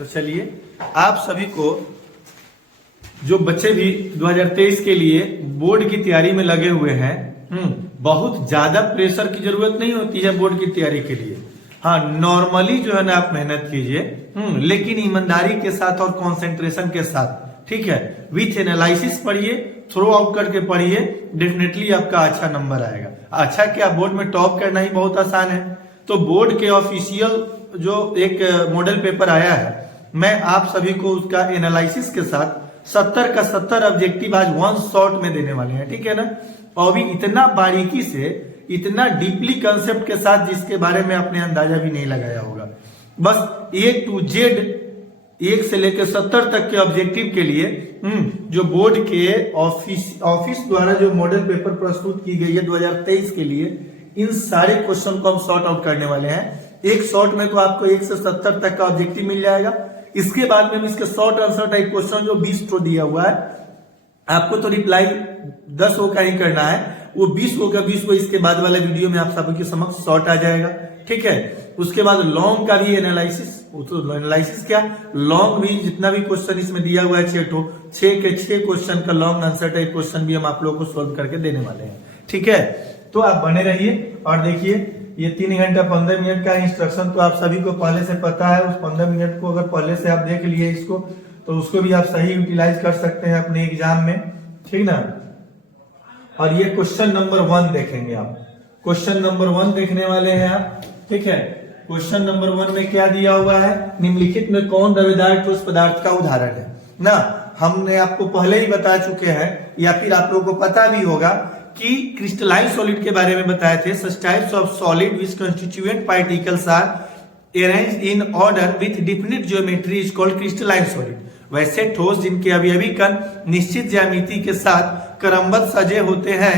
तो चलिए, आप सभी को जो बच्चे भी 2023 के लिए बोर्ड की तैयारी में लगे हुए हैं, बहुत ज्यादा प्रेशर की जरूरत नहीं होती है बोर्ड की तैयारी के लिए। हाँ, नॉर्मली जो है ना आप मेहनत कीजिए, लेकिन ईमानदारी के साथ और कंसंट्रेशन के साथ, ठीक है। विथ एनालिसिस पढ़िए, थ्रो आउट करके पढ़िए, डेफिनेटली आपका अच्छा नंबर आएगा। अच्छा क्या, बोर्ड में टॉप करना ही बहुत आसान है। तो बोर्ड के ऑफिशियल जो एक मॉडल पेपर आया है, मैं आप सभी को उसका एनालिसिस के साथ 70 का 70 ऑब्जेक्टिव आज वन शॉट में देने वाले हैं, ठीक है ना। और भी इतना बारीकी से, इतना डीपली कंसेप्ट के साथ जिसके बारे में आपने अंदाजा भी नहीं लगाया होगा। बस A to Z 1 से लेकर 70 तक के ऑब्जेक्टिव के लिए जो बोर्ड के ऑफिस द्वारा जो मॉडल पेपर प्रस्तुत की गई है 2023 के लिए, इन सारे क्वेश्चन को हम सॉर्ट आउट करने वाले हैं। एक शॉर्ट में तो आपको 1 से 70 तक का ऑब्जेक्टिव मिल जाएगा। इसके बाद में इसके शॉर्ट आंसर टाइप क्वेश्चन जो 20 को दिया हुआ है, आपको तो रिप्लाई 10 का ही करना है। वो 20 का 20 इसके बाद वाले वीडियो में आप सभी के समक्ष शॉर्ट आ जाएगा, ठीक है। उसके बाद लॉन्ग का भी एनालिसिस, तो एनालिसिस क्या, लॉन्ग भी जितना भी क्वेश्चन इसमें दिया हुआ है 6 के 6 क्वेश्चन का लॉन्ग आंसर टाइप क्वेश्चन भी हम आप लोगों को सोल्व करके देने वाले हैं, ठीक है। तो आप बने रहिए और देखिए, ये 3 घंटा 15 मिनट का इंस्ट्रक्शन तो आप सभी को पहले से पता है। उस 15 मिनट को अगर पहले से आप देख लिए इसको, तो उसको भी आप सही यूटिलाइज कर सकते हैं अपने एग्जाम में, ठीक ना। और ये क्वेश्चन नंबर 1 देखेंगे आप, क्वेश्चन नंबर 1 देखने वाले हैं आप, ठीक है। क्वेश्चन नंबर 1 में क्या दिया हुआ है, निम्नलिखित में कौन रवेदार ठोस पदार्थ का उदाहरण है ना। हमने आपको पहले ही बता चुके हैं, या फिर आप लोगों को पता भी होगा कि क्रिस्टलाइन सॉलिड के बारे में बताए थे। Such types of solid which constituent particles are arranged in order with definite geometry is called crystalline solid. वैसे ठोस जिनके अवयवी कण निश्चित ज्यामिति के साथ क्रमबद्ध सजे होते हैं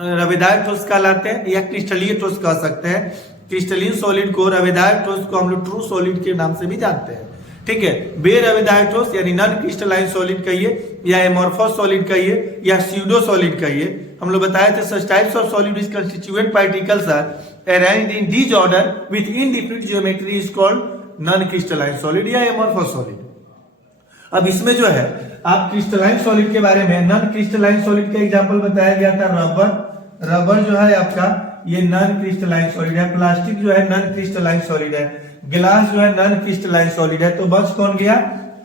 रवेदार ठोस कहलाते हैं, या क्रिस्टलीय ठोस कह सकते हैं। क्रिस्टलीन सॉलिड को, रवेदार ठोस को हम लोग ट्रू सॉलिड के नाम से भी जानते हैं, ठीक है। बेरवेदार ठोस यानी नॉन क्रिस्टलाइन सॉलिड कहिए, या एमॉर्फस सॉलिड कहिए, या स्यूडो सॉलिड कहिए। हम लोग बताए थे such types of solid which constituent particles are arranged in disorder with indefinite geometry is called non crystalline solid या एमॉर्फस सॉलिड। अब इसमें जो है आप क्रिस्टलाइन सॉलिड के बारे में, नॉन क्रिस्टलाइन सॉलिड का एग्जांपल बताया गया था रबर। रबर जो है आपका ये नॉन क्रिस्टलाइन सॉलिड है। प्लास्टिक जो है नॉन क्रिस्टलाइन सॉलिड है। गिलास जो है नॉन क्रिस्टलाइन सॉलिड है। तो बच कौन गया,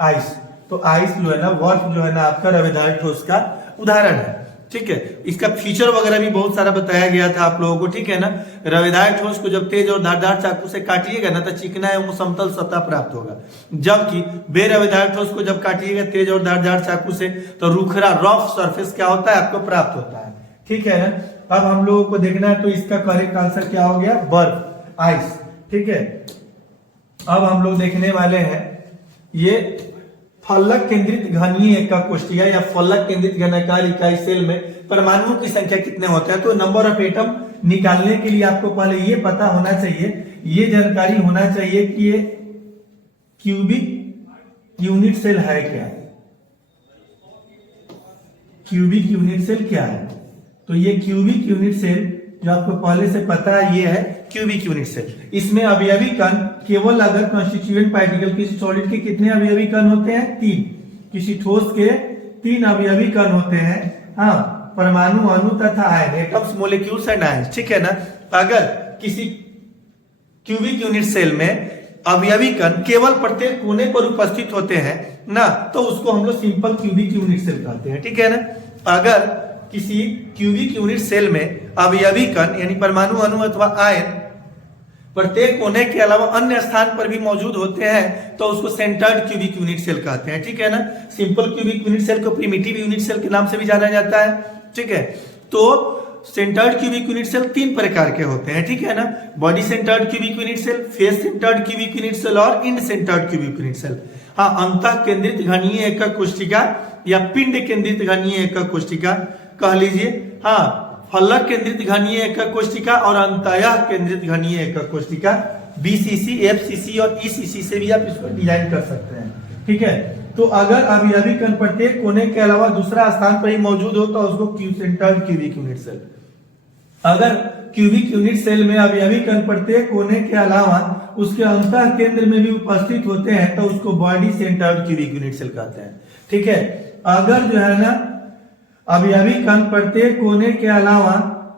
आइस। तो आइस जो है ना, बर्फ जो है ना आपका रवेदार ठोस का उदाहरण है, ठीक है। इसका फीचर वगैरह भी बहुत सारा बताया गया था आप लोगों को, ठीक है ना। रवेदार ठोस को जब तेज और धारदार चाकू से काटिएगा ना, तो चिकना एवं समतल सतह प्राप्त होगा। जबकि बेरवेदार ठोस को जब काटिएगा तेज और धारदार चाकू से, तो रूखरा रफ सरफेस क्या होता है, आपको प्राप्त होता है, ठीक है ना। अब हम लोगों को देखना है, तो इसका करेक्ट आंसर क्या हो गया, बर्फ, आइस, ठीक है। अब हम लोग देखने वाले हैं ये फलक केंद्रित घनीय एकक कोष्ठिका या फलक केंद्रित घनाकार इकाई सेल में परमाणुओं की संख्या कितने होते हैं। तो नंबर ऑफ एटम निकालने के लिए आपको पहले ये पता होना चाहिए, ये जानकारी होना चाहिए कि ये क्यूबिक यूनिट सेल है क्या, क्यूबिक यूनिट सेल क्या है। तो ये क्यूबिक यूनिट सेल जो आपको पहले से पता है, ये है क्यूबिक यूनिट सेल। इसमें अवयवी कण केवल अगर कंस्टिट्यूएंट पार्टिकल, किसी सॉलिड के कितने अवयवी कण होते हैं, 3। किसी ठोस के 3 अवयवी कण होते हैं, हाँ, परमाणु, अणु तथा ion, atoms, molecules and ion, ठीक है ना। अगर किसी क्यूबिक यूनिट सेल में अवयवी कण केवल प्रत्येक कोने पर उपस्थित होते हैं ना, तो उसको हम लोग सिंपल क्यूबिक यूनिट सेल कहते हैं, ठीक है ना। अगर किसी क्यूबिक यूनिट सेल में अवयवी कण यानी परमाणु, अणु अथवा आयन प्रत्येक कोने के अलावा अन्य स्थान पर भी मौजूद होते हैं, तो उसको सेंटर्ड क्यूबिक यूनिट सेल कहते हैं, ठीक है ना। सिंपल क्यूबिक यूनिट सेल को प्रिमिटिव यूनिट सेल के नाम से भी जाना जाता है, ठीक है। तो सेंटर्ड क्यूबिक यूनिट सेल 3 प्रकार के होते हैं, ठीक है ना। Body centred cubic unit cell, face centred cubic unit cell और end centred cubic unit cell. हाँ, अंतः केंद्रित घनीय एकक कोष्ठिका या पिंड केंद्रित घनीय एकक कोष्ठिका कह लीजिए। हाँ, फलक केंद्रित घनीय एकक कोष्ठिका और अंतः केंद्रित घनीय एकक कोष्ठिका, बीसीसी, एफसीसी और ईसीसी से भी आप इसको डिजाइन कर सकते हैं, ठीक है। तो अगर अवयवी कण प्रत्येक कोने के अलावा दूसरा स्थान पर ही मौजूद हो, तो उसको क्यू सेंटर्ड क्यूबिक यूनिट सेल। अगर क्यूबिक यूनिट सेल में अवयवी कण प्रत्येक कोने के अलावा उसके अंतः केंद्र में भी उपस्थित होते हैं तो उसको body centred cubic unit cell कहते हैं। ठीक है, अगर जो है ना अवयवी कण प्रत्येक कोने के अलावा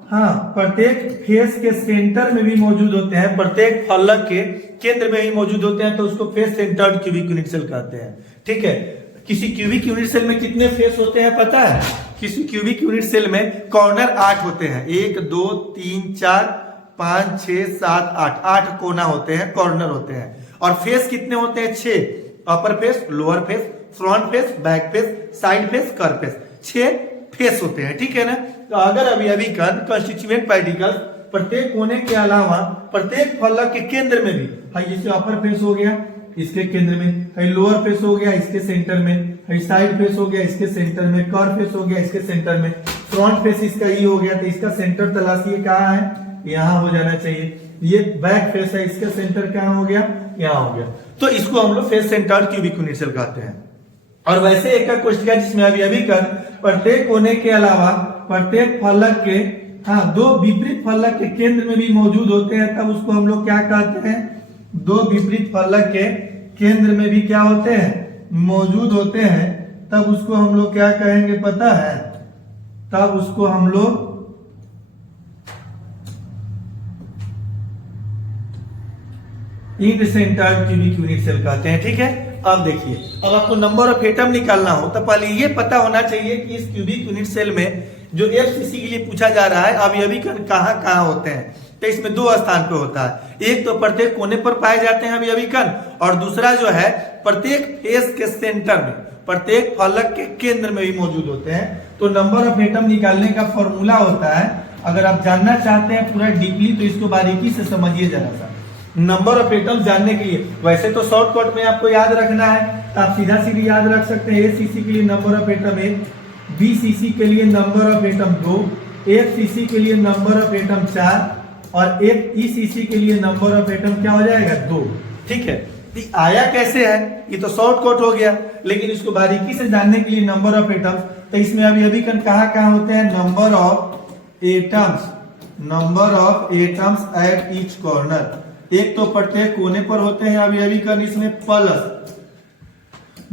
प्रत्येक फेस के सेंटर में भी मौजूद होते हैं, प्रत्येक फलक के केंद्र में भी मौजूद होते हैं तो उसको face centred cubic unit cell कहते हैं। ठीक है, किसी क्यूबिक यूनिट सेल में कितने फेस होते हैं पता है? किसी क्यूबिक यूनिट सेल में कॉर्नर 8 होते हैं, 1 2 3 4 5 6 7 8, 8 कोना होते हैं, कॉर्नर होते हैं। और फेस कितने होते हैं? 6, अपर face, lower face, front face, back face, side face, curve face, 6 face होते हैं। ठीक है ना, तो अगर अवयवी कण कंस्टिट्यूएंट पार्टिकल्स प्रत्येक कोने के अलावा प्रत्येक फलक के केंद्र में भी, जैसे अपर फेस हो गया इसके केंद्र में, लोअर फेस हो गया इसके सेंटर में, साइड फेस हो गया इसके सेंटर में, कर्व फेस हो गया इसके सेंटर में, फ्रंट फेस इसका ये हो गया तो इसका सेंटर तलाशिए कहाँ है? यहाँ हो जाना चाहिए। ये बैक फेस है, इसका सेंटर कहाँ हो गया? यहाँ हो गया। तो इसको हम लोग face centred cubic unit cell कहते हैं। और वैसे एक कोशिका जिसमें अवयवी कण प्रत्येक कोने के अलावा प्रत्येक फलक के दो विपरीत फलक के केंद्र में भी मौजूद होते हैं तब उसको हम लोग क्या कहते हैं? दो विपरीत फलक के केंद्र में भी क्या होते हैं? मौजूद होते हैं तब उसको हम लोग क्या कहेंगे पता है? तब उसको हम लोग end centred cubic unit cell कहते हैं। ठीक है, अब देखिए, अब आपको नंबर ऑफ एटम निकालना हो तो पहले ये पता होना चाहिए कि इस क्यूबिक यूनिट सेल में जो एफसीसी के लिए पूछा जा रहा है अवयवी कण कहाँ कहाँ होते हैं। तो इसमें 2 स्थान पे होता है, एक तो प्रत्येक कोने पर पाए जाते हैं अवयवी कण और दूसरा जो है प्रत्येक फेस के सेंटर में, प्रत्येक फलक के केंद्र में भी मौजूद होते हैं। तो नंबर ऑफ एटम निकालने का फॉर्मूला होता है, अगर आप जानना चाहते हैं पूरा डीपली तो इसको बारीकी से समझिए जरा सा। नंबर ऑफ एटम जानने के लिए वैसे तो शॉर्टकट में आपको याद रखना है तो आप सीधा सीधी याद रख सकते हैं। एसीसी के लिए नंबर ऑफ एटम 1, बीसीसी के लिए नंबर ऑफ एटम 2, एफसीसी के लिए नंबर ऑफ एटम 4 और एक ईसीसी के लिए नंबर ऑफ एटम क्या हो जाएगा? 2। ठीक है, आया कैसे है? ये तो शॉर्टकट हो गया, लेकिन इसको बारीकी से जानने के लिए नंबर ऑफ एटम्स, तो इसमें अभी कण कहाँ कहाँ होते हैं? Number of atoms at each corner. एक तो प्रत्येक कोने पर होते हैं अभी कण, इसमें plus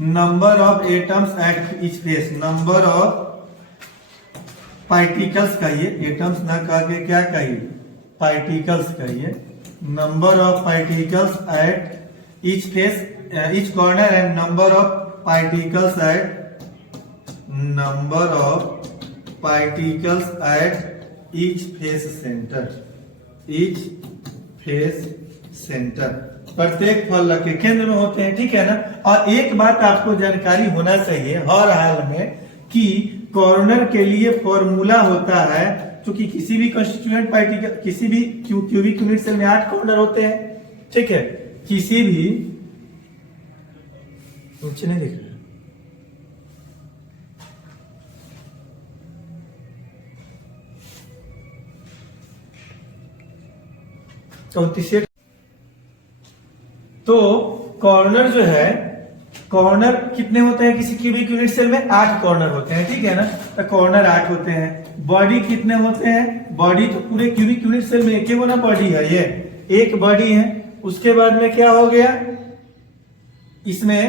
number of atoms at each face, number of particles कहिए, एटम्स ना कह के क्या कहिए? पार्टिकल्स कहिए। Number of particles at each face, each corner and number of particles at each face centre, each face centre प्रत्येक फलक के केंद्र में होते हैं। ठीक है ना, और एक बात आपको जानकारी होना चाहिए हर हाल में कि कॉर्नर के लिए फॉर्मूला होता है, क्योंकि किसी भी कंस्टिट्यूएंट पार्टिकल, किसी भी क्यूबिक यूनिट सेल में 8 कॉर्नर होते हैं। ठीक है, किसी भी नीचे नहीं दिख रहा, तो कॉर्नर जो है, कॉर्नर कितने होते हैं किसी क्यूबिक यूनिट सेल में? 8 कॉर्नर होते हैं। ठीक है ना, तो कॉर्नर 8 होते हैं। बॉडी कितने होते हैं? बॉडी तो पूरे क्यूबिक यूनिट सेल में एक ही ना बॉडी है, ये एक बॉडी है। उसके बाद में क्या हो गया? इसमें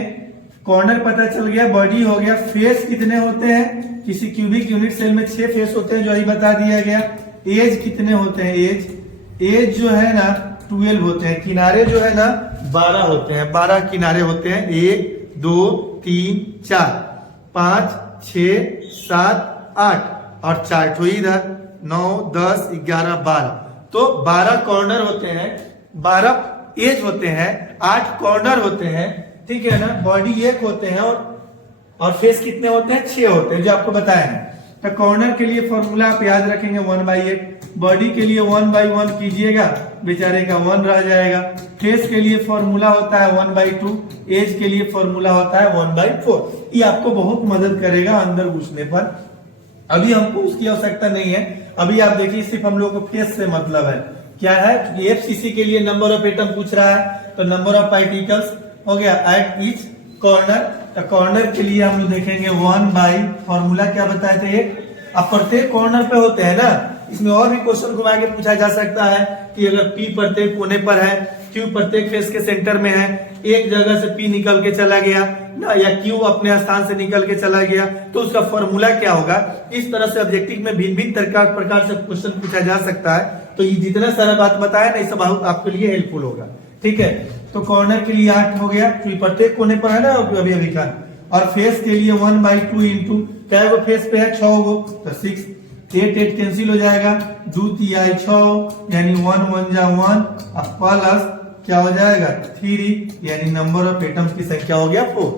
कॉर्नर पता चल गया, बॉडी हो गया। फेस कितने होते हैं? किसी क्यूबिक यूनिट सेल में 6 फेस होते हैं, जो अभी बता दिया गया। एज कितने होते हैं? एज जो है ना 12 होते हैं। किनारे जो है ना 12 होते हैं, 12 किनारे होते हैं। 1 2 3 4 5 6 7 8 और 4 ठो इधर, 9 10 11 12, तो 12 कॉर्नर होते हैं, 12 एज होते हैं, 8 कॉर्नर होते हैं। ठीक है ना, बॉडी 1 होते हैं और फेस कितने होते हैं? 6 होते हैं, जो आपको बताया है। तो कॉर्नर के लिए फॉर्मूला आप याद रखेंगे 1/8, बॉडी के लिए 1/1 कीजिएगा, बेचारे का 1 रह जाएगा। फेस के लिए फॉर्मूला होता है 1/2, एज के लिए फॉर्मूला होता है 1/4। ये आपको बहुत मदद करेगा अंदर घुसने पर। अभी हमको उसकी आवश्यकता नहीं है, अभी आप देखिए सिर्फ हम लोग को फेस से मतलब है। क्या है? एफसीसी के लिए नंबर ऑफ एटम पूछ रहा है, तो नंबर ऑफ पार्टिकल्स हो गया एट ईच कॉर्नर। कॉर्नर के लिए हम लोग देखेंगे 1/, फॉर्मूला क्या बताए थे? 1। अब प्रत्येक कॉर्नर पे होते हैं ना, इसमें और भी क्वेश्चन घुमा के पूछा जा सकता है कि अगर P प्रत्येक कोने पर है, Q प्रत्येक फेस के सेंटर में है, एक जगह से P निकल के चला गया ना, या Q अपने स्थान से निकल के चला गया, तो उसका फॉर्मूला क्या होगा। इस तरह से ऑब्जेक्टिव में भिन्न भिन्न प्रकार से क्वेश्चन पूछा जा सकता है। तो ये जितना सारा बात बताया ना, ये सब आपके लिए हेल्पफुल होगा। ठीक है, तो कॉर्नर के लिए 8 हो गया, प्रत्येक कोने पर है ना अभी का, और फेस के लिए 1/2 इंटू क्या है, फेस पे है 6 गो, तो 6, 8 कैंसिल हो जाएगा, 2 3 6 यानी 1 1 जा 1 प्लस क्या हो जाएगा 3 यानी नंबर ऑफ एटम्स की संख्या हो गया 4।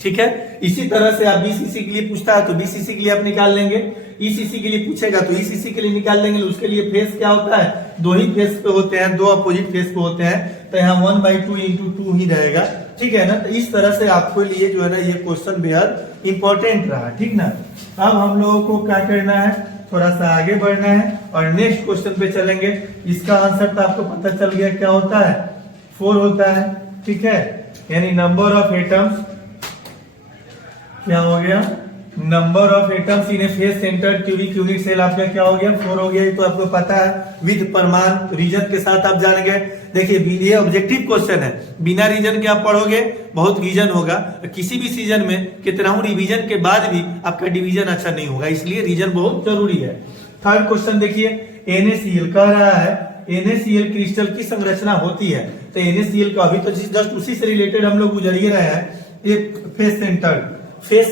ठीक है, इसी तरह से आप बीसीसी के लिए पूछता है तो बीसीसी के लिए आप निकाल लेंगे, ईसीसी के लिए पूछेगा तो ईसीसी के लिए निकाल लेंगे। उसके लिए फेस क्या होता है, 2 ही फेस पे होते हैं, 2 अपोजिट फेस पे होते हैं, तो यहाँ 1/2 इंटू 2 ही रहेगा। ठीक है ना, तो इस तरह से आपको लिए जो है ना ये क्वेश्चन बेहद इंपॉर्टेंट रहा। ठीक ना, अब हम लोगों को क्या करना है, थोड़ा सा आगे बढ़ना है और नेक्स्ट क्वेश्चन पे चलेंगे। इसका आंसर तो आपको पता चल गया क्या होता है, 4 होता है। ठीक है, यानी नंबर ऑफ एटम्स क्या हो गया, number of atoms in a face centre cubic unit cell आपका क्या हो गया 4 हो गया। ये तो आपको पता है, विद प्रमाण रीजन के साथ आप जान गए। देखिए ये ऑब्जेक्टिव क्वेश्चन है, बिना रीजन के आप पढ़ोगे बहुत रीजन होगा, किसी भी सीजन में कितना रिवीजन के बाद भी आपका डिवीजन अच्छा नहीं होगा, इसलिए रीजन बहुत जरूरी है। थर्ड क्वेश्चन देखिए, NaCl कह रहा है NaCl क्रिस्टल की संरचना होती है, तो NaCl का अभी तो जस्ट उसी से रिलेटेड हम लोग गुजर ही रहे हैं। एक फेस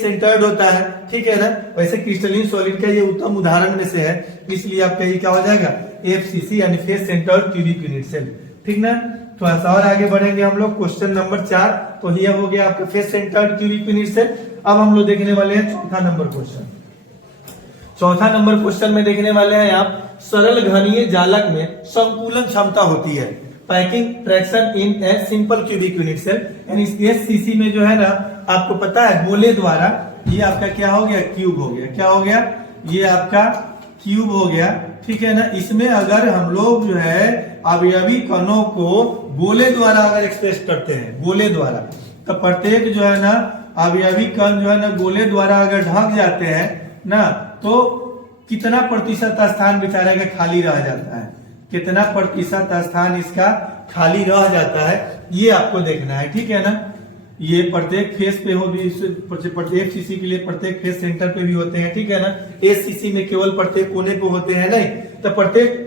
सेंटर्ड होता है, ठीक है ना, वैसे क्रिस्टलिन सॉलिड का ये उत्तम उदाहरण में से है, इसलिए आपका ये क्या हो जाएगा FCC यानी face centred cubic unit cell. ठीक ना, थोड़ा सा और आगे बढ़ेंगे हम लोग, क्वेश्चन नंबर 4, तो ये हो गया आपका face centred cubic unit cell. अब हम लोग देखने वाले हैं चौथा नंबर क्वेश्चन। चौथा नंबर क्वेश्चन में देखने वाले हैं आप, सरल घनीय जालक में संकुलन क्षमता होती है, packing fraction in a simple cubic unit cell, यानी SCC में जो है ना आपको पता है गोले द्वारा, ये आपका क्या हो गया क्यूब हो गया, क्या हो गया ये आपका क्यूब हो गया। ठीक है ना, इसमें अगर हम लोग जो है अवयवी कणों को गोले द्वारा अगर एक्सप्रेस करते हैं, गोले द्वारा, तो प्रत्येक जो है ना अवयवी कण जो है ना गोले द्वारा अगर ढक जाते हैं ना, तो कितना प्रतिशत स्थान बेचारे का खाली रह जाता है, कितना प्रतिशत स्थान इसका खाली रह जाता है, ये आपको देखना है। ठीक है ना, ये प्रत्येक फेस पे हो भी, प्रत्येक सीसी के लिए प्रत्येक फेस सेंटर पे भी होते हैं। ठीक है ना, SCC में केवल प्रत्येक कोने पे होते हैं, नहीं तो प्रत्येक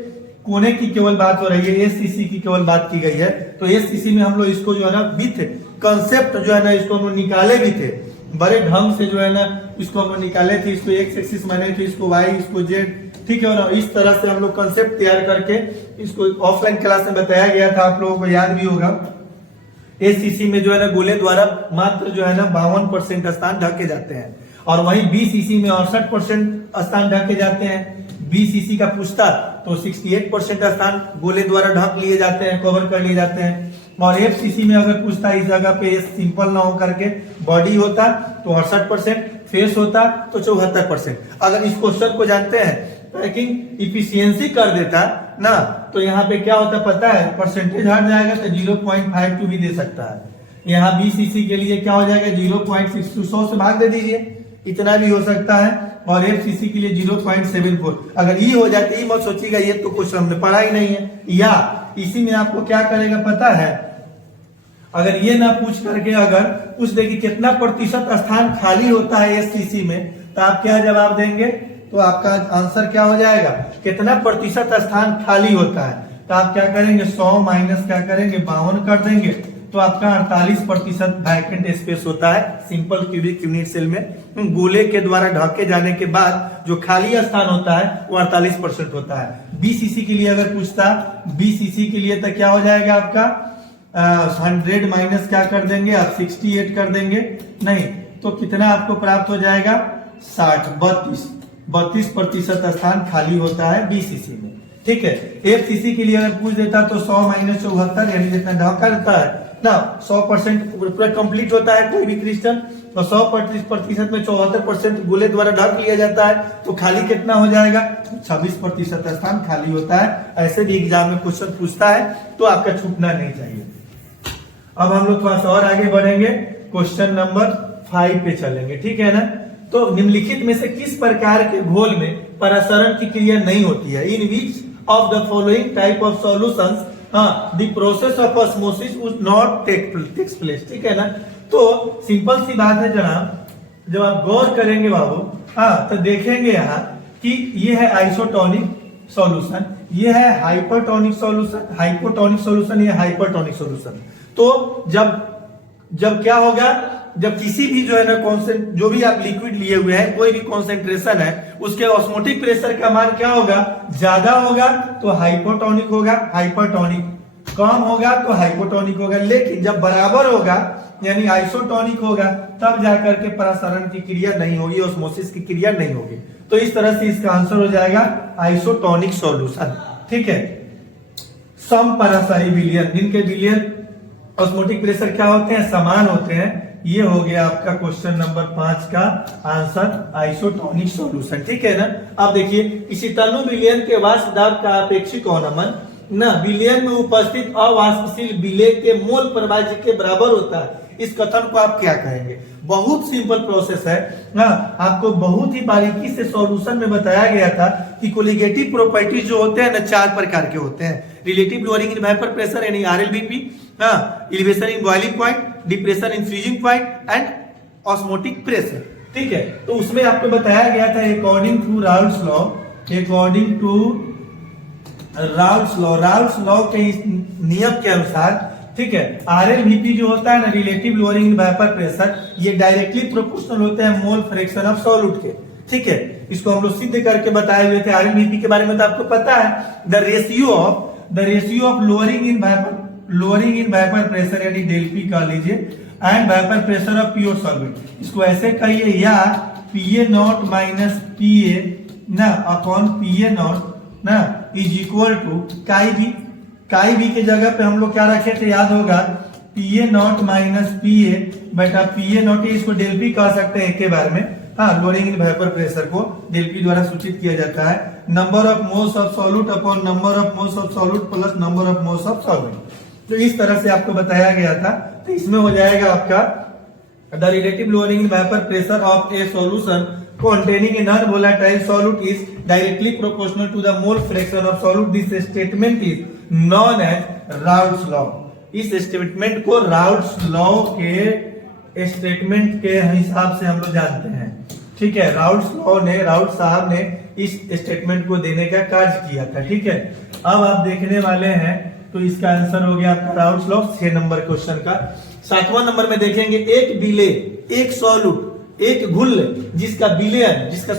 कोने की केवल बात हो रही है, SCC की केवल बात की गई है। तो SCC में हम लोग इसको जो है ना विथ कंसेप्ट जो है ना इसको हम निकाले भी थे, बड़े ढंग से जो है ना इसको हम निकाले थे, इसको X एक्सिस माने थे, इसको Y, इसको Z। ठीक है, और इस तरह से हम लोग कंसेप्ट तैयार करके इसको ऑफलाइन क्लास में बताया गया था, आप लोगों को याद भी होगा। SCC में जो है ना गोले द्वारा मात्र जो है ना 52% स्थान ढके जाते हैं, और वहीं BCC में 68% स्थान ढके जाते हैं। BCC का पूछता तो 68% स्थान गोले द्वारा ढक लिए जाते हैं, कवर कर लिए जाते हैं। और FCC में अगर पूछता इस जगह पे सिंपल ना हो करके बॉडी होता तो 68%, फेस होता तो 74%। अगर इस क्वेश्चन को जानते हैं पैकिंग इफिशियंसी कर देता ना, तो यहाँ पे क्या होता पता है, परसेंटेज हट जाएगा तो 0.52 भी दे सकता है। यहाँ BCC के लिए क्या हो जाएगा 0.62, 100 से भाग दे दीजिए, इतना भी हो सकता है। और FCC के लिए 0.74। अगर ये हो जाए तो ये मत सोचिएगा ये तो क्वेश्चन हमने पढ़ा ही नहीं है, या इसी में आपको क्या करेगा पता है, अगर ये ना पूछ करके अगर पूछ दे कि कितना प्रतिशत स्थान खाली होता है SCC में, तो आप क्या जवाब देंगे, तो आपका आंसर क्या हो जाएगा, कितना प्रतिशत स्थान खाली होता है। तो आप क्या करेंगे 100 माइनस क्या करेंगे 52 कर देंगे, तो आपका 48% वैकेंट स्पेस होता है सिंपल क्यूबिक यूनिट सेल में। गोले के द्वारा ढके जाने के बाद जो खाली स्थान होता है वो 48% होता है। BCC के लिए अगर पूछता, BCC के लिए तो क्या हो जाएगा आपका 100 माइनस क्या कर देंगे आप 68 कर देंगे, नहीं तो कितना आपको प्राप्त हो जाएगा 32% स्थान खाली होता है BCC में। ठीक है, FCC के लिए अगर पूछ देता तो 100 माइनस 74 यानी जितना ढका रहता है ना 100% पूरा कंप्लीट होता है कोई भी क्रिस्टल, तो 100% में 74% गोले द्वारा ढक लिया जाता है, तो खाली कितना हो जाएगा 26% स्थान खाली होता है। ऐसे भी एग्जाम में क्वेश्चन पूछता है, तो आपका छूटना नहीं चाहिए। अब हम लोग थोड़ा सा और आगे बढ़ेंगे, क्वेश्चन नंबर 5 पे चलेंगे। ठीक है ना, तो निम्नलिखित में से किस प्रकार के घोल में परासरण की क्रिया नहीं होती है। In which of the following type of solutions the process of osmosis would not takes place. ठीक है ना, तो सिंपल सी बात है जनाब, जब आप गौर करेंगे बाबू तो देखेंगे यहाँ कि ये है आइसोटोनिक सॉल्यूशन, ये है हाइपरटोनिक सॉल्यूशन, हाइपोटोनिक सॉल्यूशन, ये हाइपरटोनिक सॉल्यूशन। तो जब क्या होगा, जब किसी भी जो है ना जो भी आप लिक्विड लिए हुए हैं, कोई भी कॉन्सेंट्रेशन है, उसके ऑस्मोटिक प्रेशर का मान क्या होगा, ज्यादा होगा तो हाइपोटोनिक होगा, हाइपरटोनिक कम होगा तो हाइपोटोनिक होगा। लेकिन जब बराबर होगा यानी आइसोटोनिक होगा तब जाकर के परासरण की क्रिया नहीं होगी, ऑस्मोसिस की क्रिया नहीं होगी। तो इस तरह से इसका आंसर हो जाएगा आइसोटोनिक सॉल्यूशन। ठीक है, सम परासरी विलयन, जिनके विलयन ऑस्मोटिक प्रेशर क्या होते हैं, समान होते हैं। ये हो गया आपका क्वेश्चन नंबर 5 का आंसर, आइसोटोनिक सॉल्यूशन। ठीक है ना। अब देखिए, किसी तनु विलयन के वाष्प दाब का अपेक्षिक अवनमन न विलयन में उपस्थित अवाष्पशील विलेय के मोल प्रवाह के बराबर होता है। इस कथन को आप क्या कहेंगे? बहुत सिंपल प्रोसेस है ना, आपको बहुत ही बारीकी से सॉल्यूशन में बताया गया था कि कोलिगेटिव प्रॉपर्टीज जो होते हैं ना 4 प्रकार के होते हैं। Relative lowering in vapour pressure यानी RLVP, elevation in boiling point, depression in freezing point and osmotic pressure. ठीक है, तो उसमें आपको बताया गया था according to Raoult's law, according to Raoult's law के इस नियम के अनुसार, ठीक है, आरएलवीपी जो होता है ना, relative lowering in vapour pressure, ये डायरेक्टली प्रोपोर्शनल होते हैं मोल फ्रैक्शन ऑफ सॉल्यूट के। ठीक है, इसको हम लोग सिद्ध करके बताए हुए थे। आरएलवीपी के बारे में तो आपको पता है, the ratio of lowering in vapour pressure यानी डेल्पी कह लीजिए, and vapour pressure of pure solvent. इसको ऐसे कहिए, या पीए नॉट माइनस पीए ना अपॉन पीए नॉट ना इज इक्वल टू काई भी के जगह पे हम लोग क्या रखे थे, याद होगा, पीए नॉट माइनस पीए बटा पीए नॉट, इसको डेल्पी कह सकते हैं एक के बार में। लोअरिंग इन वेपर प्रेशर को डेल्पी द्वारा सूचित किया जाता है, number of moles of solute upon number of moles of solute plus number of moles of solvent. तो इस तरह से आपको बताया गया था। तो इसमें हो जाएगा आपका the relative lowering in vapour pressure of A solution containing a non-volatile solute is directly proportional to the mole fraction of solute. This statement is known as Raoult's law. इस स्टेटमेंट को राउल्ट्स लॉ के statement के हिसाब से हम लोग जानते हैं। ठीक है, राउल्ट साहब ने इस स्टेटमेंट को देने का कार्य किया था। ठीक है, अब आप देखने वाले हैं, तो इसका आंसर हो गया आपका राउल्ट्स लॉ 6 नंबर क्वेश्चन का। 7वां नंबर में देखेंगे, एक विलेय, एक सॉल्यूट, एक घुल जिसका विलयन, जिसका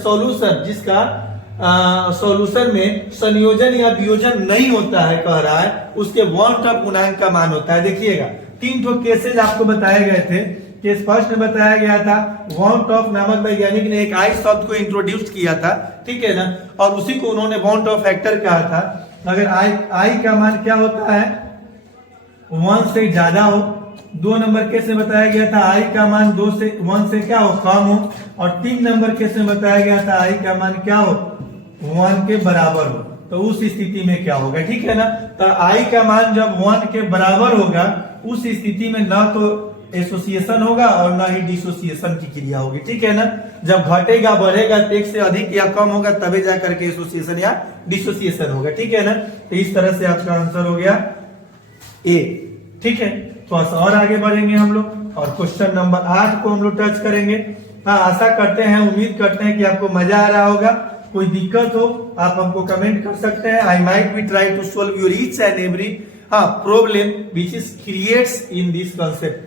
सॉल्यूशन में संयोजन या वियोजन नहीं होता है, कह रहा है, उसके वॉन्ट ऑफ गुणांक का मान होता है। देखिएगा, 3 ठो केसेज आपको बताए गए थे। केस फर्स्ट में बताया गया था, वॉन्ट ऑफ नामक वैज्ञानिक ने एक आई शब्द को इंट्रोड्यूस किया था। ठीक है ना, और उसी को उन्होंने वॉन्ट ऑफ फैक्टर कहा था। अगर आई का मान क्या होता है, 1 से ज्यादा हो। 2 नंबर केस में बताया गया था, आई का मान 1 से क्या हो, कम हो। और 3 नंबर केस में बताया गया था, आई का मान क्या हो, 1 के बराबर हो। तो उस स्थिति में क्या होगा, ठीक है ना। तो आई का मान जब 1 के बराबर होगा, उस स्थिति में ना तो एसोसिएशन होगा और ना ही डिसोसिएशन की क्रिया होगी। ठीक है ना, जब घटेगा बढ़ेगा, एक से अधिक या कम होगा, तभी जाकर के एसोसिएशन या डिसोसिएशन होगा। ठीक है ना, तो इस तरह से आपका आंसर हो गया ए। ठीक है, तो और आगे बढ़ेंगे हम लोग और क्वेश्चन नंबर 8 को हम लोग टच करेंगे। हाँ, आशा करते हैं, उम्मीद करते हैं कि आपको मजा आ रहा होगा। कोई दिक्कत हो आप हमको कमेंट कर सकते हैं। I might be try to solve your each and every problem which is creates in this concept.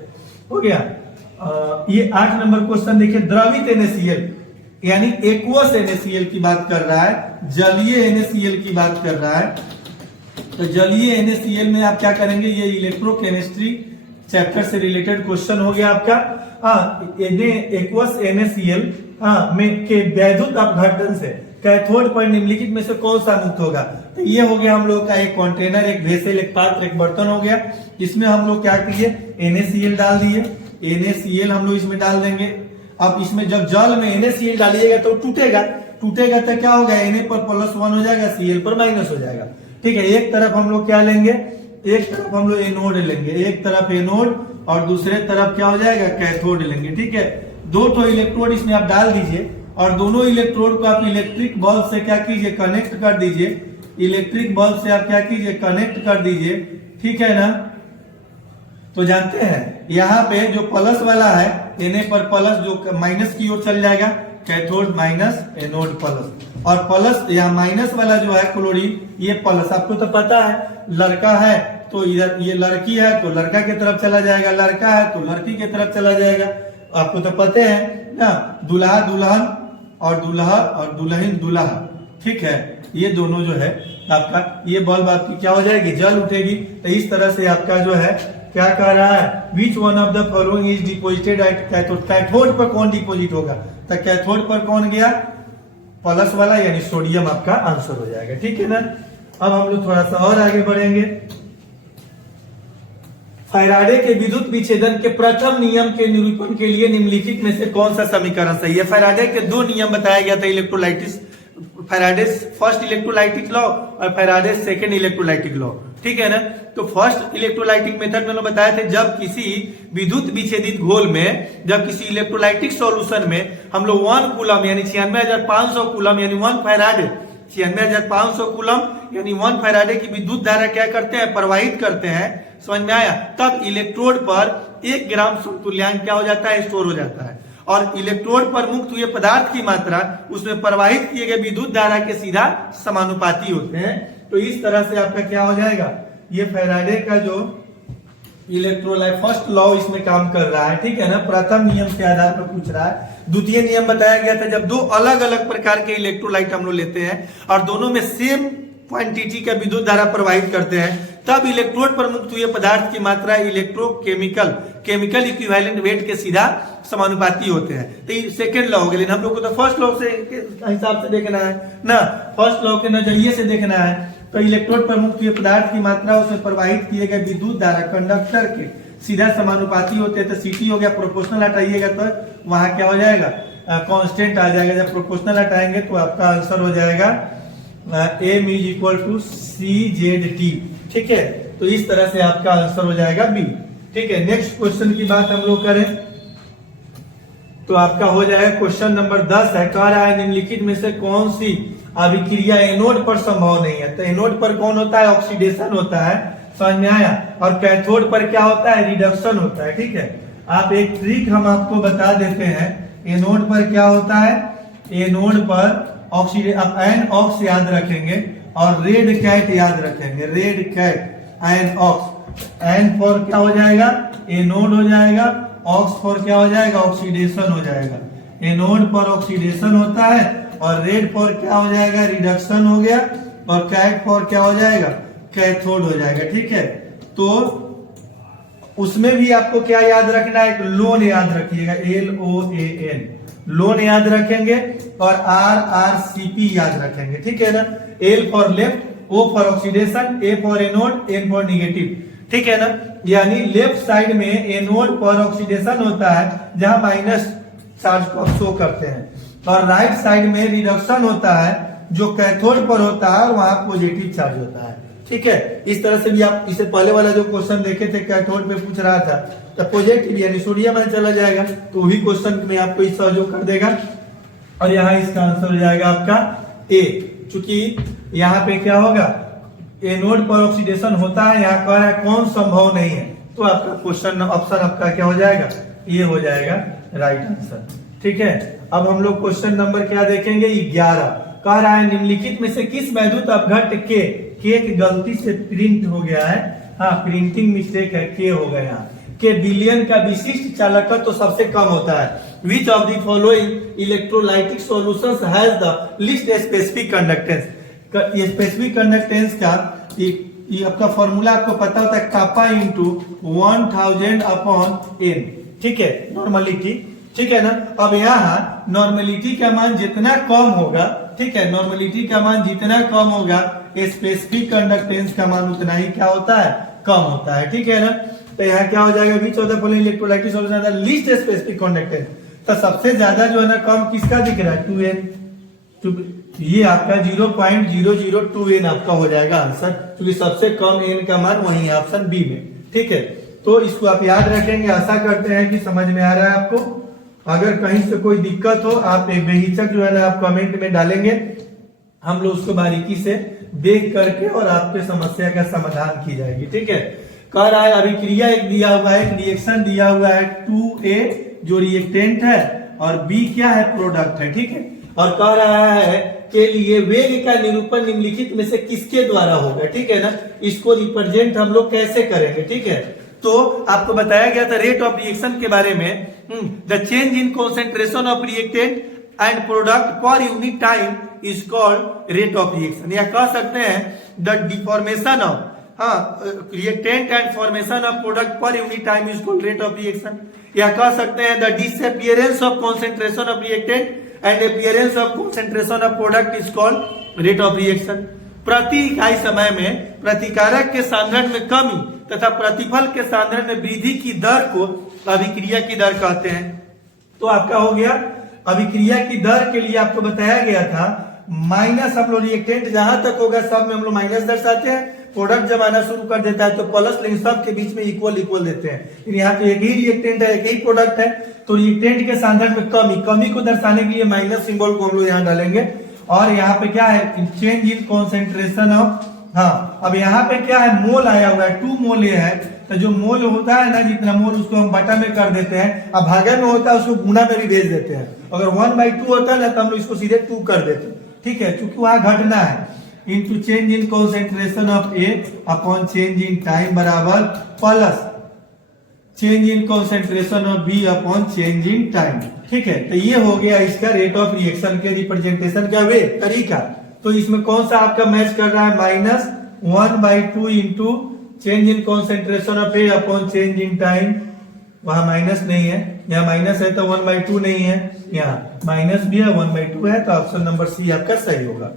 हो गया। ये 8 नंबर क्वेश्चन देखिए, द्रवित NaCl यानी एक्वस NaCl की बात कर रहा है, जलीय NaCl की बात कर रहा है। तो जलीय NaCl में आप क्या करेंगे, ये इलेक्ट्रोकेमिस्ट्री चैप्टर से रिलेटेड क्वेश्चन हो गया आपका। एक्वस NaCl में के वैद्युत अपघटन से कैथोड पर निम्नलिखित में से कौन सा मुक्त होगा। तो ये हो गया हम लोग का एक कंटेनर, एक वेसल, एक पात्र, एक बर्तन हो गया। इसमें हम लोग क्या किए, NaCl डाल दिए। NaCl हम लोग इसमें डाल देंगे। अब इसमें जब जल में NaCl डालिएगा तो टूटेगा तो क्या होगा, Na पर +1 हो जाएगा, Cl पर माइनस हो जाएगा। ठीक है, एक तरफ हम लोग क्या लेंगे, एक तरफ हम लोग एनोड लेंगे, एक तरफ एनोड और दूसरे तरफ क्या हो जाएगा, कैथोड लेंगे। ठीक है, 2 इलेक्ट्रोड इसमें आप डाल दीजिए और दोनों इलेक्ट्रोड को आप इलेक्ट्रिक बल्ब से क्या कीजिए, कनेक्ट कर दीजिए। इलेक्ट्रिक बल्ब से आप क्या कीजिए, कनेक्ट कर दीजिए, ठीक है ना। तो जानते हैं यहाँ पे जो प्लस वाला है Na पर प्लस जो माइनस की ओर चल जाएगा, कैथोड माइनस एनोड प्लस, और प्लस यहाँ माइनस वाला जो है क्लोरीन ये प्लस। आपको तो पता है लड़का है तो इधर, ये लड़की है तो लड़का की तरफ चला जाएगा, लड़का है तो लड़की की तरफ चला जाएगा। आपको तो पता है ना, दुल्हा दुल्हन और दूल्हा और दुल्हन दूल्हा, ठीक है। ये दोनों जो है आपका, ये बल्ब आपकी क्या हो जाएगी, जल उठेगी। तो इस तरह से आपका जो है क्या कह रहा है, which one of the following is deposited at cathode. Cathode पर कौन डिपोजिट होगा, तो कैथोड पर कौन गया, प्लस वाला यानी सोडियम आपका आंसर हो जाएगा, ठीक है ना। अब हम लोग थोड़ा सा और आगे बढ़ेंगे। फैराडे के विद्युत विच्छेदन के प्रथम नियम के निरूपण के लिए निम्नलिखित में से कौन सा समीकरण सही है। फैराडे के दो नियम बताया गया था इलेक्ट्रोलाइटिस, फैराडेस फर्स्ट इलेक्ट्रोलाइटिक लॉ और फैराडेस सेकेंड इलेक्ट्रोलाइटिक लॉ, ठीक है ना। तो फर्स्ट इलेक्ट्रोलाइटिक मेथड में बताया था, जब किसी विद्युत विच्छेदित घोल में, जब किसी इलेक्ट्रोलाइटिक सॉल्यूशन में हम लोग 1 कूलम यानी 96,500 कूलम यानी 1 फैराडे, 96,500 कूलम यानी 1 फैराडे की विद्युत धारा क्या करते हैं, प्रवाहित करते हैं, समझ में आया। तब इलेक्ट्रोड पर 1 ग्राम समतुल्यांक क्या हो जाता है, स्टोर हो जाता है, और इलेक्ट्रोड पर मुक्त हुए पदार्थ की मात्रा उसमें प्रवाहित किए गए विद्युत धारा के सीधा समानुपाती होते हैं। तो इस तरह से आपका क्या हो जाएगा, ये फैराडे का जो इलेक्ट्रोलाइट फर्स्ट लॉ इसमें काम कर रहा है, ठीक है ना। प्रथम नियम के आधार पर पूछ रहा है। द्वितीय नियम बताया गया था, जब दो अलग अलग प्रकार के इलेक्ट्रोलाइट हम लोग लेते हैं और दोनों में सेम क्वांटिटी का विद्युत धारा प्रवाहित करते हैं, तब इलेक्ट्रोड पर मुक्त हुए पदार्थ की मात्रा केमिकल इक्विवेलेंट वेट के सीधा समानुपाती होते हैं। तो ये सेकेंड लॉ हो गया, लेकिन हम लोग को तो फर्स्ट लॉ से हिसाब से देखना है ना, फर्स्ट लॉ के नजरिए से देखना है। तो इलेक्ट्रोड पर मुक्त हुए पदार्थ की मात्रा उसमें प्रवाहित किए गए विद्युत धारा कंडक्टर के सीधा समानुपाती होते हैं। तो सीटी हो गया, प्रोपोर्शनल हटाइएगा तो वहां क्या हो जाएगा, कांस्टेंट आ जाएगा। जब प्रोपोर्शनल हटाएंगे तो आपका आंसर हो जाएगा M is equal to CZT, ठीक है। तो इस तरह से आपका आंसर हो जाएगा बी, ठीक है। नेक्स्ट क्वेश्चन की बात हम लोग करें तो आपका हो जाएगा क्वेश्चन नंबर 10 है, कह रहा है निम्नलिखित में से कौन सी अभिक्रिया एनोड पर संभव नहीं है। तो एनोड पर कौन होता है, ऑक्सीडेशन होता है, समझ में आया। और कैथोड पर क्या होता है, रिडक्शन होता है, ठीक है। आप एक ट्रिक हम आपको बता देते हैं, एनोड पर क्या होता है, एनोड पर ऑक्सीडेशन, आप एन ऑक्स याद रखेंगे और रेड कैट याद रखेंगे, red cat an ox. An for क्या हो जाएगा, एनोड हो जाएगा, ऑक्स फॉर क्या हो जाएगा, ऑक्सीडेशन हो जाएगा। एनोड पर ऑक्सीडेशन होता है और रेड फॉर क्या हो जाएगा, रिडक्शन हो गया, और कैट फॉर क्या हो जाएगा, कैथोड हो जाएगा, ठीक है। तो उसमें भी आपको क्या याद रखना है, लोन याद रखिएगा, LOAN लोन याद रखेंगे और RRCP याद रखेंगे, ठीक है ना। L for left, O for oxidation, A for anode, N for negative, ठीक है ना। यानी लेफ्ट साइड में एनोड पर ऑक्सीडेशन होता है जहां माइनस चार्ज को शो करते हैं, और राइट साइड में रिडक्शन होता है जो कैथोड पर होता है और वहां पॉजिटिव चार्ज होता है, ठीक है। इस तरह से भी आप इससे पहले वाला जो क्वेश्चन देखे थे कैथोड में पूछ रहा था, तो पॉजिटिव यानी सोडियम में चला जाएगा, तो वही क्वेश्चन में आपको इस सहयोग कर देगा, और यहाँ इसका आंसर हो जाएगा आपका ए। चूंकि यहाँ पे क्या होगा, एनोड पर ऑक्सीडेशन होता है, यहाँ कह रहा है कौन संभव नहीं है, तो आपका क्वेश्चन ऑप्शन आपका क्या हो जाएगा, ये हो जाएगा राइट आंसर, ठीक है। अब हम लोग क्वेश्चन नंबर क्या देखेंगे, 11 कह रहा है निम्नलिखित में से किस वैद्युत अपघट्ट के गलती से प्रिंट हो गया है, हाँ प्रिंटिंग मिस्टेक है, के हो गया यहाँ, के विलयन का विशिष्ट चालकत्व तो सबसे कम होता है। विच of the following electrolytic solutions has the least specific conductance. ये स्पेसिफिक कंडक्टेंस का ये आपका फॉर्मूला आपको पता होता है, कापा इंटू 1000 अपॉन एन, ठीक है, नॉर्मलिटी, ठीक है ना। अब यहाँ नॉर्मलिटी का मान जितना कम होगा, ठीक है, नॉर्मलिटी का मान जितना कम होगा, स्पेसिफिक कंडक्टेंस का मान उतना ही क्या होता है, कम होता है, ठीक है ना। तो यहाँ क्या हो जाएगा, विच of the following electrolytic solution has the least specific conductance. तो सबसे ज्यादा जो है ना कम किसका दिख रहा है, 2n, ये आपका 0.002n आपका हो जाएगा आंसर, क्योंकि सबसे कम n का मान वही है ऑप्शन बी में, ठीक है। तो इसको आप याद रखेंगे, आशा करते हैं कि समझ में आ रहा है आपको। अगर कहीं से कोई दिक्कत हो आप बेहिचक जो है ना आप कमेंट में डालेंगे, हम लोग उसको बारीकी से देख करके और आपके समस्या का समाधान की जाएगी। ठीक है, कह रहा है अभिक्रिया एक दिया हुआ है, एक रिएक्शन दिया हुआ है 2A जो रिएक्टेंट है और B क्या है, प्रोडक्ट है। ठीक है, और कह रहा है के लिए वेग का निरूपण निम्नलिखित में से किसके द्वारा होगा। ठीक है ना, इसको रिप्रेजेंट हम लोग कैसे करेंगे। ठीक है, तो आपको बताया गया था रेट ऑफ रिएक्शन के बारे में, the change in concentration of reactant and product per unit time is called rate of reaction, या कह सकते हैं the deformation of reactant and formation of product per unit time is called rate of reaction, या कह सकते हैं the disappearance of concentration of reactant and appearance of concentration of product is called rate of reaction. प्रति इकाई समय में प्रतिकारक के सांद्रण में कमी तथा प्रतिफल के सांद्रण में वृद्धि की दर को अभिक्रिया की दर कहते हैं। तो आपका हो गया अभिक्रिया की दर के लिए आपको बताया गया था माइनस, हम लोग रिएक्टेंट जहां तक होगा सब में हम लोग माइनस दर्शाते हैं, प्रोडक्ट जब आना शुरू कर देता है तो प्लस, लेकिन सब के बीच में इक्वल इक्वल देते हैं। यहाँ पे एक ही रिएक्टेंट है, एक ही प्रोडक्ट है, तो रिएक्टेंट के सांद्रण में कमी को दर्शाने के लिए माइनस सिंबल को हम लोग यहाँ डालेंगे। और यहाँ पे क्या है, चेंज इन कॉन्सेंट्रेशन ऑफ, हाँ अब यहाँ पे क्या है, मोल आया हुआ है, 2 मोल ये है, तो जो मोल होता है ना, जितना मोल उसको हम बटा में कर देते हैं, अब भागा में होता है उसको गुना में भी भेज देते हैं। अगर 1/2 होता है ना तो हम लोग इसको सीधे 2 कर देते हैं। ठीक है, क्योंकि वहां घटना है, into change in concentration of A upon change in time बराबर plus change in concentration of B upon change in time. ठीक है, तो ये हो गया इसका रेट ऑफ रिएक्शन के रिप्रेजेंटेशन का वे तरीका। तो इसमें कौन सा आपका मैच कर रहा है, -1/2 into change in concentration of A upon change in time, वहां माइनस नहीं है, यहाँ माइनस है तो 1/2 नहीं है, यहाँ माइनस भी है 1/2 है, तो ऑप्शन नंबर सी आपका सही होगा।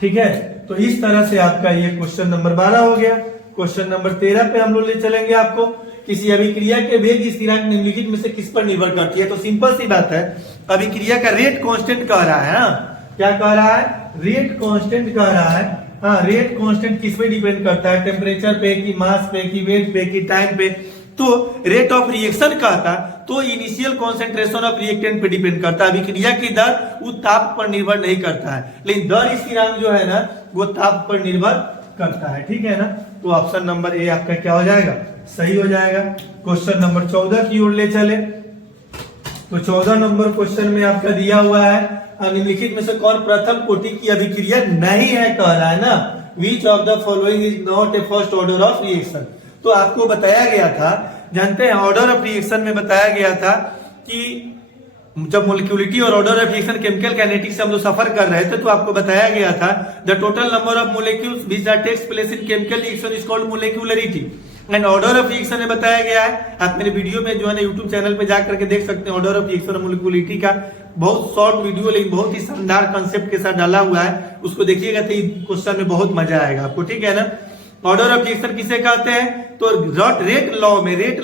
ठीक है, तो इस तरह से आपका ये क्वेश्चन नंबर 12 हो गया। क्वेश्चन नंबर 13 पे हम लोग ले चलेंगे आपको, किसी अभिक्रिया के वेग स्थिरांक निम्नलिखित में से किस पर निर्भर करती है। तो सिंपल सी बात है, अभिक्रिया का रेट कांस्टेंट कह रहा है ना, क्या कह रहा है, रेट कांस्टेंट कह रहा है। हाँ, रेट कांस्टेंट किस पे डिपेंड करता है, टेम्परेचर पे कि मास पे कि वेट पे कि टाइम पे। तो रेट ऑफ रिएक्शन कहता तो इनिशियल कॉन्सेंट्रेशन ऑफ रिएक्टेंट पे डिपेंड करता है। अभिक्रिया की दर वो ताप पर निर्भर नहीं करता है, लेकिन दर स्थिरांक जो है ना वो ताप पर निर्भर करता है। ठीक है ना, तो ऑप्शन नंबर ए आपका क्या हो जाएगा, सही हो जाएगा। क्वेश्चन नंबर 14 की ओर ले चले, तो 14 नंबर क्वेश्चन में आपका दिया हुआ है निम्नलिखित में से कौन प्रथम कोटि की अभिक्रिया नहीं है, कह रहा है ना, विच of the following is not a first order of reaction. तो आपको बताया गया था, जानते हैं ऑर्डर ऑफ रिएक्शन में बताया गया था कि जब मोलिक्युलिटी और order of reaction chemical kinetics से हम लोग सफर कर रहे थे, तो आपको बताया गया था the total number of molecules which that takes place in chemical reaction is called molecularity. And order of reaction में बताया गया है, आप मेरे वीडियो में जो है ना यूट्यूब चैनल पे जाकर के देख सकते हैं, ऑर्डर ऑफ रिएक्शन और मोलिक्युलिटी का बहुत शॉर्ट वीडियो, लेकिन बहुत ही शानदार कंसेप्ट के साथ डाला हुआ है, उसको देखिएगा तो क्वेश्चन में बहुत मजा आएगा आपको। ठीक है ना, ऑर्डर ऑफ रिएक्शन किसे कहते हैं, तो रेट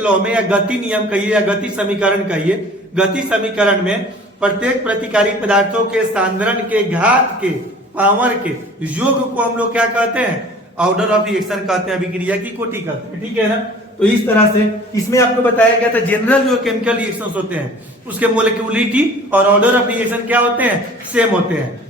लॉ में या गति नियम कहिए या गति समीकरण कहिए, गति समीकरण में प्रत्येक प्रतिकारी पदार्थों के सांद्रण के घात के पावर के योग को हम लोग क्या कहते हैं, ऑर्डर ऑफ रिएक्शन कहते हैं, अभिक्रिया की कोटि कहते हैं। ठीक है ना, तो इस तरह से इसमें आपको बताया गया था जनरल जो केमिकल रिएक्शंस होते हैं उसके मोलिक्युलिटी और ऑर्डर ऑफ रिएक्शन क्या होते हैं, सेम होते हैं।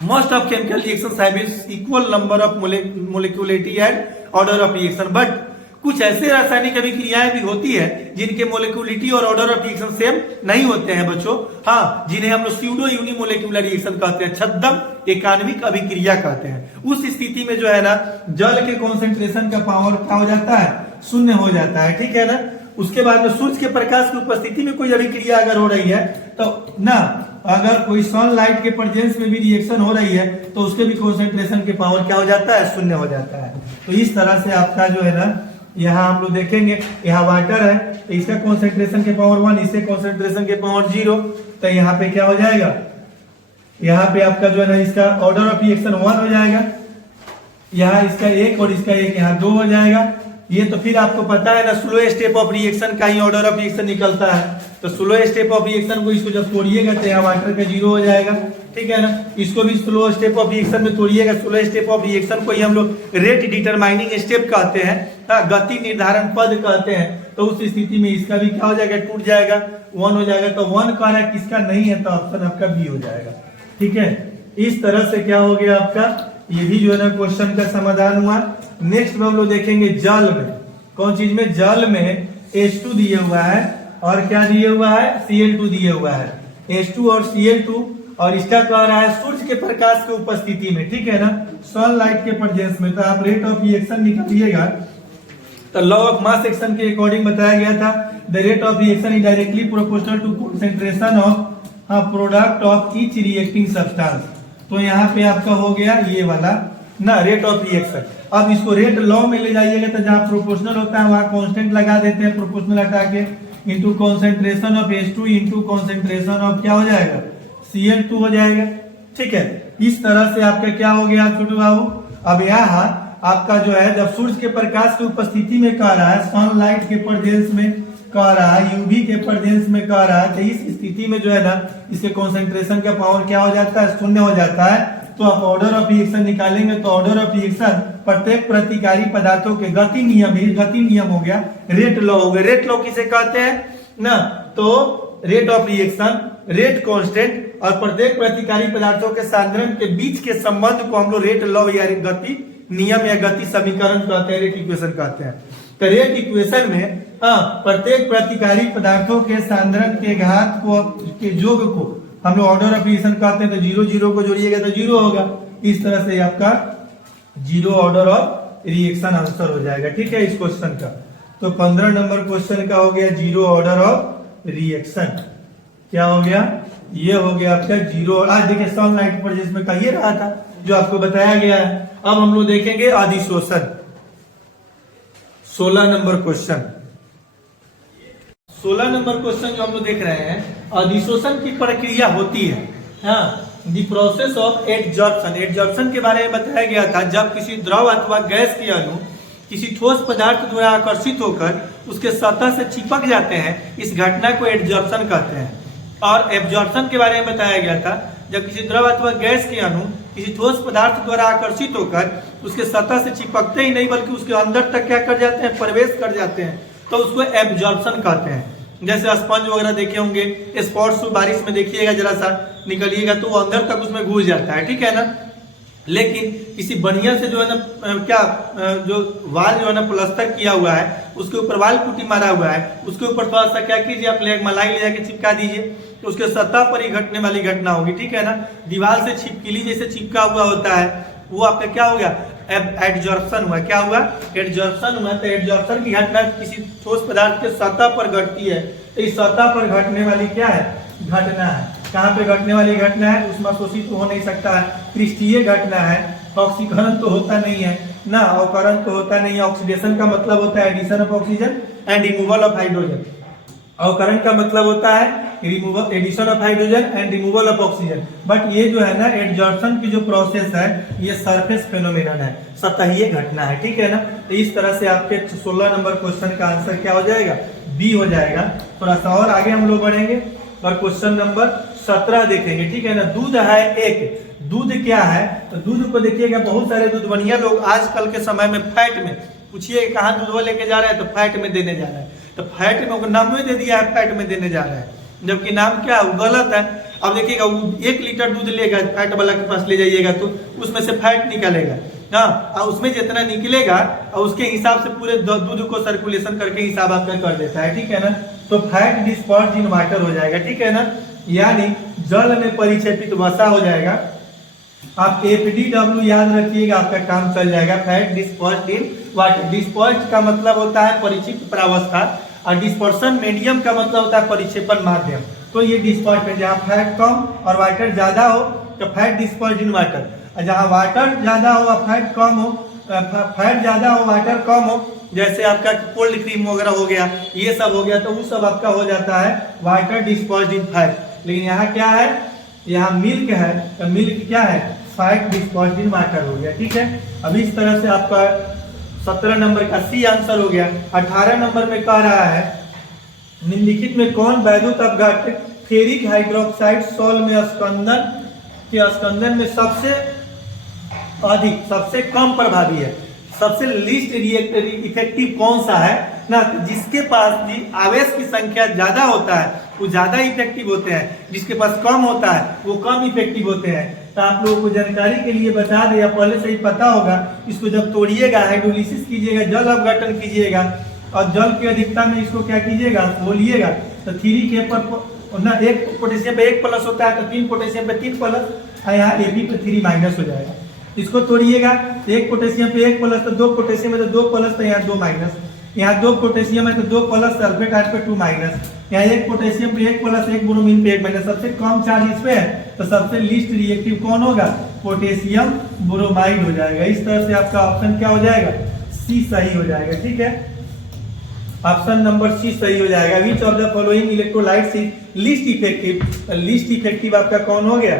Most of chemical reactions have equal number of molecularity and order of reaction, but कुछ ऐसे रासायनिक अभिक्रियाएं भी होती है जिनके मोलिक्युलिटी और ऑर्डर ऑफ रिएक्शन सेम नहीं होते हैं बच्चों। हाँ, जिन्हें हम लोग स्यूडो यूनिमोलिक्युलर रिएक्शन कहते हैं, छद्म एकान्विक अभिक्रिया कहते हैं। उस स्थिति में जो है ना जल के कॉन्सेंट्रेशन का पावर क्या हो जाता है, 0 हो जाता है। ठीक है ना, उसके बाद में सूर्य के प्रकाश की उपस्थिति में कोई अभिक्रिया अगर हो रही है तो ना, अगर कोई सनलाइट के प्रेजेंस में भी रिएक्शन हो रही है तो उसके भी कॉन्सेंट्रेशन के पावर क्या हो जाता है, 0 हो जाता है। तो इस तरह से आपका जो है ना, यहाँ हम लोग देखेंगे, यहाँ वाटर है तो इसका कॉन्सेंट्रेशन के पावर 1, इससे कॉन्सेंट्रेशन के पावर 0, तो यहाँ पे क्या हो जाएगा, यहाँ पे आपका जो है ना इसका ऑर्डर ऑफ रिएक्शन 1 हो जाएगा, यहाँ इसका 1 और इसका 1 यहाँ 2 हो जाएगा। ये तो फिर आपको पता है ना स्लो स्टेप ऑफ रिएक्शन का ही ऑर्डर ऑफ रिएक्शन निकलता है, तो स्लो स्टेप ऑफ रिएक्शन को इसको जब तोड़िएगा तो यहाँ वाटर का 0 हो जाएगा। ठीक है ना, इसको भी स्लो स्टेप ऑफ रिएक्शन में तोड़िएगा, स्लो स्टेप ऑफ रिएक्शन को ही हम लोग रेट डिटरमाइनिंग स्टेप कहते हैं, गति निर्धारण पद कहते हैं। तो उस स्थिति में इसका भी क्या हो जाएगा, टूट जाएगा, 1 हो जाएगा। तो 1 कह रहा है, किसका नहीं है, तो ऑप्शन आपका बी हो जाएगा। ठीक है, इस तरह से क्या हो गया आपका, ये भी जो है ना क्वेश्चन का समाधान हुआ। नेक्स्ट में हम लोग देखेंगे जल में, कौन चीज में, जल में H2 दिए हुआ है और क्या दिए हुआ है, Cl2 दिए हुआ है, H2 और Cl2, और इसका कह रहा है सूर्य के प्रकाश की उपस्थिति में, ठीक है ना, सनलाइट के प्रेजेंस में। तो आप रेट ऑफ रिएक्शन निकालिएगा, तो लॉ ऑफ मास एक्शन के अकॉर्डिंग बताया गया था, the rate of reaction is directly proportional to concentration of product of each reacting substance. तो यहाँ पे आपका हो गया ये वाला ना रेट ऑफ रिएक्शन। अब इसको रेट लॉ में ले जाइएगा, तो जहाँ प्रोपोर्शनल होता है वहां कांस्टेंट लगा देते हैं, प्रोपोर्शनल हटा के, into concentration of H2 into concentration of क्या हो जाएगा, Cl2 हो जाएगा। ठीक है, इस तरह से आपका क्या हो गया छोटू बाबू। अब यहाँ आपका जो है, जब सूर्य के प्रकाश की उपस्थिति में कह रहा है, सनलाइट के प्रेजेंस में कह रहा है, यूवी के प्रेजेंस में कह रहा है, तो इस स्थिति में जो है ना, इसके कॉन्सेंट्रेशन का पावर क्या हो जाता है, 0 हो जाता है। तो आप ऑर्डर ऑफ रिएक्शन निकालेंगे, तो ऑर्डर ऑफ रिएक्शन प्रत्येक प्रतिकारी पदार्थों के गति नियम, ही गति नियम हो गया, रेट लॉ हो गया। रेट लॉ किसे कहते हैं ना, तो rate of reaction, rate constant और प्रत्येक प्रतिकारी पदार्थों के सांद्रण के बीच के संबंध को हम लोग रेट लॉ या गति नियम या गति समीकरण कहते हैं, रेट इक्वेशन कहते हैं। तो रेट इक्वेशन में प्रत्येक प्रतिकारी पदार्थों के सांद्रण के घात को के योग को हम लोग ऑर्डर ऑफ रिएक्शन कहते हैं। तो 0 0 को जोड़िएगा तो 0 होगा। इस तरह से आपका 0 ऑर्डर ऑफ रिएक्शन आंसर हो जाएगा। ठीक है, इस क्वेश्चन का। तो 15 नंबर क्वेश्चन का हो गया 0 ऑर्डर ऑफ रिएक्शन। क्या हो गया, ये हो गया आपका 0। आज देखिए सनलाइट पर जिसमें का ये रहा था जो आपको बताया गया है। अब हम लोग देखेंगे अधिशोषण, 16 नंबर क्वेश्चन। 16 नंबर क्वेश्चन जो हम लोग देख रहे हैं, अधिशोषण की प्रक्रिया होती है, हाँ, the process of adsorption. Adsorption के बारे में बताया गया था, जब किसी द्रव अथवा गैस के अणु किसी ठोस पदार्थ द्वारा आकर्षित होकर उसके सतह से चिपक जाते हैं, इस घटना को एडजॉर्प्शन कहते हैं। और एब्जॉर्प्शन के बारे में बताया गया था, जब किसी द्रव अथवा गैस के अणु किसी ठोस पदार्थ द्वारा आकर्षित होकर उसके सतह से चिपकते ही नहीं बल्कि उसके अंदर तक क्या कर जाते हैं, प्रवेश कर जाते हैं, तो उसको एब्जॉर्प्शन कहते हैं। जैसे स्पंज वगैरह देखे होंगे, स्पॉट्स बारिश में देखिएगा, जरा सा निकलिएगा तो वो अंदर तक उसमें घुस जाता है, ठीक है ना। लेकिन किसी बढ़िया से जो है ना क्या जो वाल जो है ना प्लास्टर किया हुआ है, उसके ऊपर वाल पुट्टी मारा हुआ है, उसके ऊपर थोड़ा सा क्या कीजिए, आप मलाई ले जाके चिपका दीजिए, तो उसके सतह पर ही घटने वाली घटना होगी, ठीक है ना। दीवार से छिपकली जैसे चिपका हुआ होता है, वो आपका क्या हो गया, एडजॉर्प्शन हुआ। क्या हुआ, एडजॉर्प्शन हुआ। तो एडजॉर्प्शन की घटना किसी ठोस पदार्थ के सतह पर घटती है, तो इस सतह पर घटने वाली क्या है, घटना है। कहाँ पे घटने वाली घटना है, उसमें शोषित तो हो नहीं सकता है, पृष्ठीय घटना है, ऑक्सीकरण तो होता नहीं है ना, अवकरण तो होता नहीं है। ऑक्सीडेशन का मतलब होता है addition of oxygen and removal of hydrogen. अवकरण का मतलब होता है removal, addition of hydrogen and removal of oxygen. But ये जो है ना एडजॉर्प्शन की जो प्रोसेस है, ये सरफेस फेनोमेनन है, सतहीय घटना है, ठीक है ना। तो इस तरह से आपके 16 नंबर क्वेश्चन का आंसर क्या हो जाएगा, बी हो जाएगा। थोड़ा सा और आगे हम लोग बढ़ेंगे और क्वेश्चन नंबर 17 देखेंगे, ठीक है ना। दूध है एक, दूध क्या है, तो दूध को देखिएगा, बहुत सारे दूध बढ़िया लोग आजकल के समय में फैट में, पूछिए कहाँ दूध लेके जा रहे हैं, तो फैट में देने जा रहा है, तो फैट में नाम ही दे दिया है, फैट में देने जा रहा है, जबकि नाम क्या है, गलत है। अब देखिएगा, 1 लीटर दूध लेगा, फैट वाला के पास ले जाइएगा तो उसमें से फैट निकलेगा, हाँ, और उसमें जितना निकलेगा और उसके हिसाब से पूरे दूध को सर्कुलेशन करके हिसाब आपका कर देता है, ठीक है ना। तो फैट डिस्पर्स्ड इन वाटर हो जाएगा, ठीक है ना, यानी जल में परिक्षेपित वसा हो जाएगा। आप FDW याद रखिएगा, आपका काम चल जाएगा। Fat dispersed in water, dispersed का मतलब होता है परिक्षिप्त प्रावस्था, और डिस्पर्शन मीडियम का मतलब होता है परिक्षेपण माध्यम। तो ये डिस्पर्स्ड है, जहाँ फैट कम और वाटर ज्यादा हो तो फैट डिस्पर्स्ड इन वाटर, और जहाँ वाटर ज्यादा हो और फैट कम हो, फैट ज्यादा हो वाटर कम हो, जैसे आपका कोल्ड क्रीम वगैरह हो गया, ये सब हो गया, तो वो सब आपका हो जाता है वाटर डिस्पर्स्ड इन फैट। लेकिन यहाँ क्या है, यहाँ मिल्क है, तो मिल्क क्या है, फैट डिस्पर्स्ड इन वाटर हो गया, ठीक है। अब इस तरह से आपका 17 नंबर का सी आंसर हो गया। 18 नंबर में कह रहा है, निम्नलिखित में कौन वैद्युत अपघट्य फेरिक हाइड्रोक्साइड सॉल में स्कंदन के स्कंदन में सबसे अधिक, सबसे कम प्रभावी है, सबसे लीस्ट इफेक्टिव कौन सा है, ना, तो जिसके पास भी आवेश की संख्या ज्यादा होता है वो ज्यादा इफेक्टिव होते हैं, जिसके पास कम होता है वो कम इफेक्टिव होते हैं। तो आप लोगों को जानकारी के लिए बता दें, या पहले से ही पता होगा, इसको जब तोड़िएगा हाइड्रोलिसिस कीजिएगा, जल अपघटन कीजिएगा और जल की अधिकता में इसको क्या कीजिएगा, बोलिएगा, तो 3K पर ना, एक पोटेशियम पे 1 प्लस होता है तो 3 पोटेशियम पे 3 प्लस, यहाँ Ab पे 3 माइनस हो जाएगा। इसको तोड़िएगा, 1 पोटेशियम पे 1 प्लस तो 2 पोटेशियम है तो 2 प्लस, तो यहाँ 2 माइनस, यहाँ 2 पोटेशियम है तो 2 प्लस, सल्फेट आयन पे 2 माइनस, यहाँ 1 पोटेशियम पे 1 प्लस, 1 ब्रोमीन पे 1 माइनस। सबसे कम चार्ज इस पे है तो सबसे लीस्ट रिएक्टिव कौन होगा, पोटेशियम ब्रोमाइड हो जाएगा। इस तरह से आपका ऑप्शन क्या हो जाएगा, सी सही हो जाएगा। ठीक है, ऑप्शन नंबर सी सही हो जाएगा। विच of the following electrolytes is least effective. Least effective आपका कौन हो गया,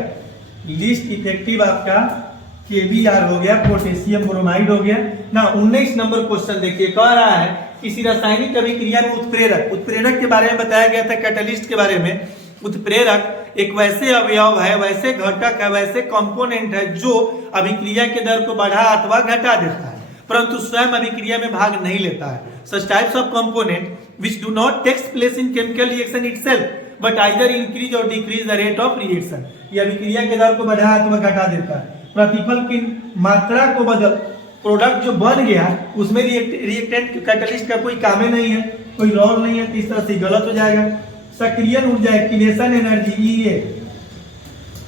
लीस्ट इफेक्टिव आपका KBr हो गया, पोटेशियम ब्रोमाइड हो गया ना। 19 नंबर क्वेश्चन देखिए, कह रहा है किसी रासायनिक अभिक्रिया में उत्प्रेरक, उत्प्रेरक के बारे में बताया गया था, कैटलिस्ट के बारे में। उत्प्रेरक एक वैसे अवयव है, वैसे घटक है, वैसे कंपोनेंट है जो अभिक्रिया के दर को बढ़ा अथवा घटा देता है, परंतु स्वयं अभिक्रिया में भाग नहीं लेता है। Such types of component which do not take place in chemical reaction itself, but either increase or decrease the rate of reaction। ये अभिक्रिया के दर को बढ़ा अथवा घटा देता है। प्रतिफल की मात्रा को बदल, प्रोडक्ट जो बन गया उसमें रिएक्टेंट कैटलिस्ट का कोई काम ही नहीं है, कोई रोल नहीं है, तो इस तरह से गलत हो जाएगा। सक्रियण ऊर्जा, एक्टिवेशन एनर्जी, ये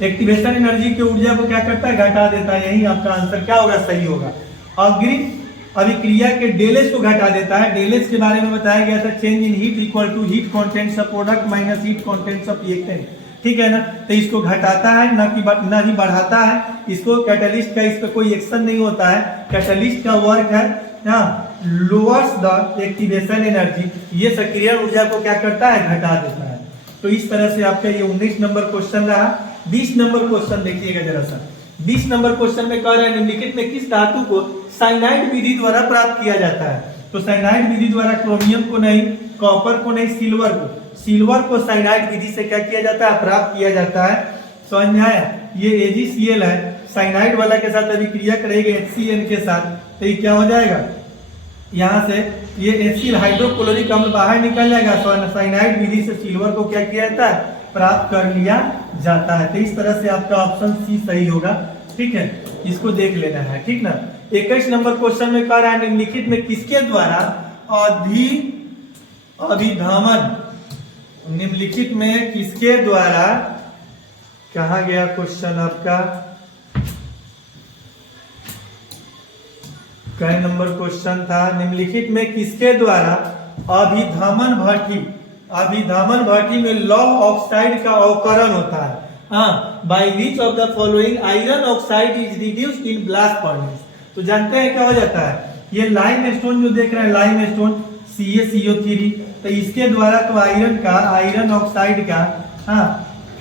एक्टिवेशन एनर्जी की ऊर्जा को क्या करता है, घटा देता है। यही आपका आंसर क्या होगा, सही होगा। अग्रिम अभिक्रिया के डेलेज को घटा देता है। डेलेज के बारे में बताया गया था, change in heat equal to heat contents of product minus heat contents of reactant. ठीक है ना, तो इसको घटाता है ना ही बढ़ाता है। इसको कैटलिस्ट का इस पर कोई एक्शन नहीं होता है। कैटलिस्ट का वर्क है ना, लोअर्स द एक्टिवेशन एनर्जी, ये सक्रियण ऊर्जा को क्या करता है, घटा देता है। तो इस तरह से आपका ये 19 नंबर क्वेश्चन रहा। 20 नंबर क्वेश्चन देखिएगा जरा सा। 20 नंबर क्वेश्चन में कह रहे हैं निम्नलिखित में किस धातु को साइनाइड विधि द्वारा प्राप्त किया जाता है। तो साइनाइड विधि द्वारा क्रोमियम को नहीं, कॉपर को नहीं, सिल्वर को, सिल्वर को साइनाइड विधि से क्या किया जाता है, प्राप्त किया जाता है। समझ में आया, ये AgCl है, साइनाइड वाला के साथ अभिक्रिया करेगा HCN के साथ, तो ये क्या हो जाएगा, यहाँ से ये एसिल हाइड्रोक्लोरिक अम्ल बाहर निकल जाएगा। साइनाइड विधि से सिल्वर को क्या किया जाता है, प्राप्त कर लिया जाता है। तो इस तरह से आपका ऑप्शन सी सही होगा। ठीक है, इसको देख लेना है। ठीक ना। 21 नंबर क्वेश्चन में कह रहा है निम्नलिखित में किसके द्वारा अभिधामन, निम्नलिखित में किसके द्वारा, कहा गया क्वेश्चन आपका, कई नंबर क्वेश्चन था, निम्नलिखित में किसके द्वारा अभिधामन भट्टी, अभिधामन भट्टी में लौ ऑक्साइड का अवकरण होता है। हाँ, by which of the following iron oxide is reduced in blast furnace. तो जानते हैं क्या हो जाता है, ये लाइम स्टोन जो देख रहे हैं, लाइम स्टोन CaCO3, तो इसके द्वारा तो आयरन का, आयरन ऑक्साइड का, हाँ,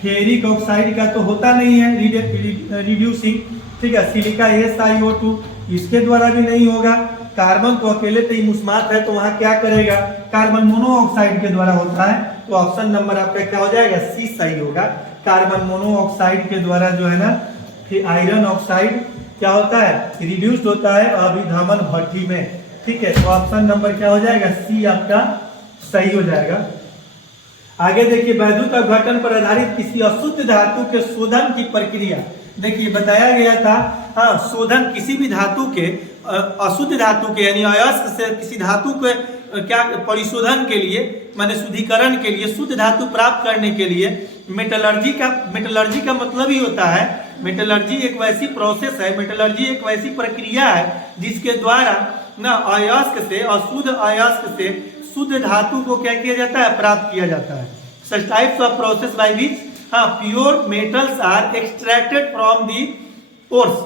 फेरिक ऑक्साइड का तो होता नहीं है रिड्यूसिंग। ठीक है, सिलिका SiO2 इसके द्वारा भी नहीं होगा। कार्बन तो अकेले तो मुस्मात है, तो वहां क्या करेगा, कार्बन मोनोऑक्साइड के द्वारा होता है। तो ऑप्शन नंबर आपका क्या हो जाएगा, सी सही होगा। कार्बन मोनोऑक्साइड के द्वारा जो है ना, फिर आयरन ऑक्साइड क्या होता है, रिड्यूस्ड होता है अभिधामन भट्टी में। ठीक है, तो ऑप्शन नंबर क्या हो जाएगा, सी आपका सही हो जाएगा। आगे देखिए, वैद्युत अपघटन पर आधारित किसी अशुद्ध धातु के शोधन की प्रक्रिया। देखिए बताया गया था, हाँ, शोधन किसी भी धातु के, अशुद्ध धातु के यानी अयस्क से किसी धातु के क्या परिशोधन के लिए, माने शुद्धिकरण के लिए, शुद्ध धातु प्राप्त करने के लिए मेटलर्जी का मतलब ही होता है, मेटलर्जी एक वैसी प्रोसेस है, मेटलर्जी एक वैसी प्रक्रिया है जिसके द्वारा ना अयस्क से, अशुद्ध अयस्क से शुद्ध धातु को क्या किया जाता है, प्राप्त किया जाता है। Such types of process by which pure metals are extracted from the ores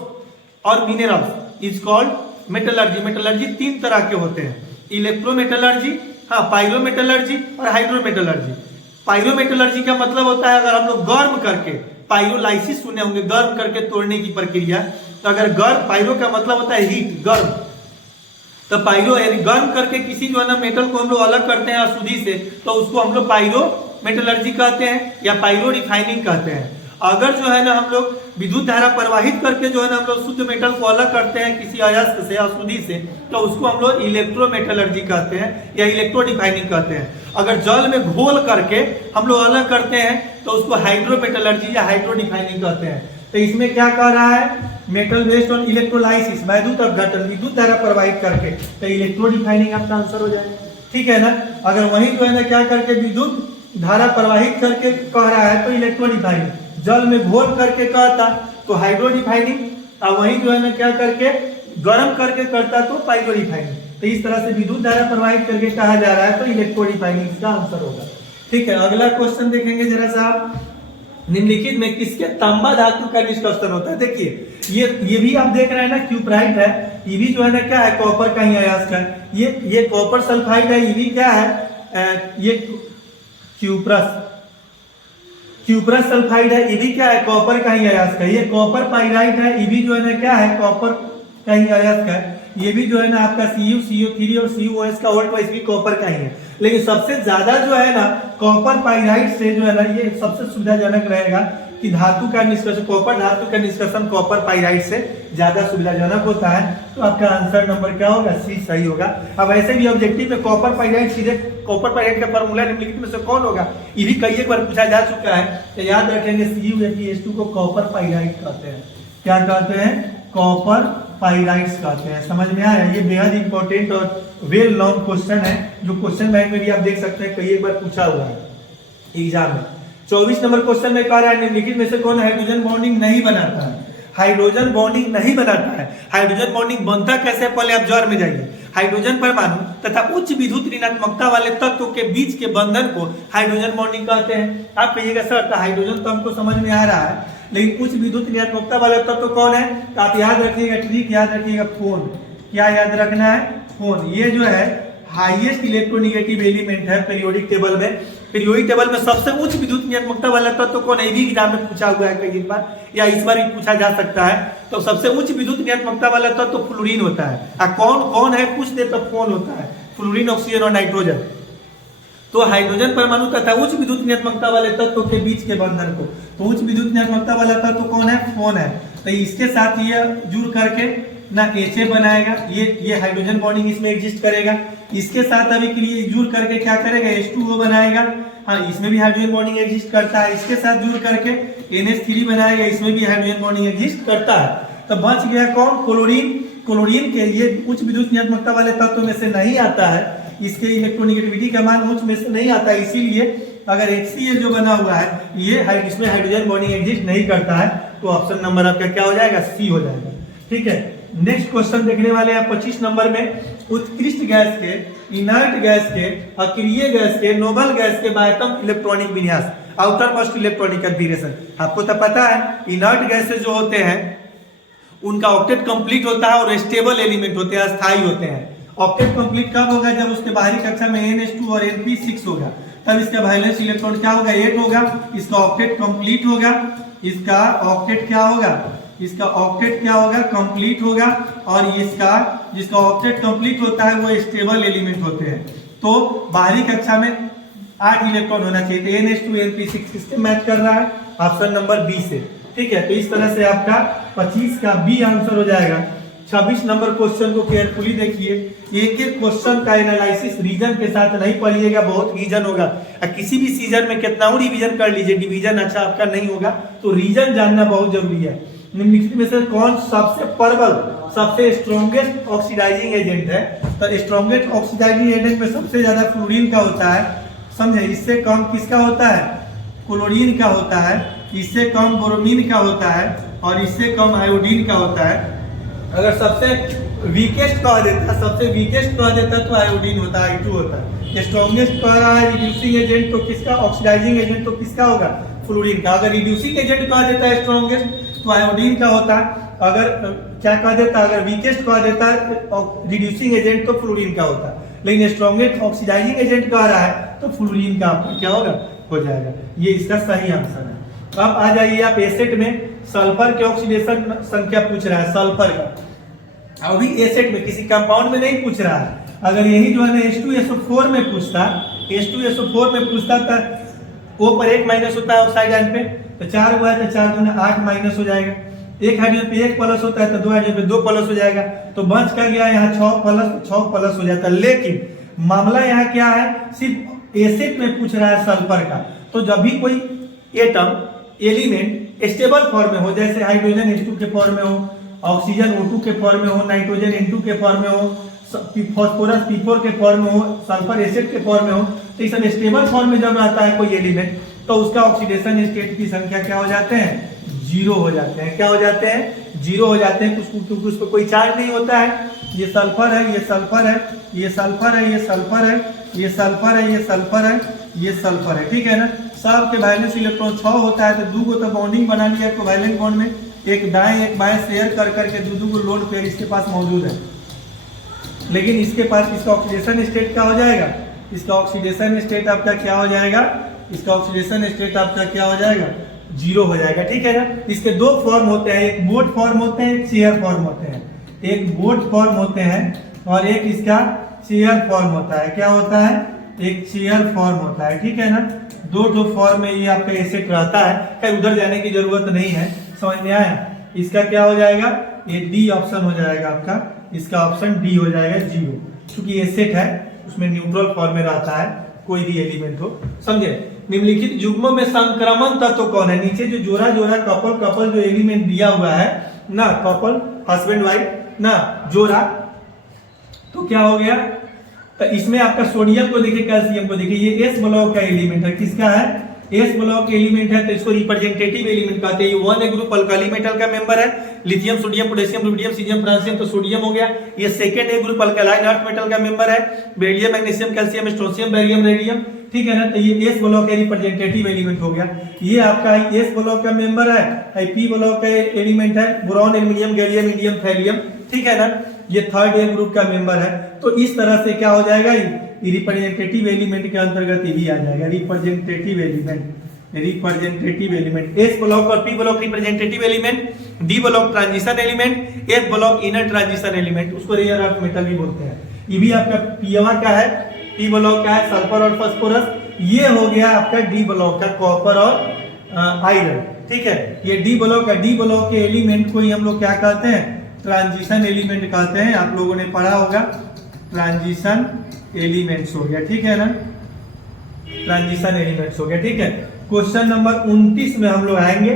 और minerals is called metallurgy। Metallurgy 3 तरह के होते हैं, इलेक्ट्रोमेटलर्जी, हाँ, पायरोमेटलर्जी और हाइड्रोमेटलर्जी। पायरोमेटलर्जी का मतलब होता है अगर हम लोग गर्म करके, पायरोलाइसिस सुने होंगे, गर्म करके तोड़ने की प्रक्रिया। तो अगर गर्म, पायरो का मतलब होता है हीट, गर्म, तो पायरो यानी गर्म करके किसी जो है ना मेटल को हम लोग अलग करते हैं अशुद्धि से, तो उसको हम लोग पायरो मेटलर्जी कहते हैं या पायरो रिफाइनिंग कहते हैं। अगर जो है ना हम लोग विद्युत धारा प्रवाहित करके जो है ना हम लोग शुद्ध मेटल को अलग करते हैं किसी अयस्क से अशुद्धि से, तो उसको हम लोग इलेक्ट्रोमेटलर्जी कहते हैं या इलेक्ट्रो डिफाइनिंग कहते हैं। अगर जल में घोल करके हम लोग अलग करते हैं तो उसको हाइड्रोमेटलर्जी या हाइड्रो डिफाइनिंग कहते हैं। तो इसमें क्या कह रहा है, मेटल बेस्ड ऑन इलेक्ट्रोलाइसिस, वैद्युत अपघटन, विद्युत धारा प्रवाहित करके, तो इलेक्ट्रो डिफाइनिंग आपका आंसर हो जाएगा। ठीक है ना। अगर वही जो है ना क्या करके विद्युत धारा प्रवाहित करके कह रहा है तो इलेक्ट्रो डिफाइनिंग, जल में घोल करके कहता तो हाइड्रो डिफाइनिंग, और वही जो है ना क्या करके गर्म करके करता तो पाइरो डिफाइनिंग। तो इस तरह से विद्युत धारा प्रवाहित करके कहा जा रहा है तो इलेक्ट्रो डिफाइनिंग इसका आंसर होगा। ठीक है, अगला क्वेश्चन देखेंगे जरा साहब, निम्नलिखित में किसके तांबा धातु का निष्कर्षण होता है। देखिए ये भी आप देख रहे हैं ना क्यूप्राइट है, ये भी जो है ना क्या है कॉपर का ही अयस्क है। ये कॉपर सल्फाइड है, ये भी क्या है ये क्यूप्रस सल्फाइड है, ये भी क्या है कॉपर का ही अयस्क है। ये कॉपर पाइराइट है, ये भी जो है ना क्या है कॉपर का ही अयस्क है। ये भी जो है ना आपका Cu, CO3 और CuOH का वोल्ट वाइज भी कॉपर का ही है। लेकिन सबसे ज्यादा जो है ना कॉपर पाइराइट से जो है ना ये सबसे सुविधाजनक रहेगा कि धातु का निष्कर्षण, कॉपर धातु का निष्कर्षण कॉपर पाइराइट से ज्यादा सुविधाजनक होता है। तो आपका आंसर नंबर क्या होगा, सी सही होगा। अब ऐसे भी ऑब्जेक्टिव में कॉपर पाइराइट, सीधे कॉपर पाइराइट का फॉर्मूला निम्नलिखित में से कौन होगा, ये भी कई एक बार पूछा जा चुका है। तो याद रखेंगे CuHbH2 को कॉपर पाइराइट कहते हैं। क्या कहते हैं, कॉपर पाइराइट्स कहते हैं। समझ में आया, ये बेहद इंपॉर्टेंट और वेल नोन क्वेश्चन है, जो क्वेश्चन बैंक में भी आप देख सकते हैं कई एक बार पूछा हुआ है एग्जाम में। 24 नंबर क्वेश्चन में कह रहा है निम्नलिखित में से कौन हाइड्रोजन बॉन्डिंग नहीं बनाता है। हाइड्रोजन बॉन्डिंग नहीं बनाता है। हाइड्रोजन बॉन्डिंग बनता कैसे, पहले आप जड़ में जाइए। हाइड्रोजन परमाणु तथा उच्च विद्युत ऋणात्मकता वाले तत्वों के बीच के बंधन को हाइड्रोजन बॉन्डिंग कहते हैं। आप कहिएगा सर तो हाइड्रोजन तो हमको समझ में आ रहा है, लेकिन उच्च विद्युत ऋणात्मकता वाला तत्व कौन है, तो आप याद रखिएगा, ट्रिक याद रखिएगा, फोन। क्या याद रखना है, फोन। ये जो है हाईएस्ट इलेक्ट्रोनेगेटिव एलिमेंट है पीरियोडिक टेबल में। पीरियोडिक टेबल में सबसे उच्च विद्युत ऋणात्मकता वाला तत्व कौन है, ये भी एग्जाम में पूछा हुआ है कई बार, या इस बार भी पूछा जा सकता है। तो सबसे उच्च विद्युत ऋणात्मकता वाला तत्व फ्लोरीन होता है। कौन कौन है पूछ दे तो फोन होता है, फ्लोरीन, ऑक्सीजन और नाइट्रोजन। तो हाइड्रोजन परमाणु तथा उच्च विद्युत ऋणात्मकता वाले तत्व के बीच के बंधन को, तो उच्च विद्युत ऋणात्मकता वाला तत्व कौन है, फोन है। तो इसके साथ ये जुड़ करके ना HA बनाएगा, ये हाइड्रोजन बॉन्डिंग इसमें एग्जिस्ट करेगा। इसके साथ अभी के लिए जुड़ करके क्या करेगा, H2O बनाएगा। हाँ, इसमें भी हाइड्रोजन बॉन्डिंग एग्जिस्ट करता है। इसके साथ जुड़ करके NH3 बनाएगा, इसमें भी हाइड्रोजन बॉन्डिंग एग्जिस्ट करता है। तो बच गया कौन, क्लोरीन। क्लोरीन के ये उच्च विद्युत ऋणात्मकता वाले तत्व में से नहीं आता है, इसके इलेक्ट्रोनेगेटिविटी का मान उच्च में से नहीं आता है। इसीलिए अगर HCl जो बना हुआ है ये इसमें हाइड्रोजन बॉन्डिंग एग्जिस्ट नहीं करता है। तो ऑप्शन नंबर आपका क्या हो जाएगा, सी हो जाएगा। ठीक है, नेक्स्ट क्वेश्चन देखने वाले हैं 25 नंबर में। उत्कृष्ट गैस के, इनर्ट गैस के, अक्रिय गैस के, नोबल गैस के बाह्यतम इलेक्ट्रॉनिक विन्यास, आउटर मोस्ट इलेक्ट्रॉनिक कॉन्फ़िगरेशन। आपको तो पता है इनर्ट गैसेस जो होते हैं उनका ऑक्टेट कंप्लीट होता है और स्टेबल एलिमेंट होते हैं, अस्थायी होते हैं। ऑक्टेट कंप्लीट कब होगा, जब उसके बाहरी कक्षा में NH2 और Np6 होगा, तब इसका वैलेंस इलेक्ट्रॉन क्या होगा, 8 होगा। इसका ऑक्टेट कंप्लीट होगा, इसका ऑक्टेट क्या होगा, इसका ऑक्टेट क्या होगा, कंप्लीट होगा। और इसका जिसका ऑक्टेट कंप्लीट होता है वो स्टेबल एलिमेंट होते हैं। तो बाहरी कक्षा में 8 इलेक्ट्रॉन होना चाहिए। NH2 Np6 किससे मैच कर रहा है, ऑप्शन नंबर बी से। ठीक है, तो इस तरह से आपका 25 का बी आंसर हो जाएगा। 26 नंबर क्वेश्चन को केयरफुली देखिए। एक एक क्वेश्चन का एनालिसिस रीजन के साथ नहीं पढ़िएगा, बहुत रीजन होगा। किसी भी सीजन में कितना रिवीजन कर लीजिए, डिवीजन अच्छा आपका नहीं होगा। तो रीजन जानना बहुत जरूरी है। निम्नलिखित में से कौन सबसे प्रबल, सबसे स्ट्रॉन्गेस्ट ऑक्सीडाइजिंग एजेंट है। तो स्ट्रॉन्गेस्ट ऑक्सीडाइजिंग एजेंट में सबसे ज्यादा फ्लोरीन का होता है, समझे। इससे कम किसका होता है, क्लोरीन का होता है। इससे कम ब्रोमीन का होता है और इससे कम आयोडीन का होता है। अगर सबसे वीकेस्ट कह देता, सबसे वीकेस्ट कह देता तो आयोडीन होता है, I2 होता है। स्ट्रॉन्गेस्ट कह रहा है रिड्यूसिंग एजेंट तो किसका, ऑक्सीडाइजिंग एजेंट तो किसका होगा, फ्लोरीन का। अगर रिड्यूसिंग एजेंट कह देता है स्ट्रॉन्गेस्ट तो आयोडीन का होता है। अगर क्या कह देता, अगर वीकेस्ट कह देता रिड्यूसिंग एजेंट तो फ्लोरीन का होता है। लेकिन स्ट्रॉन्गेस्ट ऑक्सीडाइजिंग एजेंट कह रहा है तो फ्लोरीन का आपका क्या होगा, हो जाएगा। ये इसका सही आंसर है। अब आ जाइए आप एसिड में, सल्फर के ऑक्सीडेशन संख्या पूछ रहा है, सल्फर का। अभी एसिड में किसी कंपाउंड में नहीं पूछ रहा है। अगर यही जो है ना H2SO4 में पूछता, H2SO4 में पूछता था, O पर 1 माइनस होता है ऑक्साइड आयन पे, तो 4 हुआ है तो 4 दूना 8 माइनस हो जाएगा। एक हाइड्रोजन पे 1 प्लस होता है तो 2 हाइड्रोजन पे 2 प्लस हो जाएगा, तो बच का गया यहाँ 6 प्लस हो जाता है। लेकिन मामला यहाँ क्या है, सिर्फ एसिड में पूछ रहा है सल्फर का। तो जब भी कोई एटम एलिमेंट स्टेबल फॉर्म में हो, जैसे हाइड्रोजन H2 के फॉर्म में हो, ऑक्सीजन O2 के फॉर्म में हो, नाइट्रोजन N2 के फॉर्म में हो, फास्फोरस P4 के फॉर्म में हो, सल्फर एसिड के फॉर्म में हो, तो इस सब स्टेबल फॉर्म में जब आता है कोई एलिमेंट, तो उसका ऑक्सीडेशन स्टेट की संख्या क्या हो जाते हैं, 0 हो जाते हैं। क्या हो जाते हैं, 0 हो जाते हैं। क्योंकि उस पर कोई चार्ज नहीं होता है। ये सल्फर है, ये सल्फर है, ये सल्फर है, ये सल्फर है, ये सल्फर है, ये सल्फर है, ये सल्फर है, ठीक है ना। सब के वैलेंस इलेक्ट्रॉन 6 होता है, तो 2 को तो बॉन्डिंग बना लिया कोवैलेंट बॉन्ड में, एक दाएं एक बाएं शेयर कर करके 2 को लोड पेयर इसके पास मौजूद है। लेकिन इसके पास इसका ऑक्सीडेशन स्टेट क्या हो जाएगा, इसका ऑक्सीडेशन स्टेट आपका क्या हो जाएगा, इसका ऑक्सीडेशन स्टेट आपका क्या हो जाएगा, 0 हो जाएगा, ठीक है ना। इसके 2 फॉर्म होते हैं, एक बोट फॉर्म होते हैं, एक चेयर फॉर्म होते हैं। एक बोट फॉर्म होते हैं और एक इसका चेयर फॉर्म होता है। क्या होता है, एक चेयर फॉर्म होता है, ठीक है ना। दो फॉर्म में ये आपका एसिड रहता है। कहीं उधर जाने की जरूरत नहीं है, समझ में आया। इसका क्या हो जाएगा, ये डी ऑप्शन हो जाएगा आपका, इसका ऑप्शन डी हो जाएगा 0, क्योंकि एसिड है उसमें न्यूट्रल फॉर्म में रहता है कोई भी एलिमेंट हो, समझे। निम्नलिखित युग्मों में संक्रमण तत्व कौन है, नीचे जो जोड़ा जोड़ा कपल जो एलिमेंट दिया हुआ है ना, कपल हस्बैंड वाइफ ना जोड़ा, तो क्या हो गया, तो इसमें आपका सोडियम को देखिए, कैल्शियम को देखिए, ये एस ब्लॉक का एलिमेंट है। किसका है, एस ब्लॉक एलिमेंट है, तो इसको रिप्रेजेंटेटिव एलिमेंट कहते हैं। ये 1 ग्रुप अल्काली मेटल का मेंबर है, lithium sodium potassium rubidium caesium francium, तो सोडियम हो गया। ये सेकंड ए ग्रुप अल्कालाइन अर्थ मेटल का मेंबर है, beryllium magnesium calcium strontium barium radium, ठीक है ना। तो ये एस ब्लॉक का रिप्रेजेंटेटिव एलिमेंट हो गया। ये आपका एस ब्लॉक का मेंबर है, पी ब्लॉक का एलिमेंट है, boron aluminium gallium indium thallium, ठीक है ना। ये थर्ड ए ग्रुप का मेंबर है। तो इस तरह से क्या हो जाएगा, रिप्रेजेंटेटिव एलिमेंट के अंतर्गत ये आ जाएगा, रिप्रेजेंटेटिव एलिमेंट। एस ब्लॉक और P block representative element, D block transition element, F block inner transition element, उसको रेयर अर्थ मेटल भी बोलते हैं। ये भी आपका पीवा का है, पी ब्लॉक का है सल्फर और फास्फोरस। ये हो गया आपका डी ब्लॉक का कॉपर और आयरन, ठीक है। ये डी ब्लॉक है, डी ब्लॉक के एलिमेंट को ही हम लोग क्या कहते हैं, ट्रांजिशन एलिमेंट कहते हैं। आप लोगों ने पढ़ा होगा, ट्रांजिशन एलिमेंट्स हो गया, ठीक है ना, ट्रांजिशन एलिमेंट्स हो गया, ठीक है। क्वेश्चन नंबर 29 में हम लोग आएंगे।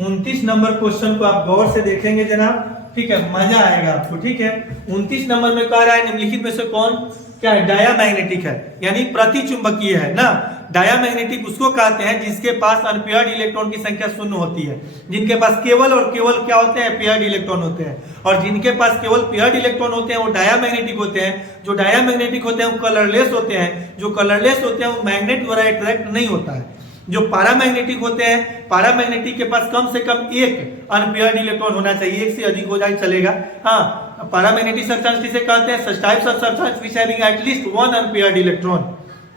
29 नंबर क्वेश्चन को आप गौर से देखेंगे जनाब, ठीक है, मजा आएगा आपको, ठीक है। 29 नंबर में कह रहा है निम्नलिखित में से कौन क्या है, डायामैग्नेटिक है, यानी प्रतिचुंबकीय है ना। डायामैग्नेटिक उसको कहते हैं जिसके पास अनपेयर्ड इलेक्ट्रॉन की संख्या 0 होती है, जिनके पास केवल और केवल क्या होते हैं, पेयर्ड इलेक्ट्रॉन होते हैं। और जिनके पास केवल पेयर्ड इलेक्ट्रॉन होते हैं वो डायामैग्नेटिक होते हैं। जो डायामैग्नेटिक होते हैं वो कलरलेस होते हैं। जो कलरलेस होते हैं वो मैग्नेट द्वारा अट्रैक्ट नहीं होता है। जो पैरामैग्नेटिक होते हैं, पैरामैग्नेटिक के पास कम से कम एक अनपेयर्ड इलेक्ट्रॉन होना चाहिए, एक से अधिक हो जाए चलेगा। हाँ, पैरामैग्नेटिक सब्सटेंस किसे कहते हैं, सच types of substance which having at least 1 unpaired electron,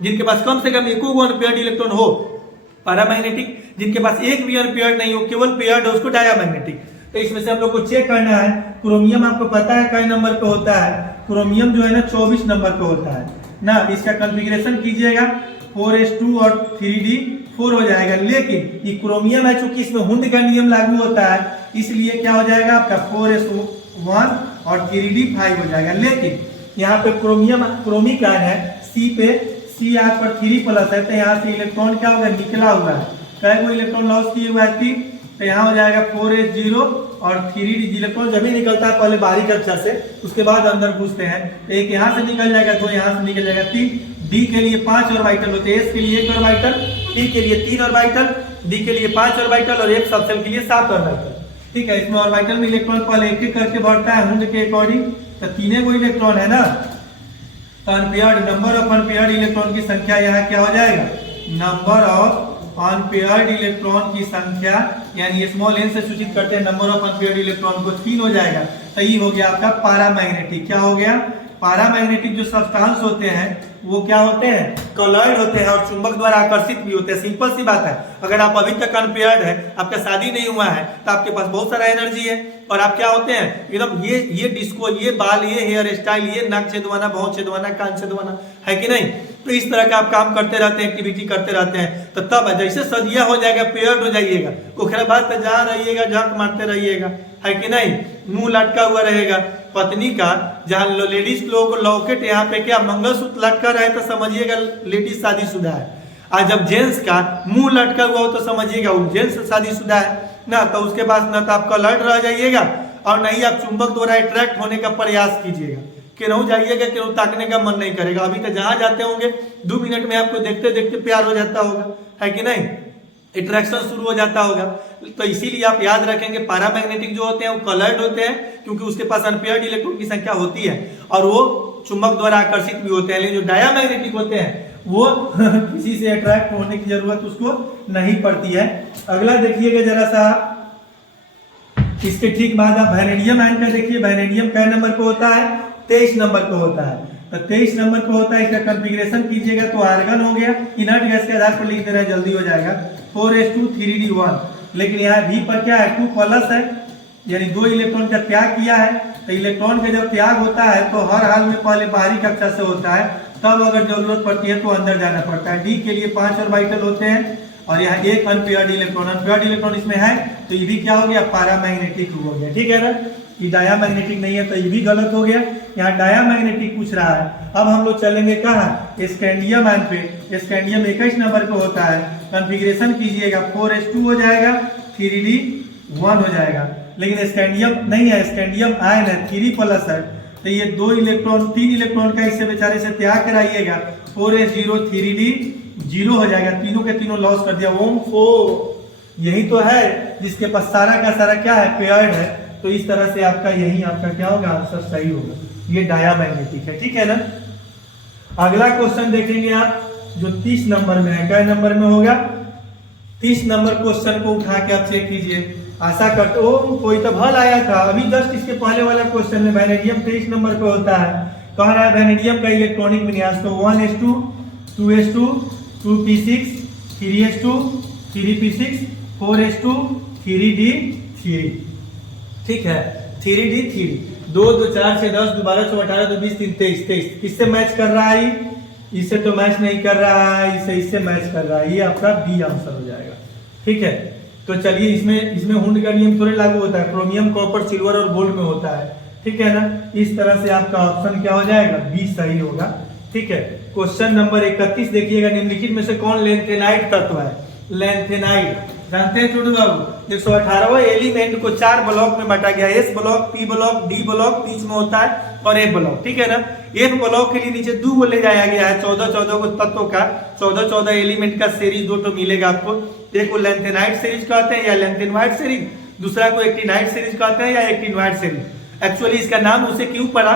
जिनके पास कम से कम एको अनपेयर्ड इलेक्ट्रॉन हो। पैरामैग्नेटिक जिनके पास एक भी अनपेयर्ड नहीं हो, केवल पेयर्ड हो, उसको डायामैग्नेटिक। तो इसमें से हम लोग को चेक करना है। क्रोमियम आपको पता है कई नंबर पे होता है, क्रोमियम जो है ना 24 नंबर पे होता है ना। इसका कॉन्फ़िगरेशन कीजिएगा 4s2 और 3d4 हो जाएगा। लेकिन ये क्रोमियम है, चूंकि इसमें हुंड का नियम लागू होता है, इसलिए क्या हो जाएगा आपका 4s1 और 3d5 हो जाएगा। लेकिन यहाँ पे क्रोमियम क्रोमिक आयन है, सी पे सी आज पर 3+ है, तो यहाँ से इलेक्ट्रॉन क्या होगा, निकला हुआ है। कई को इलेक्ट्रॉन लॉस किए हुआ है 3, तो यहाँ हो जाएगा 4s0 और 3d। इलेक्ट्रॉन जब भी निकलता है पहले बाहरी कक्षा से, उसके बाद अंदर घुसते हैं। एक यहाँ से निकल जाएगा, 2 यहाँ से निकल जाएगा, 3। डी के लिए 5 ऑर्बिटल होते हैं, एस के लिए 1 ऑर्बिटल, टी के लिए 3 ऑर्बिटल, डी के लिए 5 ऑर्बिटल और एक सबसेल के लिए 7 ऑर्बिटल, ठीक है। इसमें ऑर्बिटल में इलेक्ट्रॉन पहले एक एक करके बढ़ता है हुंड के अकॉर्डिंग, तो 3 को इलेक्ट्रॉन है ना। Unpaired number of unpaired electron की संख्या यहाँ क्या हो जाएगा, नंबर ऑफ अनपेयर्ड इलेक्ट्रॉन की संख्या, यानी स्मॉल एन से सूचित करते हैं नंबर ऑफ अनपेयर्ड इलेक्ट्रॉन को, 3 हो जाएगा। तो ये हो गया आपका पैरामैग्नेटिक। क्या हो गया, पैरामैग्नेटिक जो सब्सटेंस होते हैं वो क्या होते हैं, कॉलॉइड होते हैं और चुंबक द्वारा आकर्षित भी होते हैं। सिंपल सी बात है, अगर आप अभी तक अनपेयर्ड है, आपका शादी नहीं हुआ है, तो आपके पास बहुत सारा एनर्जी है और आप क्या होते हैं एकदम ये डिस्को, ये बाल, ये हेयर स्टाइल, ये नाक छेदवाना, भौं छेदवाना, कान छेदवाना, है कि नहीं। तो इस तरह का आप काम करते रहते हैं, एक्टिविटी करते रहते हैं, तो तब जैसे सदिया हो जाएगा, पेयर्ड हो जाइएगा, उसके बाद तो जहाँ रहिएगा झक मारते रहिएगा, है कि नहीं, मुंह लटका हुआ रहेगा। पत्नी का जहाँ लेडीज लोग लॉकेट यहाँ पे क्या मंगलसूत्र लटका रहे तो समझिएगा लेडीज शादीशुदा है, और जब जेंट्स का मुंह लटका हुआ हो तो समझिएगा वो जेंट्स शादीशुदा है ना। तो उसके बाद ना तो आप कलर्ड रह जाइएगा और नहीं आप चुंबक द्वारा अट्रैक्ट होने का प्रयास कीजिएगा, क्यों जाइएगा, क्यों ताकने का मन नहीं करेगा। अभी तो जहां जाते होंगे 2 मिनट में आपको देखते देखते प्यार हो जाता होगा, है कि नहीं, अट्रैक्शन शुरू हो जाता होगा। तो इसीलिए आप याद रखेंगे पैरामैग्नेटिक जो होते हैं वो कलर्ड होते हैं, क्योंकि उसके पास अनपेयर्ड इलेक्ट्रॉन की संख्या होती है और वो चुंबक द्वारा आकर्षित भी होते हैं। लेकिन जो डायामैग्नेटिक होते हैं वो किसी से अट्रैक्ट होने की जरूरत उसको नहीं पड़ती है। अगला देखिएगा जरा सा, इसके ठीक बाद आप वैनेडियम आयन का देखिए। वैनेडियम कै नंबर पे होता है, 23 नंबर पे होता है। तो 23 नंबर पे होता है, इसका कॉन्फ़िगरेशन कीजिएगा तो आर्गन हो गया, इनर्ट गैस के आधार पर लिख दे रहे हैं, जल्दी हो जाएगा, 4s2 3d1। लेकिन यहाँ V पर क्या है, 2 प्लस है, यानी 2 इलेक्ट्रॉन का त्याग किया है। तो इलेक्ट्रॉन का जब त्याग होता है तो हर हाल में पहले बाहरी कक्षा से होता है, तब अगर जरूरत पड़ती है तो अंदर जाना पड़ता है। D के लिए 5 ऑर्बिटल होते हैं और यहाँ एक अनपेयर्ड इलेक्ट्रॉन, अनपेयर्ड इलेक्ट्रॉन इसमें है, तो ये भी क्या हो गया, पैरामैग्नेटिक हो गया, ठीक है ना। ये डायामैग्नेटिक नहीं है तो ये भी गलत हो गया, यहाँ डायामैग्नेटिक पूछ रहा है। अब हम लोग चलेंगे कहाँ, स्कैंडियम आयन पे। स्कैंडियम 21 नंबर पे होता है, कॉन्फ़िगरेशन कीजिएगा, 4s2 हो जाएगा, 3d1 हो जाएगा। लेकिन स्कैंडियम नहीं है, स्कैंडियम आयन है, 3 प्लस है, तो ये 2 इलेक्ट्रॉन 3 इलेक्ट्रॉन का इससे बेचारे से त्याग कराइएगा, 4s0 3d0 हो जाएगा। तीनों के तीनों लॉस कर दिया, ओम 4 यही तो है जिसके पास सारा का सारा क्या है, पेयर्ड है। तो इस तरह से आपका यही आपका क्या होगा, आंसर सही होगा, ये डायामैग्नेटिक है, ठीक है ना। अगला क्वेश्चन देखेंगे आप जो 30 नंबर में है, क्या नंबर में होगा, 30 नंबर क्वेश्चन को उठा के आप चेक कीजिए। आशा करते हो कोई तो भल आया था अभी जस्ट इसके पहले वाला क्वेश्चन में, वैनेडियम 23 नंबर पे होता है, कह रहा है वैनेडियम का इलेक्ट्रॉनिक विन्यास, तो 1s2 2s2 2p6 3s2 3p6 4s2 3d3, ठीक है, 3d3, 2 2 4 6 10 12 14 18 2 20 3 23, किससे मैच कर रहा है, इससे तो मैच नहीं कर रहा है, इससे मैच कर रहा है, ये आपका बी आंसर हो जाएगा, ठीक है। तो चलिए इसमें हुंड का नियम थोड़े लागू होता है, क्रोमियम कॉपर सिल्वर और गोल्ड में होता है, ठीक है ना। इस तरह से आपका ऑप्शन क्या हो जाएगा, बी सही होगा, ठीक है। क्वेश्चन नंबर 31 देखिएगा, निम्नलिखित में से कौन लेंथेनाइट तत्व है, लेंथेनाइट जानते हैं छोटू बाबू, 118वां एलिमेंट को 4 ब्लॉक में बांटा गया, S block, P block, D block बीच में होता है और ए ब्लॉक, ठीक है ना। एक ब्लॉक के लिए नीचे 2 ले जाया गया है, 14 को तत्वों का 14 एलिमेंट का सीरीज 2 मिलेगा आपको। एक को लेंथेनाइट सीरीज कहते हैं या लेंथेनवाइट सीरीज, दूसरा को एक्टिनाइट सीरीज कहते हैं या एक्टिनवाइट सीरीज। एक्चुअली इसका नाम उसे क्यों पड़ा,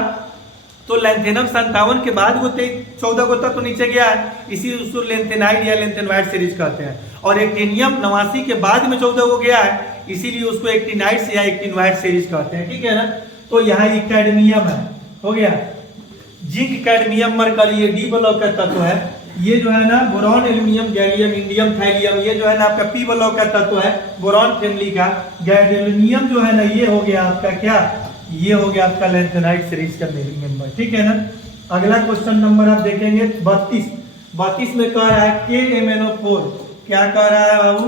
तो लेंथेनम 57 के बाद वो 14 को तत्व नीचे गया है, इसी उसको लेंथेनाइट या लेंथेनवाइट सीरीज कहते हैं। और एक्टिनियम 89 के बाद में 14 को गया है, इसीलिए उसको एक्टिनाइट या एक्टिनवाइट सीरीज कहते हैं, ठीक है ना। तो यहाँ ये कैडमियम है, हो गया, जिंक कैडमियम मरकरी, ये डी ब्लॉक का तत्व है। ये जो है ना boron aluminium gallium indium thallium, ये जो है ना आपका पी ब्लॉक का तत्व है, बोरॉन फैमिली का। गैडोलिनियम जो है ना ये हो गया आपका क्या, ये हो गया आपका लेंथेनाइट सीरीज का मेंबर, ठीक है ना। अगला क्वेश्चन नंबर आप देखेंगे 32 में कह रहा है KMnO4, क्या कह रहा है बाबू,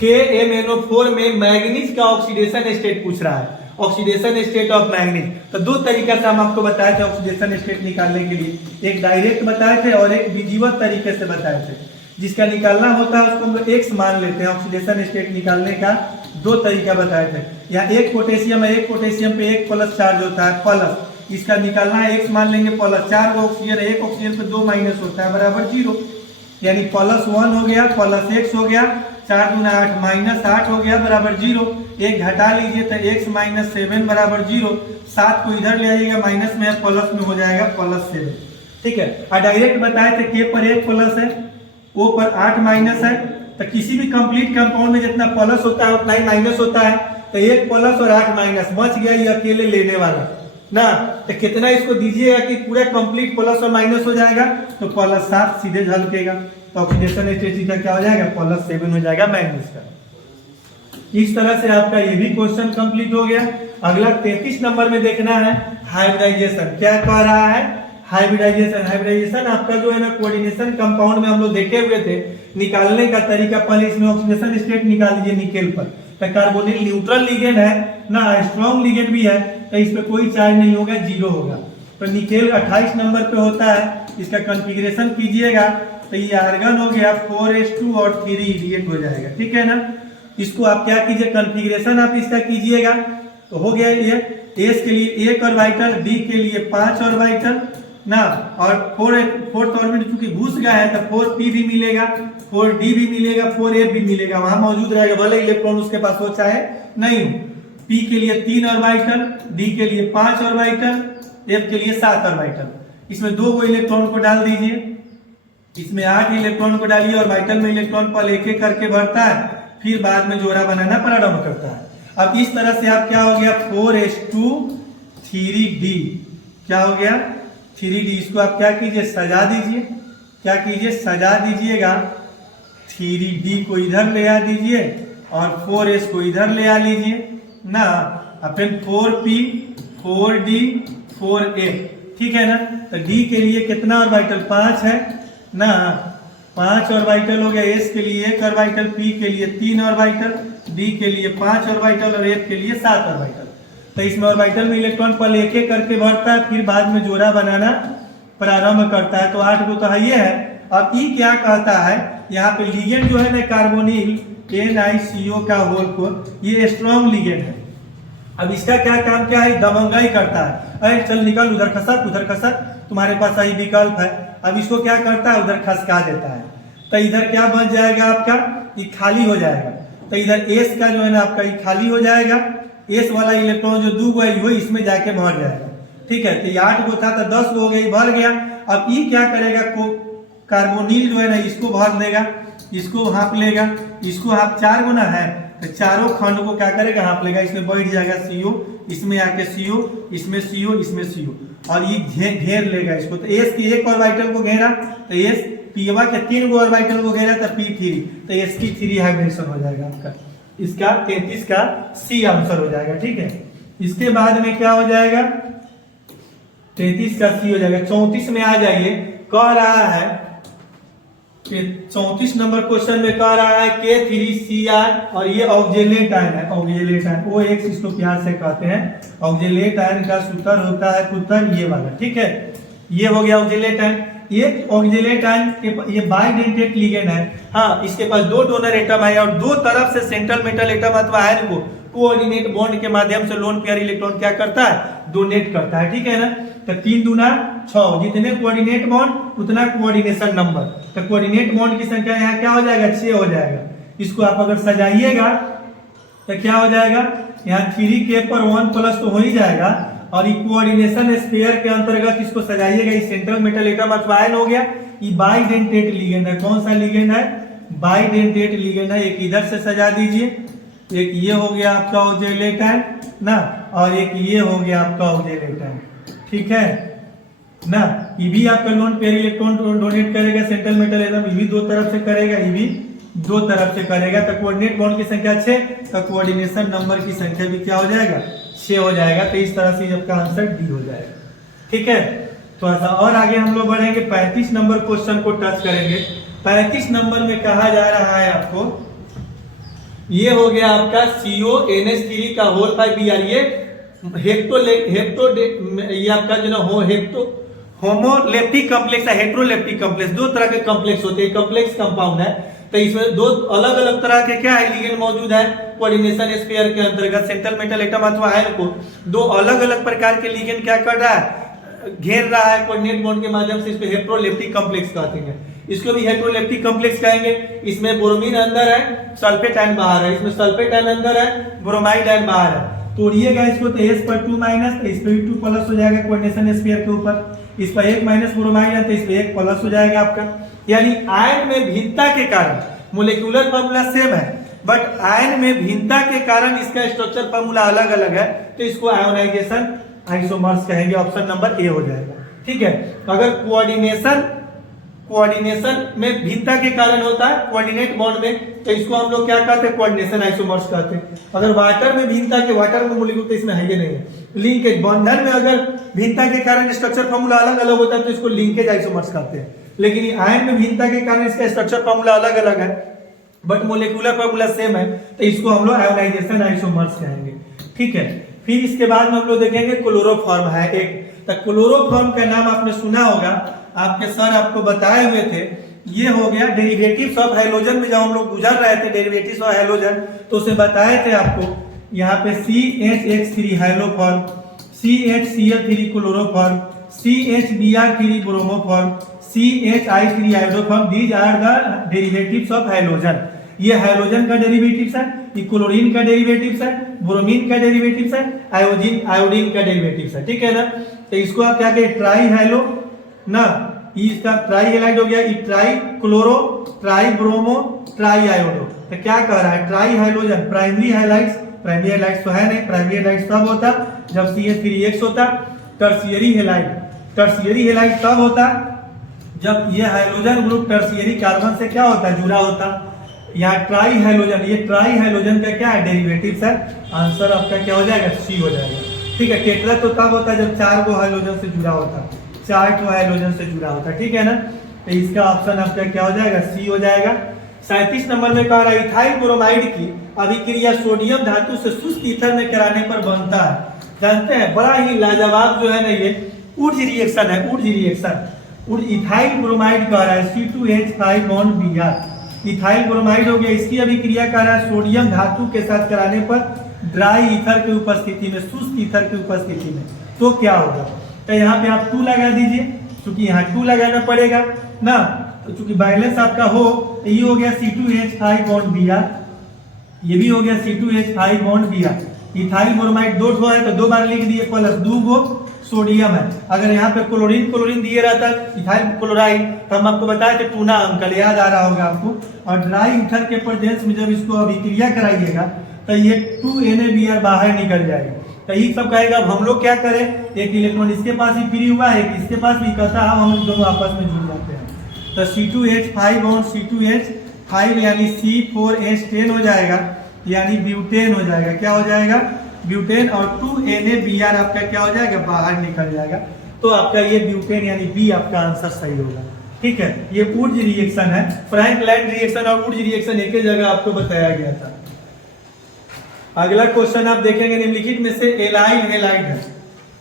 KMnO4 में मैग्नीज का ऑक्सीडेशन स्टेट पूछ रहा है, ऑक्सीडेशन स्टेट ऑफ मैग्नीज। तो 2 तरीका से हम आपको बताए थे ऑक्सीडेशन स्टेट निकालने के लिए, एक डायरेक्ट बताए थे और एक विधिवत तरीके से बताए थे। जिसका निकालना होता है उसको हम लोग एक्स मान लेते हैं। ऑक्सीडेशन स्टेट निकालने का 2 तरीका बताए थे। यहाँ एक पोटेशियम है, एक पोटेशियम पे 1 प्लस चार्ज होता है, प्लस इसका निकालना है एक्स मान लेंगे प्लस, 4 ऑक्सीजन है, 1 ऑक्सीजन पे 2 माइनस होता है बराबर 0, यानी +1 हो गया प्लस x हो गया, 4 दूना 8 माइनस 8 हो गया बराबर 0। एक घटा लीजिए तो x माइनस 7 बराबर 0, 7 को इधर ले आइएगा माइनस में प्लस में हो जाएगा +7, ठीक है। और डायरेक्ट बताए थे k पर 1 प्लस है, O पर 8 माइनस है, तो किसी भी कंप्लीट कंपाउंड में जितना प्लस होता है उतना ही माइनस होता है, तो 1 प्लस और 8 माइनस बच गया ये अकेले लेने वाला ना। तो कितना इसको दीजिएगा कि पूरा कंप्लीट प्लस और माइनस हो जाएगा, तो +7 सीधे झलकेगा, तो ऑक्सीडेशन स्टेट का क्या हो जाएगा +7 हो जाएगा मैग्नीज का। इस तरह से आपका ये भी क्वेश्चन कंप्लीट हो गया। अगला 33 नंबर में देखना है हाइब्रिडाइजेशन, क्या कह रहा है, हाइब्रिडाइजेशन आपका जो है ना कोऑर्डिनेशन कंपाउंड में हम लोग देखे हुए थे। निकालने का तरीका, पहले इसमें ऑक्सीडेशन स्टेट निकाल दीजिए निकेल पर, तो कार्बोनिल न्यूट्रल लिगेंड है ना, स्ट्रॉन्ग लिगेंड भी है, तो इस पे कोई चार्ज नहीं होगा, जीरो होगा। तो निकेल 28 नंबर पे होता है, इसका कॉन्फ़िगरेशन कीजिएगा तो ये आर्गन हो गया 4s2 और 3 इडिएट हो जाएगा, ठीक है ना। इसको आप क्या कीजिए, कॉन्फ़िगरेशन आप इसका कीजिएगा तो हो गया ये एस के लिए 1 ऑर्बिटल, बी के लिए 5 ऑर्बिटल ना, और 4th ऑर्बिटल चूंकि घुस गया है तो 4p भी मिलेगा, 4d भी मिलेगा, 4f भी मिलेगा, वहां मौजूद रहेगा, भले इलेक्ट्रॉन उसके पास हो चाहे नहीं हो। p के लिए 3 ऑर्बिटल, d के लिए 5 ऑर्बिटल, f के लिए 7 ऑर्बिटल। इसमें 2 इलेक्ट्रॉन को डाल दीजिए, इसमें 8 इलेक्ट्रॉन को डालिए, ऑर्बिटल में इलेक्ट्रॉन पहले एक एक करके भरता है, फिर बाद में जोड़ा बनाना प्रारंभ करता है। अब इस तरह से आप क्या हो गया 4s2 3d, क्या हो गया 3d। इसको आप क्या कीजिए, सजा दीजिए, क्या कीजिए, सजा दीजिएगा। 3d को इधर ले आ दीजिए और 4s को इधर ले आ लीजिए ना, और फिर 4p 4d 4a, ठीक है ना। तो d के लिए कितना ऑर्बिटल 5 है ना, 5 ऑर्बिटल हो गया, s के लिए 1 ऑर्बिटल, p के लिए 3 ऑर्बिटल, d के लिए 5 ऑर्बिटल और f के लिए 7 ऑर्बिटल। तो इसमें ऑर्बिटल में इलेक्ट्रॉन पहले एक एक करके भरता है, फिर बाद में जोड़ा बनाना प्रारंभ करता है। तो 8 को तो ये है। अब ई क्या कहता है, यहाँ पे लिगेंड जो है ना कार्बोनिल NiCO का होल कोर, ये स्ट्रॉन्ग लिगेंड है। अब इसका क्या काम क्या है, दबंगाई करता है, अरे चल निकल उधर खसक उधर खसक, तुम्हारे पास सही विकल्प है। अब इसको क्या करता है, उधर खसका देता है, तो इधर क्या बच जाएगा आपका, ये खाली हो जाएगा। तो इधर एस का जो है ना आपका ये खाली हो जाएगा, एस वाला इलेक्ट्रॉन जो 2 गो है इसमें जाके भर जाएगा, ठीक है। तो ये 8 गो था तो 10 गो हो गई, भर गया। अब ये क्या करेगा, कार्बोनिल जो है ना इसको भर देगा, इसको हाँप लेगा, इसको हाँप 4 गो ना है तो चारों खंड को क्या करेगा, हाँप लेगा, इसमें बैठ जाएगा CO, इसमें आके CO, इसमें CO, इसमें CO, और ये घेर लेगा इसको। तो एस की 1 ऑर्बिटल को घेरा तो एस, पीवा के 3 गो ऑर्बिटल को घेरा तो p3, तो sp3 हाइब्रिडेशन हो जाएगा आपका, इसका 33 का C आंसर हो जाएगा, ठीक है। इसके बाद में क्या हो जाएगा, 33 का C हो जाएगा। 34 में आ जाइए, कह रहा है कि 34 नंबर क्वेश्चन में कह रहा है K3Cr, और ये ऑक्जेलेट आयन है, ऑक्जेलेट आयन OX इसको प्यार से कहते हैं। ऑक्जेलेट आयन का सूत्र होता है पुत्र ये वाला, ठीक है। ये हो गया ऑक्जेलेट आयन। ये ऑक्जेलेट आयन ये बाइडेंटेट लिगेंड है, हाँ, इसके पास 2 डोनर एटम है और 2 तरफ से सेंट्रल मेटल एटम अथवा आयन को कोऑर्डिनेट बॉन्ड के माध्यम से लोन पेयर इलेक्ट्रॉन क्या करता है, डोनेट करता है, ठीक है ना। तो 3 दूना 6, जितने कोऑर्डिनेट बॉन्ड उतना कोऑर्डिनेशन नंबर, तो कोऑर्डिनेट बॉन्ड की संख्या यहाँ क्या हो जाएगा, 6 हो जाएगा। इसको आप अगर सजाइएगा तो क्या हो जाएगा, यहाँ 3k पर 1 प्लस तो हो ही जाएगा, और ये कोऑर्डिनेशन स्फीयर के अंतर्गत इसको सजाइएगा, ये सेंट्रल मेटल एटम अथवा आयन हो गया। ये बाइडेंटेट लिगेंड है, कौन सा लिगेंड है, बाइडेंटेट लिगेंड है। एक इधर से सजा दीजिए, एक ये हो गया आपका ऑक्जेलेट आयन ना, और एक ये हो गया आपका ऑक्जेलेट आयन, ठीक है ना। ये भी आपका लोन पेयर इलेक्ट्रॉन डोनेट करेगा सेंट्रल मेटल एटम, ये भी 2 तरफ से करेगा, ये भी 2 तरफ से करेगा। तो कोऑर्डिनेट बॉन्ड की संख्या 6, तो कोऑर्डिनेशन नंबर की संख्या भी क्या हो जाएगा, 6 हो जाएगा। तो इस तरह से आपका आंसर डी हो जाएगा, ठीक है। थोड़ा सा और आगे हम लोग बढ़ेंगे, 35 नंबर क्वेश्चन को टच करेंगे। 35 नंबर में कहा जा रहा है आपको, ये हो गया आपका CONH3 का होल 5Br, ये ये आपका जो ना होमोलेप्टिक कॉम्प्लेक्स है, हेट्रोलेप्टिक कॉम्प्लेक्स, 2 तरह के कॉम्प्लेक्स होते हैं, कॉम्प्लेक्स कंपाउंड है। तो इसमें 2 अलग अलग तरह के क्या है लिगेंड मौजूद है कोऑर्डिनेशन स्फीयर के अंतर्गत। सेंट्रल मेटल एटम अथवा आयन को 2 अलग अलग प्रकार के लिगेंड क्या कर रहा है, घेर रहा है कोऑर्डिनेट बॉन्ड के माध्यम से। इसको हेट्रोलेप्टिक कॉम्प्लेक्स कहते हैं, इसको भी हेट्रोलेप्टिक कॉम्प्लेक्स कहेंगे। इसमें ब्रोमीन अंदर है, सल्फेट आयन बाहर है, इसमें सल्फेट आयन अंदर है, ब्रोमाइड आयन बाहर है। तोड़िएगा इसको तो S पर 2 माइनस, इस पर 2 प्लस हो जाएगा कोऑर्डिनेशन स्फीयर के ऊपर। इस पर 1 माइनस ब्रोमाइड है तो इस पर 1 प्लस हो जाएगा आपका। यानी आयन में भिन्नता के कारण मोलिकुलर फार्मूला सेम है, बट आयन में भिन्नता के कारण इसका स्ट्रक्चर फार्मूला अलग अलग है, तो इसको आयोनाइजेशन आइसोमर्स कहेंगे। ऑप्शन नंबर ए हो जाएगा, ठीक है। अगर कोऑर्डिनेशन कोऑर्डिनेशन में भिन्नता के कारण होता है, कोऑर्डिनेट बॉन्ड में, तो इसको हम लोग क्या कहते हैं, कोऑर्डिनेशन आइसोमर्स कहते हैं। अगर वाटर में भिन्नता के, वाटर में मॉलिक्यूल तो इसमें है ही नहीं है, लिंकेज बंधन में अगर भिन्नता के कारण स्ट्रक्चर फॉर्मूला अलग अलग होता है तो इसको लिंकेज आइसोमर्स कहते हैं। लेकिन आयन में भिन्नता के कारण इसका स्ट्रक्चर फॉर्मूला अलग अलग है बट मोलिकुलर फॉर्मूला सेम है, तो इसको हम लोग आयोनाइजेशन आइसोमर्स कहेंगे। ठीक है, फिर इसके बाद में हम लोग देखेंगे क्लोरोफॉर्म है एक। तो क्लोरोफॉर्म का नाम आपने सुना होगा, आपके सर आपको बताए हुए थे। ये हो गया डेरिवेटिव्स ऑफ हाइड्रोजन में, जब हम लोग गुजर रहे थे डेरिवेटिव्स ऑफ हाइड्रोजन तो उसे बताए थे आपको। यहाँ पे CH3 hydroform, CHCl3 chloroform, CHBr3 bromoform, CHI3 hydroform, these are the derivatives of hydrogen. ये हाइड्रोजन का डेरिवेटिव्स है, ये क्लोरीन का डेरिवेटिव्स है, ब्रोमीन का डेरिवेटिव्स है, आयोडीन का डेरिवेटिव्स है। ठीक है ना, तो इसको आप क्या कहें, ट्राई हाइलो ना, इसका ट्राई हेलाइड हो गया, try chloro, try bromo, try iodo. तो क्या कह रहा है, try hydrogen primary highlights, primary highlights तो है नहीं, प्राइमरी हाइलाइट्स तब होता जब CH3X होता। टर्शियरी हेलाइड, टर्शियरी हेलाइड तब होता जब ये हाइड्रोजन ग्रुप टर्शियरी कार्बन से क्या होता है, जुड़ा होता। यहाँ ट्राई हाइड्रोजन, ये ट्राई हाइड्रोजन का क्या है, डेरिवेटिव्स है। आंसर आपका क्या हो जाएगा, C हो जाएगा। ठीक है, टेट्रा तो तब होता है जब 4 गो हाइड्रोजन से जुड़ा होता, 4 गो हाइड्रोजन से जुड़ा होता। ठीक है ना, तो इसका ऑप्शन आपका क्या हो जाएगा, C हो जाएगा। 37 नंबर में कह रहा है इथाइल ब्रोमाइड की अभिक्रिया सोडियम धातु से शुष्क ईथर में कराने पर बनता है। जानते हैं, बड़ा ही लाजवाब जो है ना, ये ऊर्ज रिएक्शन है, ऊर्ज रिएक्शन। इथाइल ब्रोमाइड कह रहा है C2H5 bond Br, ethyl bromide हो गया, इसकी अभिक्रिया कर रहा है सोडियम धातु के साथ कराने पर ड्राई ईथर की उपस्थिति में, शुष्क ईथर की उपस्थिति में, तो क्या होगा। तो यहाँ पे आप 2 लगा दीजिए, क्योंकि यहाँ 2 लगाना पड़ेगा ना, तो चूंकि बैलेंस आपका हो, ये हो गया C2H5 बॉन्ड Br, ये भी हो गया C2H5 bond Br। Ethyl bromide 2 ठो है तो 2 बार लिख दिए, प्लस 2 गो सोडियम है। अगर यहाँ पे क्लोरीन दिए रहता इथाइल क्लोराइड तो हम आपको बताया थे टूना अंकल, याद आ रहा होगा आपको। और ड्राई ईथर के प्रेजेंस में जब इसको अभिक्रिया कराइएगा तो ये 2NaBr बाहर निकल जाएगा। तो ये सब कहेगा अब हम लोग क्या करें, एक इलेक्ट्रॉन इसके पास ही फ्री हुआ है, एक इसके पास भी, कहता है हम दोनों आपस में जुड़ जाते हैं। तो C2H5 और C2H5 यानी C4H10 हो जाएगा, यानी ब्यूटेन हो जाएगा। क्या हो जाएगा, ब्यूटेन। और 2NaBr आपका क्या हो जाएगा, बाहर निकल जाएगा। तो आपका ये ब्यूटेन यानी बी आपका आंसर सही होगा। ठीक है, ये ऊर्ज रिएक्शन है, फ्रैंकलैंड रिएक्शन और ऊर्ज रिएक्शन एक ही जगह आपको बताया गया था। अगला क्वेश्चन आप देखेंगे निम्नलिखित में से एलाइल हेलाइड है।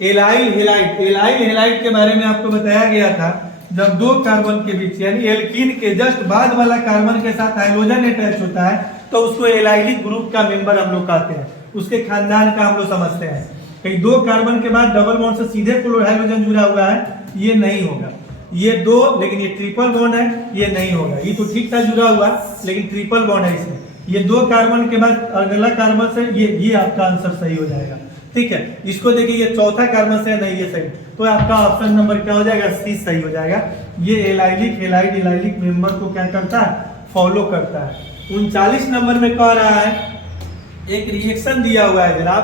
एलाइल हेलाइड के बारे में आपको बताया गया था, जब 2 कार्बन के बीच यानी एल्कीन के जस्ट बाद वाला कार्बन के साथ हाइड्रोजन अटैच होता है तो उसको एलाइलिक ग्रुप का मेंबर हम लोग कहते हैं, उसके खानदान का हम लोग समझते हैं। कहीं 2 कार्बन के बाद डबल बॉन्ड से सीधे क्लोरो हाइड्रोजन जुड़ा हुआ है, ये नहीं होगा। ये 2, लेकिन ये ट्रिपल बॉन्ड है, ये नहीं होगा। ये तो ठीक था जुड़ा हुआ, लेकिन ट्रिपल बॉन्ड है इसमें। ये 2 कार्बन के बाद अगला कार्बन से ये आपका आंसर सही हो जाएगा। ठीक है, इसको देखिए ये चौथा कार्बन से नहीं, ये सही, तो आपका ऑप्शन नंबर क्या हो जाएगा, C सही हो जाएगा। ये एलाइलिक मेंबर को क्या करता है, फॉलो करता है। 39 नंबर में कह रहा है एक रिएक्शन दिया हुआ है जनाब,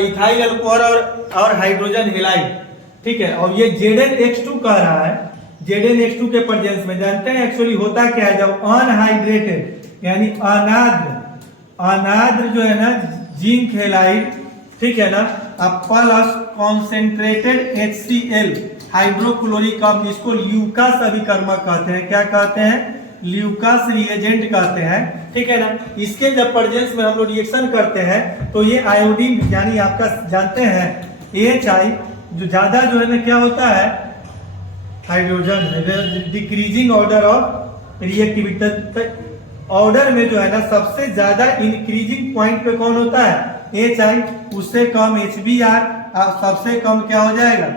इथाइल अल्कोहल और हाइड्रोजन हेलाइड। ठीक है, और ये ZnH2 कह रहा है। ZnH2 के प्रेजेंस में जानते हैं एक्चुअली होता क्या है, जब अनहाइड्रेटेड यानी अनाद्र जो है ना जिंक हेलाइड, ठीक है ना, प्लस कॉन्सेंट्रेटेड HCl हाइड्रोक्लोरिक अम्ल, इसको ल्यूकास अभिकर्मक कहते हैं। क्या कहते हैं, ल्यूकास रिएजेंट कहते हैं। ठीक है ना, इसके जब प्रेजेंस में हम लोग रिएक्शन करते हैं तो ये आयोडीन यानी आपका जानते हैं HI जो ज्यादा जो है ना क्या होता है, hydrogen decreasing order of reactivity, order में जो है ना सबसे ज्यादा इंक्रीजिंग पॉइंट पे कौन होता है, HI, उससे कम HBr, सबसे कम क्या हो जाएगा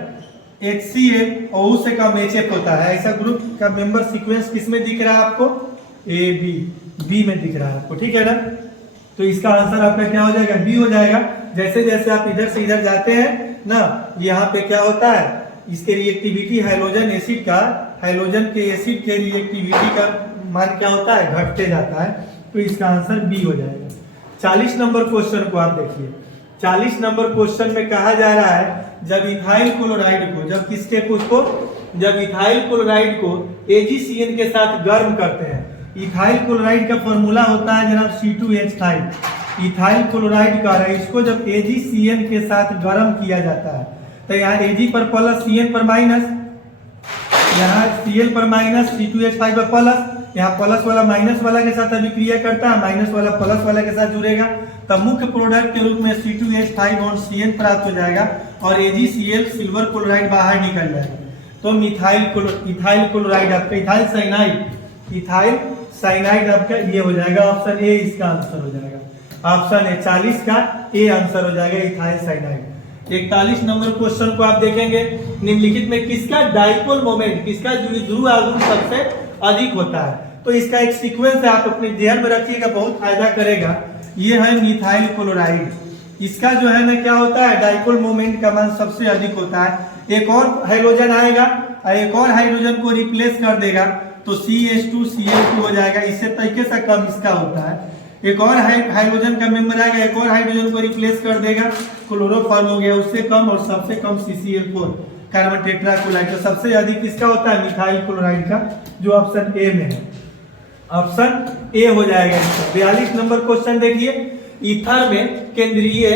HCl, और उससे कम HF होता है। ऐसा ग्रुप का मेंबर सीक्वेंस किस में दिख रहा है आपको, बी में दिख रहा है आपको। ठीक है ना, तो इसका आंसर आपका क्या हो जाएगा, बी हो जाएगा। जैसे जैसे आप इधर से इधर जाते हैं ना, यहाँ पे क्या होता है, इसके रिएक्टिविटी हाइड्रोजन के एसिड के रिएक्टिविटी का मान क्या होता है, घटते जाता है। तो इसका आंसर बी हो जाएगा। 40 नंबर क्वेश्चन को आप देखिए। 40 नंबर क्वेश्चन में कहा जा रहा है जब इथाइल क्लोराइड को, जब इथाइल क्लोराइड को AgCN के साथ गर्म करते हैं। इथाइल क्लोराइड का फॉर्मूला होता है जनाब C2H5। इथाइल क्लोराइड का है, इसको जब AgCN के साथ गर्म किया जाता है तो यहाँ Ag पर प्लस, Cn पर माइनस, यहाँ Cl पर माइनस, C2H5 पर प्लस, यहाँ प्लस वाला माइनस वाला के साथ अभिक्रिया करता है, माइनस वाला प्लस वाला के साथ जुड़ेगा, तब मुख्य प्रोडक्ट के रूप में C2H5 और Cn प्राप्त हो जाएगा और AgCl सिल्वर क्लोराइड बाहर निकल जाएगा। तो इथाइल क्लोराइड आपका इथाइल साइनाइड आपका ये हो जाएगा ऑप्शन ए, इसका आंसर हो जाएगा ऑप्शन ए, 40 का ए आंसर हो जाएगा इथाइल साइनाइड। 41 नंबर क्वेश्चन को आप देखेंगे, निम्नलिखित में किसका डाइपोल मोमेंट, किसका द्विध्रुव आघूर्ण सबसे अधिक होता है। तो इसका एक सीक्वेंस है, आप अपने ध्यान में रखिएगा, बहुत फायदा करेगा। ये है मिथाइल क्लोराइड, इसका जो है ना क्या होता है, डाइपोल मोमेंट का मान सबसे अधिक होता है। एक और हाइड्रोजन आएगा और एक और हाइड्रोजन को रिप्लेस कर देगा तो CH2Cl2 हो जाएगा, इससे तरीके से कम इसका होता है। एक और हाइड्रोजन का मेंबर आएगा, एक और हाइड्रोजन को रिप्लेस कर देगा, क्लोरोफॉर्म हो गया, उससे कम, और सबसे कम CCl4 कार्बन टेट्राक्लोराइड। तो सबसे अधिक किसका होता है, मिथाइल क्लोराइड का, जो ऑप्शन ए में है, ऑप्शन ए हो जाएगा इसका। 42 नंबर क्वेश्चन देखिए, ईथर में केंद्रीय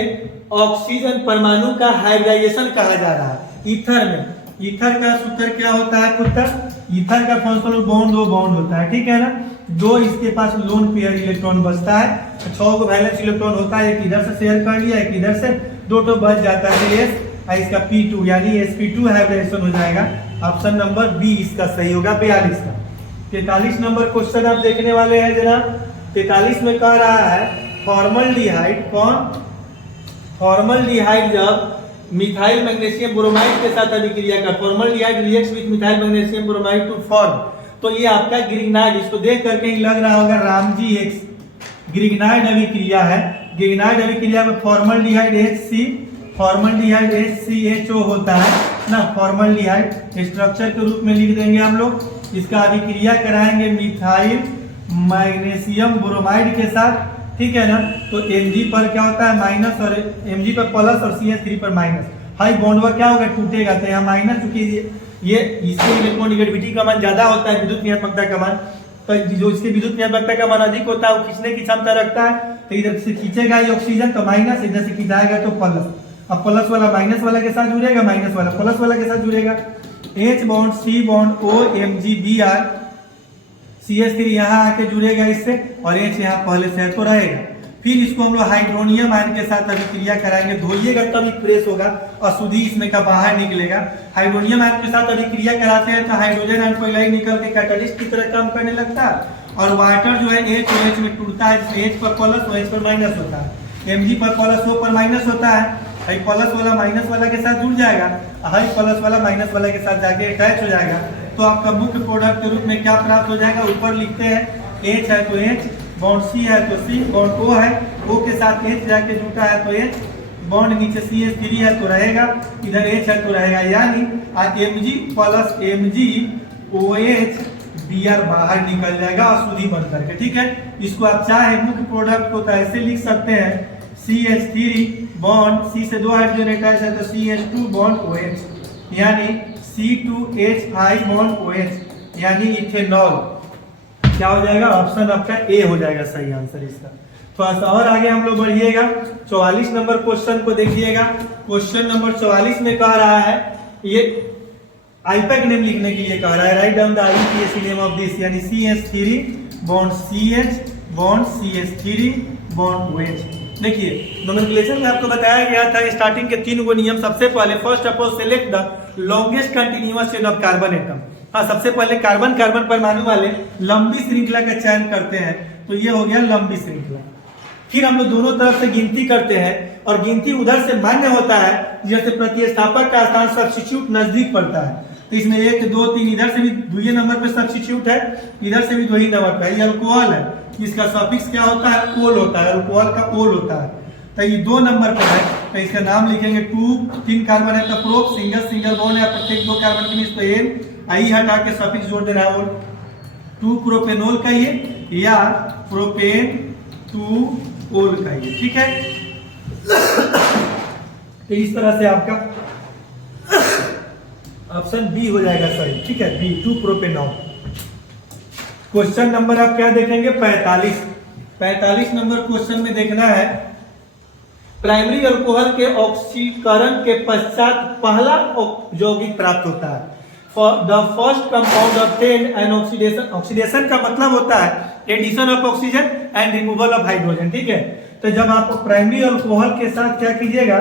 ऑक्सीजन परमाणु का हाइब्रिडाइजेशन कहा जा रहा है। ईथर में, ईथर का सूत्र क्या होता है पुत्र, ईथर का फंक्शनल बॉन्ड 2 बॉन्ड होता है, ठीक है ना, 2 इसके पास लोन पेयर इलेक्ट्रॉन बचता है, 6 को वैलेंस इलेक्ट्रॉन होता है, एक इधर से शेयर कर लिया, एक इधर से, 2 बच जाता है S, इसका P2 यानी sp2 हाइब्रिडेशन हो जाएगा। ऑप्शन नंबर बी इसका सही होगा 42 का। 43 नंबर क्वेश्चन आप देखने वाले हैं जनाब। 43 में कह रहा है फॉर्मल्डिहाइड, कौन, फॉर्मल्डिहाइड जब मिथाइल मैग्नीशियम ब्रोमाइड के साथ अभिक्रिया कर, formaldehyde reacts with methyl magnesium bromide to form, तो ये आपका ग्रिग्नाइड, इसको देख करके ही लग रहा होगा रामजी X ग्रिग्नाइड अभिक्रिया है। ग्रिग्नाइड अभिक्रिया में फॉर्मल्डिहाइड HCHO होता है ना, फॉर्मल्डिहाइड स्ट्रक्चर के रूप में लिख देंगे हम लोग। इसका अभिक्रिया कराएंगे मिथाइल मैग्नीशियम ब्रोमाइड के साथ, ठीक है ना, तो Mg पर क्या होता है माइनस, और Mg पर प्लस और CH3 पर माइनस, हाई बॉन्ड पर क्या होगा, टूटेगा, तो यहाँ माइनस, चूंकि ये इसके इलेक्ट्रोनेगेटिविटी का मान ज्यादा होता है, विद्युत नियतात्मकता का मान, तो जो इसके विद्युत नियतात्मकता का मान अधिक होता है वो खींचने की क्षमता रखता है, तो इधर से खींचेगा ये ऑक्सीजन तो माइनस, इधर से खींचाएगा तो प्लस, अब प्लस वाला माइनस वाला के साथ जुड़ेगा, माइनस वाला प्लस वाला के साथ जुड़ेगा, H bond C bond O MgBr, CH3 यहाँ आके जुड़ेगा इससे, और H यहाँ पहले से है तो रहेगा। फिर इसको हम लोग हाइड्रोनियम आयन के साथ अभिक्रिया कराएंगे, धोइएगा तभी फ्रेश होगा, अशुद्धि इसमें का बाहर निकलेगा। हाइड्रोनियम आयन के साथ अभिक्रिया कराते हैं तो हाइड्रोजन आयन पहले ही निकल के कैटालिस्ट की तरह काम करने लगता है, और वाटर जो है H और H में टूटता है, जिसमें H पर प्लस और H पर माइनस होता है, Mg पर प्लस O पर माइनस होता है, हाई प्लस वाला माइनस वाला के साथ जुड़ जाएगा, हाई प्लस वाला माइनस वाला के साथ जाके अटैच हो जाएगा, तो आपका मुख्य प्रोडक्ट के रूप में क्या प्राप्त हो जाएगा, ऊपर लिखते हैं H है तो H, बॉन्ड C है तो C, बॉन्ड O है, O के साथ H जाके जुटा है तो H, बॉन्ड नीचे CH3 है तो रहेगा, इधर H है तो रहेगा, यानी Mg प्लस MgOH Br बाहर निकल जाएगा अशुद्धि बन करके, ठीक है। इसको आप चाहे मुख्य प्रोडक्ट को तो ऐसे लिख सकते हैं, CH3 बॉन्ड C से 2 हाइड्रोजन अटैच है तो CH2 बॉन्ड OH, यानी C2H5 बॉन्ड OH, यानी इथेनॉल, क्या हो जाएगा, ऑप्शन आपका ए हो जाएगा सही आंसर इसका। थोड़ा सा और आगे हम लोग बढ़िएगा, 44 नंबर क्वेश्चन को देखिएगा। क्वेश्चन नंबर 44 में कह रहा है, ये आईपैक नेम लिखने के लिए कह रहा है, write down the IUPAC name of this, यानी CH3 bond CH bond CH3 bond OH। देखिए नोमेनक्लेचर में आपको बताया गया था स्टार्टिंग के 3 गो नियम। सबसे पहले first approach select the longest continuous chain of carbon atom. हाँ, सबसे पहले कार्बन कार्बन परमाणु वाले लंबी श्रृंखला का चयन करते हैं, तो ये हो गया लंबी श्रृंखला। फिर हम लोग दोनों तरफ से गिनती करते हैं, और गिनती उधर से मान्य होता है जैसे प्रतिस्थापक का स्थान सब्स्टिट्यूट नजदीक पड़ता है, तो इसमें 1 2 3 इधर से भी 2 नंबर पे सब्स्टिट्यूट है, इधर से भी 2 नंबर पे। ये अल्कोहल है, इसका सफिक्स क्या होता है, ओल होता है, अल्कोहल का ओल होता है, तो ये 2 नंबर पे है, तो इसका नाम लिखेंगे 2, 3 कार्बन है तो प्रोप, सिंगल बॉन्ड है, प्रत्येक 2 कार्बन के बीच तो एन, आई हटा के सफिक्स जोड़ देना है, 2 प्रोपेनोल का ये, या प्रोपेन 2 ओल का ये, ठीक है। तो इस तरह से आपका ऑप्शन बी हो जाएगा सही, ठीक है, बी 2 प्रोपेनॉल। क्वेश्चन नंबर आप क्या देखेंगे 45 नंबर क्वेश्चन में देखना है प्राइमरी अल्कोहल के ऑक्सीकरण के पश्चात पहला यौगिक प्राप्त होता है। The first compound obtain an oxidation, oxidation का मतलब होता है addition of oxygen and removal of hydrogen, ठीक है। तो जब आप प्राइमरी अल्कोहल के साथ क्या कीजिएगा,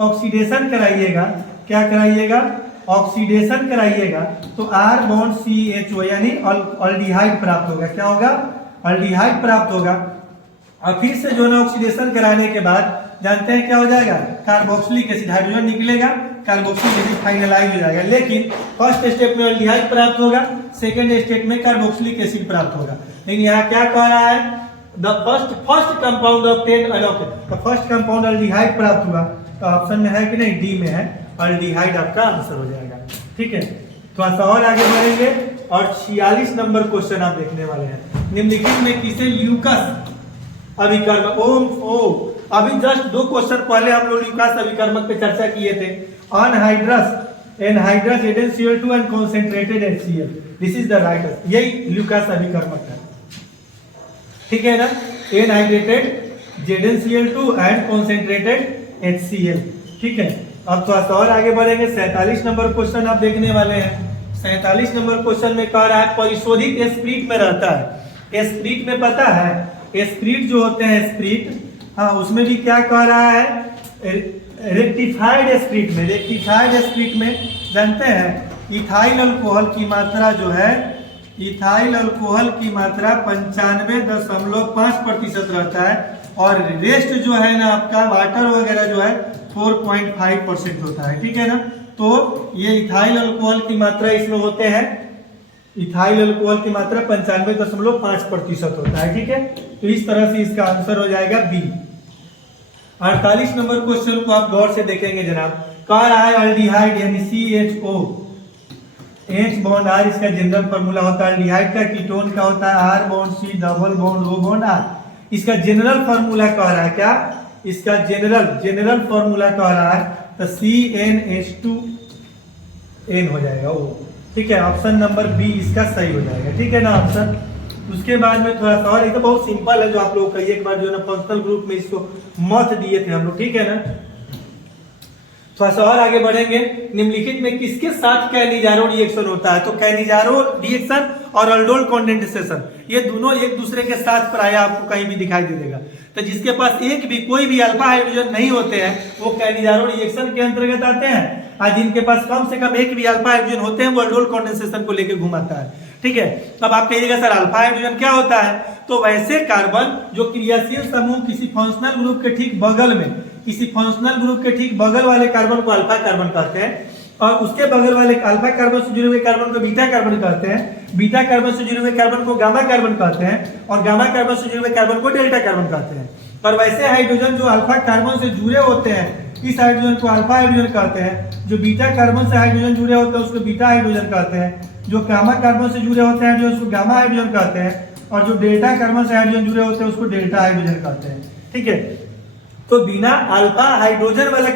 ऑक्सीडेशन कराइएगा, क्या कराइएगा, ऑक्सीडेशन कराइएगा, तो R बॉन्ड CHO यानी अल्डिहाइड प्राप्त होगा। क्या होगा, अल्डिहाइड प्राप्त होगा। और फिर से जो है ऑक्सीडेशन कराने के बाद जानते हैं क्या हो जाएगा, कार्बोक्सिलिक एसिड, हाइड्रोजन निकलेगा, कार्बोक्सिलिक एसिड फाइनलाइज हो जाएगा। लेकिन फर्स्ट स्टेप में अल्डिहाइड प्राप्त होगा, सेकंड स्टेप में कार्बोक्सिलिक एसिड प्राप्त होगा। लेकिन यहाँ क्या कह रहा है, the first compound obtain alcohol, तो फर्स्ट कंपाउंड अल्डिहाइड प्राप्त हुआ। तो ऑप्शन में है कि नहीं, डी में है, अल्डिहाइड आपका आंसर हो जाएगा। ठीक है, थोड़ा सा और आगे बढ़ेंगे और 46 नंबर क्वेश्चन आप देखने वाले हैं। निम्नलिखित में किसे ल्यूकस अभिकर्मक, अभी जस्ट 2 क्वेश्चन पहले हम लोग ल्यूकास अभिकर्मक पे चर्चा किए थे। Anhydrous anhydrous ZnCl2 and concentrated HCl, this is the right, यही ल्यूकास अभिकर्मक है। ठीक है ना, एनहाइड्रेटेड ZnCl2 एंड कॉन्सेंट्रेटेड HCl। ठीक है, अब थोड़ा सा और आगे बढ़ेंगे। 47 नंबर क्वेश्चन आप देखने वाले हैं। 47 नंबर क्वेश्चन में कह रहा है परिशोधित स्प्रिट में रहता है। स्प्रिट में पता है, स्प्रिट जो होते हैं स्प्रिट, हाँ उसमें भी क्या कह रहा है, रेक्टिफाइड स्प्रिट में, रेक्टिफाइड स्प्रिट में जानते हैं इथाइल अल्कोहल की मात्रा जो है, इथाइल अल्कोहल की मात्रा 95.5% रहता है और रेस्ट जो है ना आपका वाटर वगैरह जो है 4.5% होता है। ठीक है ना, तो ये इथाइल अल्कोहल की मात्रा इसमें होते हैं, इथाइल अल्कोहल की मात्रा 95.5% होता है। ठीक है, तो इस तरह से इसका आंसर हो जाएगा बी। 48 नंबर क्वेश्चन को आप गौर से देखेंगे जनाब। कह रहा है अल्डिहाइड यानी CHO, H बॉन्ड R इसका जनरल फार्मूला होता है। अल्डिहाइड का कीटोन का होता है R bond C double bond O bond R। इसका जनरल फार्मूला कह रहा है क्या, इसका जनरल फार्मूला कह रहा है तो CnH2n हो जाएगा वो। ठीक है, ऑप्शन नंबर बी इसका सही हो जाएगा। ठीक है ना ऑप्शन। उसके बाद में थोड़ा सा और, एक तो बहुत सिंपल है जो आप लोग कई एक बार जो है ना फंक्शनल ग्रुप में इसको मत दिए थे हम लोग। ठीक है ना, थोड़ा सा और आगे बढ़ेंगे। निम्नलिखित में किसके साथ कैनिजारो रिएक्शन होता है, तो कैनिजारो रिएक्शन और अल्डोल कंडेंसेशन ये दोनों एक दूसरे के साथ प्राय आपको कहीं भी दिखाई दे देगा। तो जिसके पास एक भी कोई भी अल्फा हाइड्रोजन नहीं होते हैं वो कैनिजारो रिएक्शन के अंतर्गत आते हैं, और जिनके पास कम से कम एक भी अल्फा हाइड्रोजन होते हैं वो अल्डोल कंडेंसेशन को लेकर घुमाता है। ठीक है, अब आप कहिएगा सर अल्फा हाइड्रोजन क्या होता है, तो वैसे कार्बन जो क्रियाशील समूह किसी फंक्शनल ग्रुप के ठीक बगल में, किसी फंक्शनल ग्रुप के ठीक बगल वाले कार्बन को अल्फा कार्बन कहते हैं, और उसके बगल वाले अल्फा कार्बन से जुड़े हुए कार्बन को बीटा कार्बन कहते हैं, बीटा कार्बन से जुड़े हुए कार्बन को गामा कार्बन कहते हैं, और गामा कार्बन से जुड़े हुए कार्बन को डेल्टा कार्बन कहते हैं। और वैसे हाइड्रोजन जो अल्फा कार्बन से जुड़े होते हैं इस हाइड्रोजन को अल्फा हाइड्रोजन कहते हैं, जो बीटा कार्बन से हाइड्रोजन जुड़े होते हैं उसको बीटा हाइड्रोजन कहते हैं, जो गामा कार्बन से जुड़े होते हैं जो उसको गामा हाइड्रोजन कहते हैं, और जो डेल्टा कार्बन से हाइड्रोजन जुड़े होते हैं उसको डेल्टा हाइड्रोजन कहते हैं। ठीक है, तो बिना अल्फा हाइड्रोजन वाला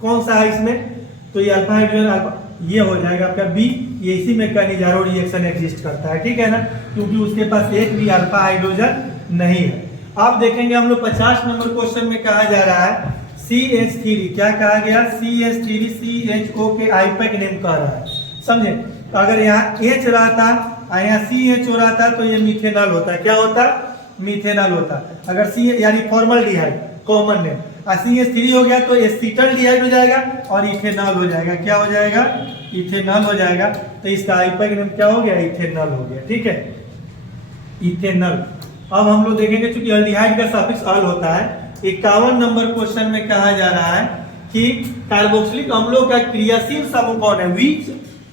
कौन सा है इसमें, तो ये अल्फा हाइड्रोजन अल्फा ये हो जाएगा आपका बी, ये इसी में कैनिजारो रिएक्शन एग्जिस्ट करता है। ठीक है ना, क्योंकि उसके पास एक भी अल्फा हाइड्रोजन नहीं है। आप देखेंगे हम लोग 50 नंबर क्वेश्चन में कहा जा रहा है CH3, क्या कहा गया, CH3 CHO के आईपैक नेम कह रहा है, समझे। तो अगर यहाँ H रहता और यहाँ CH हो रहता तो ये मिथेनॉल होता है, क्या होता, मिथेनॉल होता। अगर C यानी फॉर्मल्डिहाइड कॉमन नेम, और CH3 हो गया तो एसीटल्डिहाइड हो जाएगा और इथेनॉल हो जाएगा, क्या हो जाएगा, इथेनॉल हो जाएगा। तो इसका आईपैक नेम क्या हो गया, इथेनॉल हो गया। ठीक है, इथेनॉल। अब हम लोग देखेंगे चूंकि अल्डिहाइड का सफिक्स अल होता है। 51 नंबर क्वेश्चन में कहा जा रहा है कि कार्बोक्सिलिक अम्लों का क्रियाशील समूह कौन है, which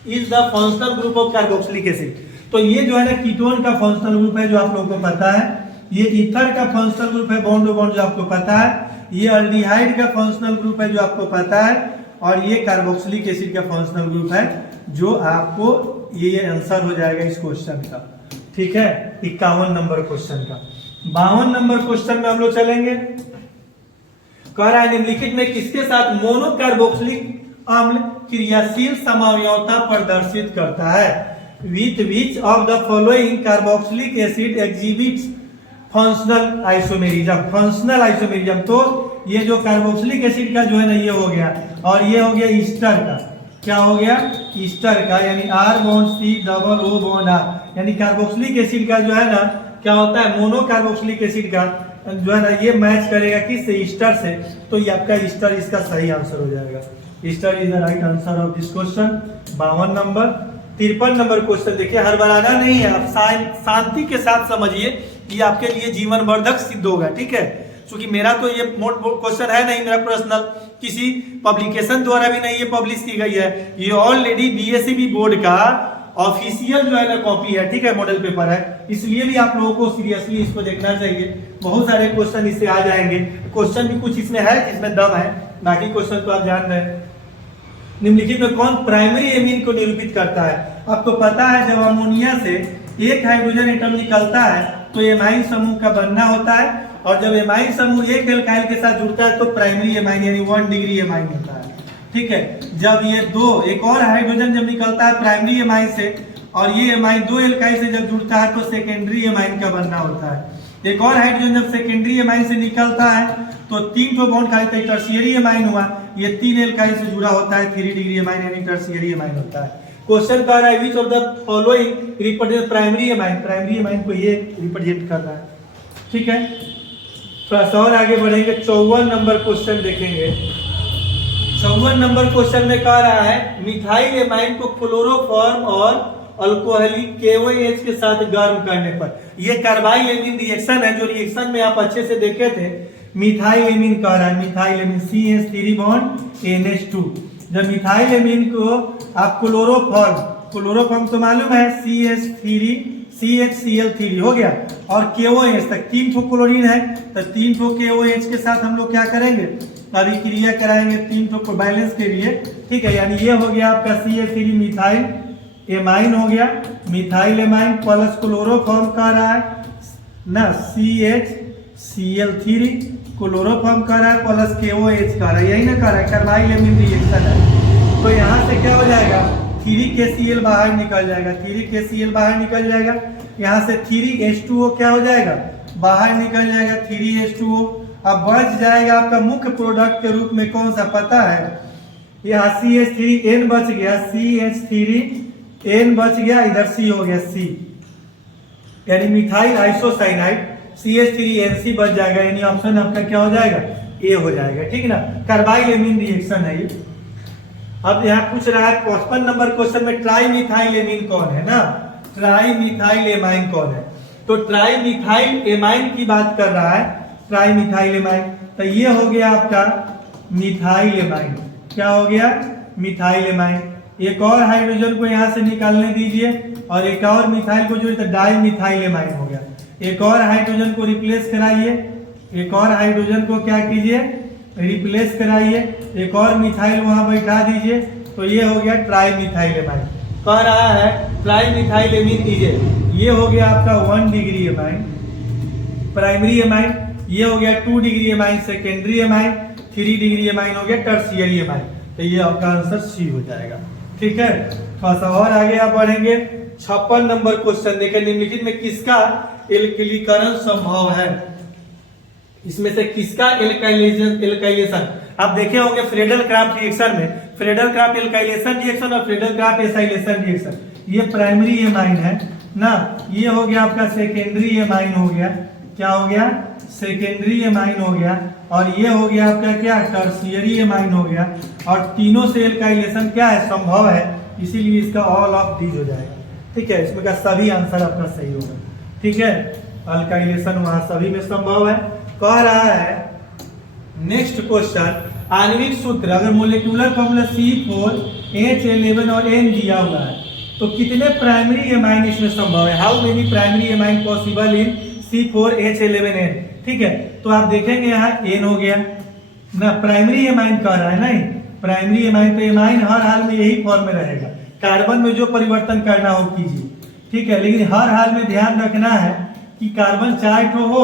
is the functional group of carboxylic acid. तो ये जो है ना कीटोन का फंक्शनल ग्रुप है जो आप लोगों को पता है, ये ईथर का फंक्शनल ग्रुप है बॉन्ड बॉन्ड जो आपको पता है, ये अल्डिहाइड का फंक्शनल ग्रुप है जो आपको पता है, और ये कार्बोक्सिलिक एसिड का फंक्शनल ग्रुप है जो आपको ये आंसर हो जाएगा इस क्वेश्चन का। ठीक है, 51 नंबर क्वेश्चन का। 52 नंबर क्वेश्चन में हम लोग चलेंगे। कह रहा है निम्नलिखित में किसके साथ मोनोकार्बोक्सिलिक अम्ल क्रियाशील समावयवता प्रदर्शित करता है। With which of the following carboxylic acid exhibits functional isomerism. Functional isomerism, तो ये जो कार्बोक्सिलिक एसिड का जो है ना ये हो गया, और ये हो गया ईस्टर का, क्या हो गया ईस्टर का, यानी R bond C double O bond R, यानी कार्बोक्सिलिक एसिड का जो है ना क्या होता है मोनो कार्बोक्सिलिक एसिड का जो है ना ये मैच करेगा किससे, ईस्टर से, तो ये आपका ईस्टर इसका सही आंसर हो जाएगा। Easter is the right answer of this question. 52 number. 53 number question देखिए, हड़बड़ाना नहीं है, आप शांति के साथ समझिए, ये आपके लिए जीवन वर्धक सिद्ध होगा, ठीक है। क्योंकि मेरा तो ये मोट क्वेश्चन है नहीं, मेरा पर्सनल किसी पब्लिकेशन द्वारा भी नहीं ये पब्लिश की गई है, ये ऑलरेडी बीएसईबी बोर्ड का ऑफिशियल जो है ना कॉपी है, ठीक है, मॉडल पेपर है, इसलिए भी आप लोगों को सीरियसली इसको देखना चाहिए। बहुत सारे क्वेश्चन इससे आ जाएंगे, क्वेश्चन भी कुछ इसमें है जिसमें दम है, बाकी क्वेश्चन तो आप जान रहे हैं। निम्नलिखित में कौन प्राइमरी एमीन को निरूपित करता है? आपको पता है जब अमोनिया से एक हाइड्रोजन एटम निकलता है तो एमाइन समूह का बनना होता है, और जब एमाइन समूह एक एल्काइल के साथ जुड़ता है तो प्राइमरी एमाइन यानी 1 डिग्री एमाइन होता है, ठीक है। जब ये एक और हाइड्रोजन जब निकलता है प्राइमरी एमाइन से, और ये एमाइन 2 एल्काइल से जब जुड़ता है तो सेकेंडरी एमाइन का बनना होता है। एक और हाइड्रोजन जब सेकेंडरी एमाइन से निकलता है तो 3 ठो बॉन्ड खाली टर्शियरी एमाइन हुआ, ये 3 एल्काइल से जुड़ा होता है 3 डिग्री एमाइन यानी टर्शियरी एमाइन होता है। क्वेश्चन कह रहा है विच of the following represent primary amine, primary amine को ये रिप्रेजेंट कर रहा है, ठीक है। थोड़ा सा और आगे बढ़ेंगे, 54 नंबर क्वेश्चन देखेंगे। 54 नंबर क्वेश्चन में कह रहा है मिथाइल एमाइन को क्लोरोफॉर्म और अल्कोहलिक KOH के साथ गर्म करने पर, ये कार्बाइल एमीन रिएक्शन है, जो रिएक्शन में आप अच्छे से देखे थे, मिथाइल एमीन कह रहा है, methyl amine CH3 bond NH2। जब मिथाइल एमीन को आप क्लोरोफॉर्म तो मालूम है CH3CHCl3 हो गया, और KOH तक 3 ठो क्लोरीन है, तो 3 ठो KOH के साथ हम लोग क्या करेंगे, अभिक्रिया कराएंगे 3 ठो को बैलेंस के लिए, ठीक है। यानी ये हो गया आपका CH3 मिथाइल एमाइन हो गया, मिथाइल एमाइन प्लस क्लोरोफॉर्म कर रहा है ना CHCl3, क्लोरोफॉर्म कर रहा है प्लस KOH कर रहा है, यही ना कर रहा है, कार्बाइल एमीन रिएक्शन है। तो यहाँ से क्या हो जाएगा 3KCl बाहर निकल जाएगा, 3KCl बाहर निकल जाएगा, यहाँ से 3H2O क्या हो जाएगा बाहर निकल जाएगा 3H2O। अब बच जाएगा आपका मुख्य प्रोडक्ट के रूप में कौन सा पता है, यहाँ CH3N बच गया, CH3N बच गया, इधर C हो गया C, यानी मिथाइल आइसोसाइनाइड CH3NC बच जाएगा, यानी ऑप्शन आपका क्या हो जाएगा A हो जाएगा, ठीक ना। कार्बाइल एमीन रिएक्शन है ये। अब यहाँ पूछ रहा है 55 नंबर क्वेश्चन में ट्राईमिथाइल एमीन कौन है ना, ट्राईमिथाइल एमाइन कौन है, तो ट्राईमिथाइल एमाइन की बात कर रहा है, ट्राईमिथाइल एमाइन, तो ये हो गया आपका मिथाइल एमाइन, क्या हो गया मिथाइल एमाइन। एक और हाइड्रोजन को यहाँ से निकालने दीजिए और एक और मिथाइल को जोड़िए तो डाई मिथाइल एमाइन हो गया। एक और हाइड्रोजन को रिप्लेस कराइए, एक और हाइड्रोजन को क्या कीजिए रिप्लेस कराइए, एक और मिथाइल वहां बैठा दीजिए, तो ये हो गया ट्राईमिथाइल एमाइन। कह रहा है ट्राईमिथाइल एमीन दीजिए, ये हो गया आपका 1 डिग्री एमाइन प्राइमरी एमाइन, ये हो गया 2 degree amine secondary amine, 3 degree amine हो गया टर्शियरी एमाइन, तो ये आपका आंसर C हो जाएगा, ठीक है। थोड़ा सा और आगे आप बढ़ेंगे, 56 नंबर क्वेश्चन देखें, निम्नलिखित में किसका एल्किलीकरण संभव है, इसमें से किसका एल्काइलेशन आप देखे होंगे फ्रेडल क्राफ्ट रिएक्शन में, फ्रेडल क्राफ्ट एल्काइलेशन रिएक्शन और फ्रेडल क्राफ्ट एसाइलेशन रिएक्शन, ये प्राइमरी एमाइन है ना, ये हो गया आपका सेकेंडरी एमाइन हो गया, क्या हो गया सेकेंडरी एमाइन हो गया, और ये हो गया आपका क्या टर्शियरी एमाइन हो गया, और तीनों से एल्काइलेशन क्या है संभव है, इसीलिए इसका ऑल ऑफ दीज हो जाएगा, ठीक है। इसमें का सभी आंसर आपका सही होगा, ठीक है। अल्काइलेशन वहां सभी में संभव है। कह रहा है नेक्स्ट क्वेश्चन, आणविक सूत्र अगर मोलिकुलर फॉर्मूला C4H11 और N दिया हुआ है तो कितने प्राइमरी एमाइन इसमें संभव है, how many primary amine possible in C4H11N, ठीक है। तो आप देखेंगे यहाँ N हो गया ना, प्राइमरी एमाइन कह रहा है नहीं, प्राइमरी एमाइन पे एमाइन हर हाल में यही फॉर्म में रहेगा, कार्बन में जो परिवर्तन करना हो कीजिए, ठीक है। लेकिन हर हाल में ध्यान रखना है कि कार्बन 4 ठो हो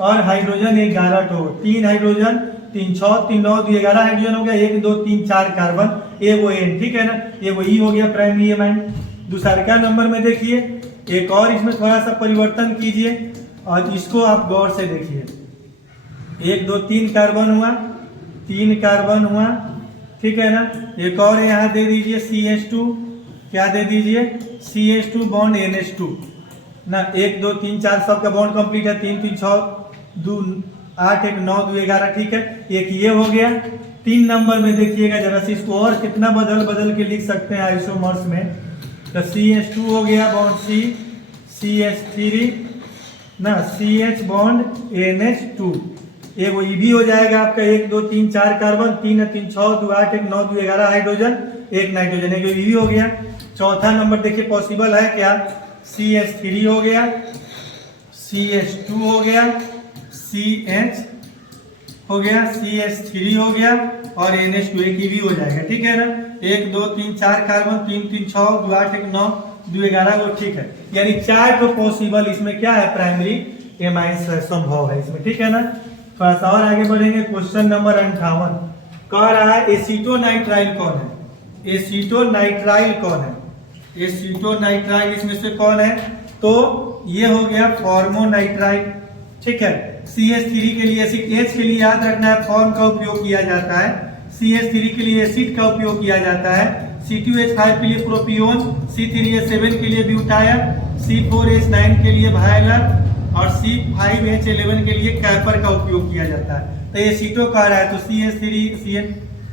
और हाइड्रोजन 11 ठो हो, 3 हाइड्रोजन 3 6 3 9 2 11 हाइड्रोजन हो गया, 1 2 3 4 कार्बन, एगो N, ठीक है ना, एगो E हो गया प्राइमरी एमाइन। दूसरा नंबर में देखिए एक और इसमें थोड़ा सा परिवर्तन कीजिए और इसको आप गौर से देखिए। 1 2 3 कार्बन हुआ, 3 कार्बन हुआ, ठीक है ना। एक और यहाँ दे दीजिए CH2, क्या दे दीजिए CH2 बॉन्ड NH2 ना। 1 2 3 4 सबका बॉन्ड कंप्लीट है। 3 3 6 2 8 1 9 2 11, ठीक है। एक ये हो गया। 3 नंबर में देखिएगा जरा से, इसको और कितना बदल बदल के लिख सकते हैं आइसोमर्स में। तो CH2 हो गया बॉन्ड C, CH3 ना, CH बॉन्ड NH2, एक वो भी हो जाएगा आपका। 1 2 3 4 कार्बन, 3 3 6 2 8 1 9 2 11 हाइड्रोजन, 1 नाइट्रोजन, एक भी हो गया। चौथा नंबर देखिए पॉसिबल है क्या, CH3 हो गया, CH2 हो गया, CH हो गया, CH3 हो गया और NH2 एक भी हो जाएगा, ठीक है ना। 1 2 3 4 कार्बन, 3 3 6 2 8 1 9 2 11 वो, ठीक है। यानी 4 तो पॉसिबल इसमें क्या है, प्राइमरी एमाइंस संभव है इसमें, ठीक है ना। थोड़ा सा और आगे बढ़ेंगे। क्वेश्चन नंबर 58 कह रहा है एसीटोनाइट्राइल कौन है, एसीटोनाइट्राइल कौन है, एसीटोनाइट्राइल इसमें से कौन है। तो ये हो गया फॉर्मोनाइट्राइल, ठीक है। CH3 के लिए एसिड, H के लिए याद रखना है फॉर्म का उपयोग किया जाता है, CH3 के लिए एसिड का उपयोग किया जाता है, C2H5 के लिए प्रोपियोन, C3H7 के लिए ब्यूटायर, C4H9 के लिए वायलर और C5H11 के लिए कैपर का उपयोग किया जाता है। तो ये सीटो कह रहा है, तो CH3 CN,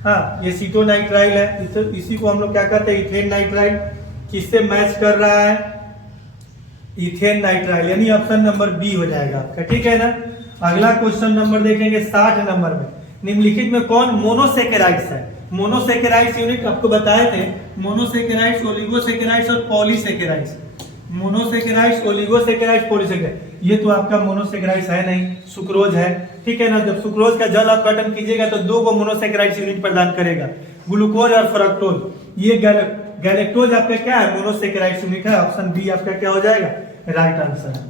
हाँ ये सीटोनाइट्राइल है। इसी को हम लोग क्या कहते हैं, इथेन नाइट्राइल। किससे मैच कर रहा है, इथेन नाइट्राइल, यानी ऑप्शन नंबर बी हो जाएगा आपका, ठीक है ना। अगला क्वेश्चन नंबर देखेंगे 60 नंबर में। निम्नलिखित में कौन मोनोसेकेराइड्स है। मोनोसेकेराइड्स यूनिट आपको बताए थे, मोनोसेकेराइड्स, ओलिगोसेकेराइड्स और पॉलीसेकेराइड्स। Monosaccharides, oligosaccharides, polysaccharides. ये तो आपका मोनोसेकेराइड्स है नहीं, सुक्रोज है, ठीक है ना। जब सुक्रोज का जल आप कर्तन कीजिएगा तो 2 को मोनोसेकेराइड्स यूनिट प्रदान करेगा, ग्लूकोज और फ्रक्टोज। ये गैलेक्टोज आपका क्या है, मोनोसेकेराइड्स यूनिट है। ऑप्शन बी आपका क्या हो जाएगा, राइट आंसर है।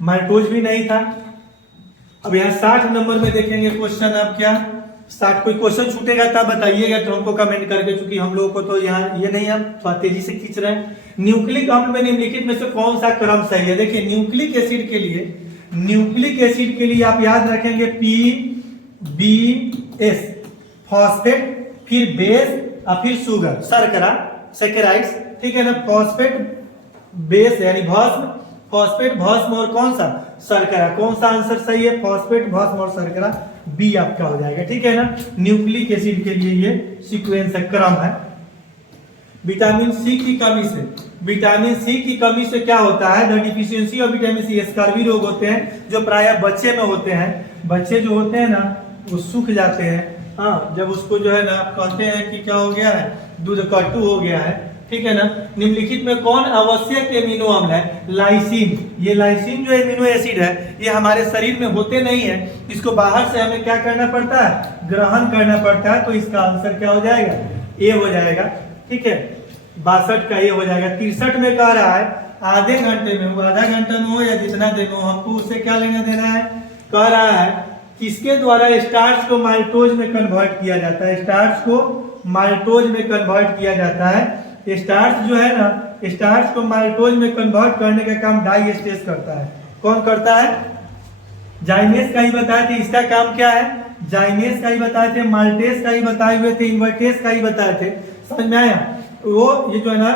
माल्टोज भी नहीं था। अब यहाँ 60 नंबर में देखेंगे क्वेश्चन। आप क्या 60 कोई क्वेश्चन छूटेगा तब बताइएगा तो हमको कमेंट करके, क्योंकि हम लोगों को तो यहाँ ये नहीं, हम थोड़ा तेजी से खींच रहे हैं। न्यूक्लिक अम्ल में निम्नलिखित में से कौन सा क्रम सही है। देखिए न्यूक्लिक एसिड के लिए, न्यूक्लिक एसिड के लिए आप याद रखेंगे PBS, फॉस्फेट, फिर बेस और फिर शुगर, शर्करा, सेकेराइड्स, ठीक है ना। फॉस्फेट बेस यानी भस्म, फॉस्फेट भस्म और कौन सा, शर्करा। कौन सा आंसर सही है, फॉस्फेट भस्म और शर्करा, बी आपका हो जाएगा, ठीक है ना। न्यूक्लिक एसिड के लिए ये सीक्वेंस है, क्रम है। विटामिन सी की कमी से, विटामिन सी की कमी से क्या होता है, the deficiency of vitamin C, scurvy रोग होते हैं जो प्रायः बच्चे में होते हैं। बच्चे जो होते हैं ना वो सूख जाते हैं, हाँ, जब उसको जो है ना आप कहते हैं कि क्या हो गया है, दूध कट्टू हो गया है, ठीक है ना। निम्नलिखित में कौन आवश्यक एमिनो अम्ल है, लाइसिन। ये लाइसिन जो एमिनो एसिड है ये हमारे शरीर में होते नहीं है, इसको बाहर से हमें क्या करना पड़ता है, ग्रहण करना पड़ता है। तो इसका आंसर क्या हो जाएगा, ए हो जाएगा, ठीक है। 62 का ये हो जाएगा। 63 में कह रहा है आधे घंटे में हो, आधा घंटा में हो या जितना देर में हो, हमको उससे क्या लेना देना है। कह रहा है किसके द्वारा स्टार्च को माल्टोज में कन्वर्ट किया जाता है, स्टार्च को माल्टोज में कन्वर्ट किया जाता है। स्टार्च जो है ना, स्टार्च को माल्टोज में कन्वर्ट करने का काम डाइएस्टेस करता है। कौन करता है, जाइमेस का ही बताए थे। इसका काम क्या है, जाइमेस का ही बताए थे, माल्टेस का ही बताए हुए थे, इन्वर्टेस का ही बताए थे, समझ में आया। वो ये जो है ना,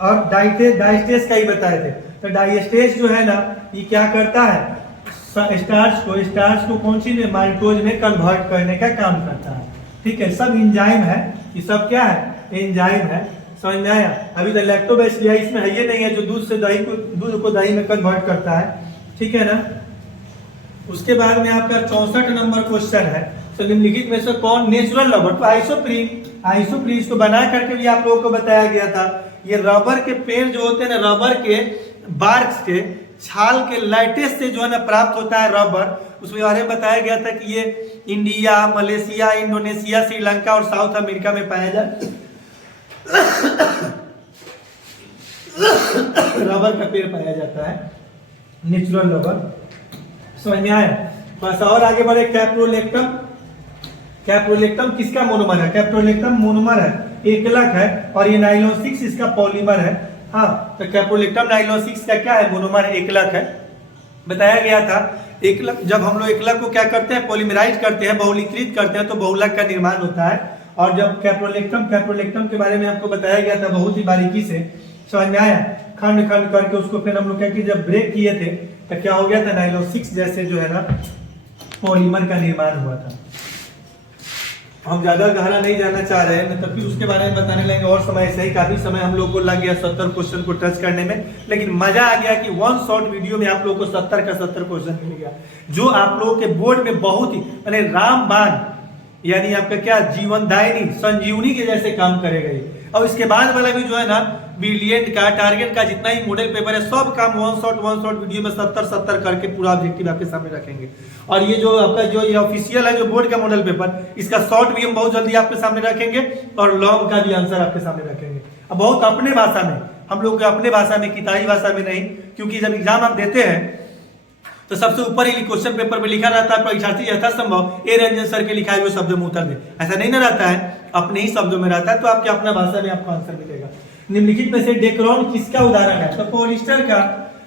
और डाइस्टेस का ही बताए थे। तो डाइस्टेस जो है ना ये क्या करता है, स्टार्च को कौन सी में, माल्टोज में कन्वर्ट करने का काम करता है, ठीक है। सब एंजाइम है, ये सब क्या है, एंजाइम है, समझ में आया। अभी तो लैक्टोबैसिलस में है ये नहीं है जो दूध को दही में कन्वर्ट करता है, ठीक है ना। उसके बाद में आपका 64 नंबर क्वेश्चन है। तो निम्नलिखित में से कौन नेचुरल रबर, तो आइसोप्रीन को बना करके भी आप लोगों को बताया गया था। ये रबर के पेड़ जो होते हैं ना, रबर के बार्क्स के छाल के लाइटेस से जो है ना प्राप्त होता है रबर। उसमें बारे में बताया गया था कि ये इंडिया, मलेशिया, इंडोनेशिया, श्रीलंका और साउथ अमेरिका में पाया जाता है। रबर का पेड़ पाया जाता है, नेचुरल रबर, समझ में आया। बस और आगे बढ़े। कैप्रोलेक्टम, कैप्रोलेक्टम किसका मोनोमर है, कैप्रोलेक्टम मोनोमर है एकलक है और ये नाइलॉन 6 इसका पॉलीमर है। हाँ, तो कैप्रोलेक्टम नाइलॉन 6 का क्या है, मोनोमर एकलक है। बताया गया था एकलक, जब हम लोग एकलक को क्या करते हैं, पॉलीमराइज करते हैं, बहुलीकृत करते हैं तो बहुलक का निर्माण होता है। और जब कैप्रोलेक्टम के बारे में आपको बताया गया था बहुत ही बारीकी से, समझ में आया, खंड खंड करके उसको फिर हम लोग क्या कि जब ब्रेक किए थे तो क्या हो गया था, नाइलॉन 6 जैसे जो है ना पॉलीमर का निर्माण हुआ था। हम ज्यादा गहरा नहीं जाना चाह रहे हैं, तब फिर उसके बारे में बताने लगे और समय ऐसे ही काफी समय हम लोग को लग गया 70 क्वेश्चन को टच करने में, लेकिन मजा आ गया कि वन शॉर्ट वीडियो में आप लोगों को 70 का 70 क्वेश्चन मिल गया, जो आप लोगों के बोर्ड में बहुत ही यानी रामबाण यानी आपका क्या जीवनदायिनी संजीवनी के जैसे काम करेगा ये। और इसके बाद वाला भी जो है ना ब्रिलियंट का टारगेट का जितना ही मॉडल पेपर है सब काम वन शॉट वीडियो में 70 करके पूरा ऑब्जेक्टिव आपके सामने रखेंगे। और ये जो आपका जो ये ऑफिशियल है जो बोर्ड का मॉडल पेपर, इसका शॉर्ट भी हम बहुत जल्दी आपके सामने रखेंगे और लॉन्ग का भी आंसर आपके सामने रखेंगे। अब बहुत अपने भाषा में, हम लोग अपने भाषा में, किताबी भाषा में नहीं, क्योंकि जब एग्जाम आप देते हैं तो सबसे ऊपर ही क्वेश्चन पेपर में लिखा रहता है परीक्षार्थी यथासंभव ए रंजन सर के लिखाए हुए शब्दों में उत्तर दे, ऐसा नहीं ना रहता है, अपने ही शब्दों में रहता है, तो आपके अपना भाषा में आपको आंसर मिलेगा। निम्नलिखित में से डेक्रोन किसका उदाहरण है, तो पॉलिस्टर का,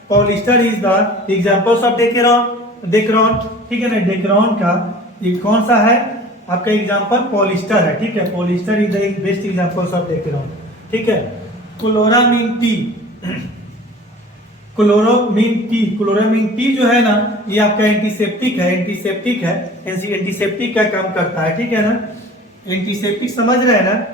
polyester is the examples of Dacron, ठीक है ना। डेक्रोन का ये कौन सा है आपका एग्जांपल, पॉलिस्टर है, ठीक है, polyester is the best examples of Dacron, ठीक है। क्लोरामीन टी, क्लोरामीन टी जो है ना ये आपका एंटीसेप्टिक है, एंटीसेप्टिक का काम करता है, ठीक है ना। एंटीसेप्टिक समझ रहे हैं ना,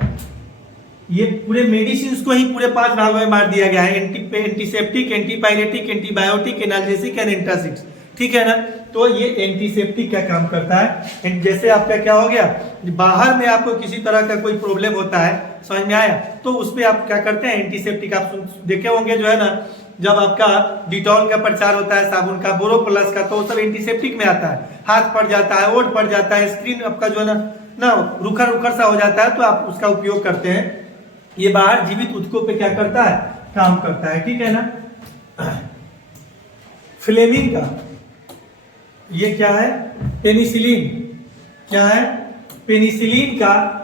ये पूरे मेडिसिन को ही पूरे 5 भागों में बांट दिया गया है, antiseptic, antipyretic, antibiotic, analgesic and antacids, ठीक है ना। तो ये एंटीसेप्टिक का काम करता है। जैसे आपका क्या हो गया, बाहर में आपको किसी तरह का कोई प्रॉब्लम होता है, समझ में आया, तो उस पर आप क्या करते हैं, एंटीसेप्टिक। आप देखे होंगे जो है ना जब आपका डिटॉल का प्रचार होता है, साबुन का, बोरोप्लस का, तो वो सब एंटीसेप्टिक में आता है। हाथ पड़ जाता है, ओठ पड़ जाता है, स्क्रीन आपका जो है ना रुखर सा हो जाता है, तो आप उसका उपयोग करते हैं। ये बाहर जीवित ऊतकों पे क्या करता है, काम करता है, ठीक है ना। फ्लेमिंग का ये क्या है, पेनिसिलिन, क्या है, पेनिसिलिन का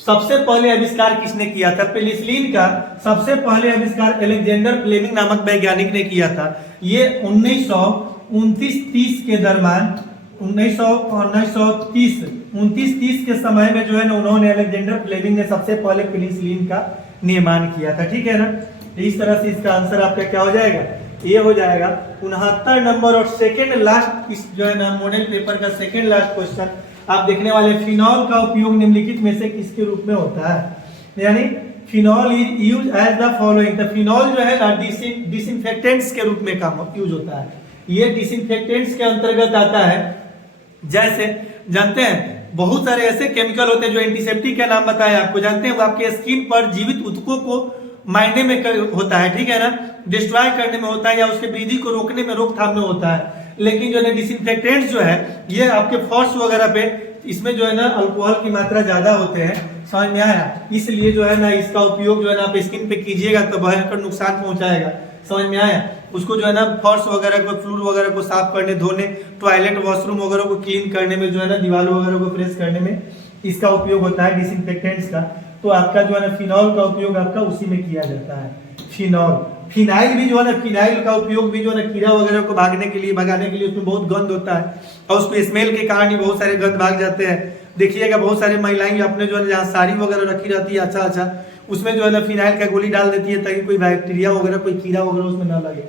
सबसे पहले आविष्कार किसने किया था, पेनिसिलिन का सबसे पहले आविष्कार अलेक्जेंडर फ्लेमिंग नामक वैज्ञानिक ने किया था। ये 1929-30 के दरम्यान 1930 के समय में जो है ना उन्होंने अलेक्जेंडर फ्लेमिंग ने सबसे पहले पेनिसिलिन का निर्माण किया था, ठीक है ना। इस तरह से इसका आंसर आपका क्या हो जाएगा, ये हो जाएगा 69 नंबर। और सेकेंड लास्ट इस जो है ना मॉडल पेपर का सेकेंड लास्ट क्वेश्चन आप देखने वाले, फिनॉल का उपयोग निम्नलिखित में से किसके रूप में होता है, यानी phenol is use as the following. तो फिनॉल जो है ना डिसइंफेक्टेंट्स के रूप में काम यूज होता है, ये डिसइंफेक्टेंट्स के अंतर्गत आता है। जैसे जानते हैं बहुत सारे ऐसे केमिकल होते हैं जो एंटीसेप्टिक का नाम बताया आपको, जानते हैं वो आपके स्किन पर जीवित ऊतकों को मारने में होता है, ठीक है ना, डिस्ट्रॉय करने में होता है, या उसके वृद्धि को रोकने में, रोकथाम में होता है। लेकिन जो है डिसइंफेक्टेंट्स जो है ये आपके फर्श वगैरह पे, इसमें जो है ना अल्कोहल की मात्रा ज्यादा होते हैं, समझ में आया, इसलिए जो है ना इसका उपयोग जो है ना आप स्किन पे कीजिएगा तो भयंकर नुकसान पहुंचाएगा, समझ में आया। उसको जो है ना फर्श वगैरह को, फ्लोर वगैरह को साफ करने, धोने, टॉयलेट वॉशरूम वगैरह को क्लीन करने में, जो है ना दीवारों वगैरह को फ्रेश करने में इसका उपयोग होता है डिसइंफेक्टेंट्स का। तो आपका जो है ना फिनॉल का उपयोग आपका उसी में किया जाता है, फिनॉल। फिनाइल भी जो है ना, फिनाइल का उपयोग भी जो है ना कीड़ा वगैरह को भगाने के लिए उसमें बहुत गंध होता है और उसको स्मेल के कारण ही बहुत सारे गंध भाग जाते हैं। देखिएगा बहुत सारी महिलाएं अपने जो है जहाँ साड़ी वगैरह रखी रहती है अच्छा उसमें जो है ना फिनाइल का गोली डाल देती है ताकि कोई बैक्टीरिया वगैरह, कोई कीड़ा वगैरह उसमें ना लगे।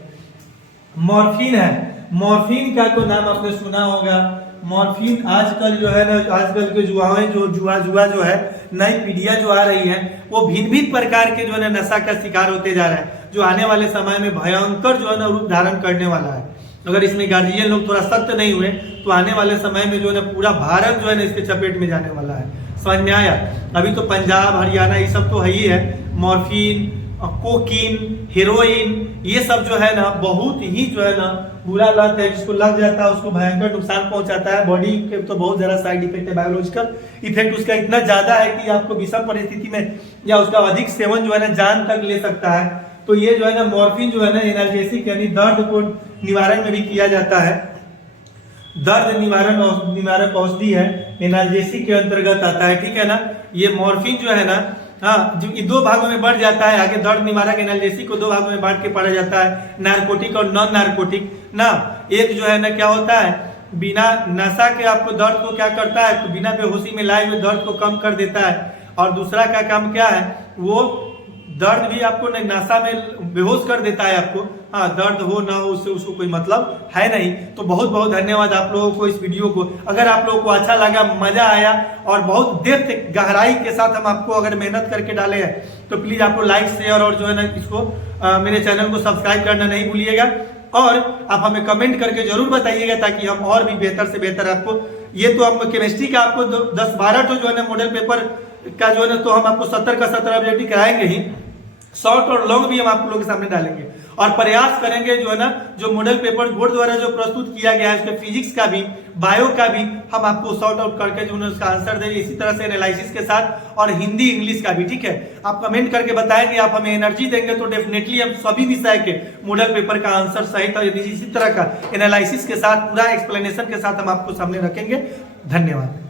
मॉर्फिन है, मॉर्फिन का तो नाम आपने सुना होगा। मॉर्फिन आजकल जो है ना, आजकल के जुआ जो है, नई पीढ़ियां जो आ रही है वो भिन्न प्रकार के जो है ना नशा का शिकार होते जा रहा है, जो आने वाले समय में भयंकर जो है ना रूप धारण करने वाला है। अगर इसमें गार्जियन लोग थोड़ा सख्त नहीं हुए तो आने वाले समय में जो है ना पूरा भारत जो है ना इसके चपेट में जाने वाला है, समझ में आया। अभी तो पंजाब, हरियाणा ये सब तो है ही है। मॉर्फिन, कोकीन, हेरोइन, ये सब जो है ना बहुत ही जो है ना बुरा लत है, जिसको लग जाता है उसको भयंकर नुकसान पहुंचाता है। बॉडी के तो बहुत ज्यादा साइड इफेक्ट है, बायोलॉजिकल इफेक्ट उसका इतना ज्यादा है कि आपको विषम परिस्थिति में या उसका अधिक सेवन जो है ना जान तक ले सकता है। तो ये जो है ना मॉर्फिन जो है ना एनाल्जेसिक यानी दर्द को निवारण में भी किया जाता है। दर्द निवारक औषधि है, एनाल्जेसिक के अंतर्गत आता है, ठीक है ना। ये मॉर्फिन जो है ना, हाँ, जो दो भागों में बढ़ जाता है। आगे दर्द निवारक एनाल्जेसिक को दो भागों में बांट के पढ़ा जाता है, नारकोटिक और नॉन नारकोटिक ना। एक जो है ना क्या होता है, बिना नशा के आपको दर्द को क्या करता है, तो बिना बेहोशी में लाए हुए दर्द को कम कर देता है। और दूसरा का काम क्या है, वो दर्द भी आपको नशा में बेहोश कर देता है आपको। हाँ, दर्द हो ना हो उससे उसको कोई मतलब है नहीं। तो बहुत बहुत धन्यवाद आप लोगों को इस वीडियो को। अगर आप लोगों को अच्छा लगा, मजा आया और बहुत डेप्थ गहराई के साथ हम आपको अगर मेहनत करके डाले हैं, तो प्लीज आपको लाइक शेयर और जो है ना इसको मेरे चैनल को सब्सक्राइब करना नहीं भूलिएगा। और आप हमें कमेंट करके जरूर बताइएगा ताकि हम और भी बेहतर से बेहतर आपको, ये तो हम केमिस्ट्री का आपको 10-12 तो जो है ना मॉडल पेपर का जो है ना, तो हम आपको 70 का 70 ऑब्जेक्टिव कराएंगे ही, शॉर्ट और लॉन्ग भी हम आप लोगों के सामने डालेंगे। और प्रयास करेंगे जो है ना, जो मॉडल पेपर बोर्ड द्वारा जो प्रस्तुत किया गया है उसके फिजिक्स का भी, बायो का भी हम आपको सॉर्ट आउट करके जो है उसका आंसर देंगे, इसी तरह से एनालिसिस के साथ, और हिंदी इंग्लिश का भी, ठीक है। आप कमेंट करके बताएं कि आप हमें एनर्जी देंगे तो डेफिनेटली हम सभी विषय के मॉडल पेपर का आंसर सहित और इसी तरह का एनालिसिस के साथ पूरा एक्सप्लेनेशन के साथ हम आपको सामने रखेंगे। धन्यवाद।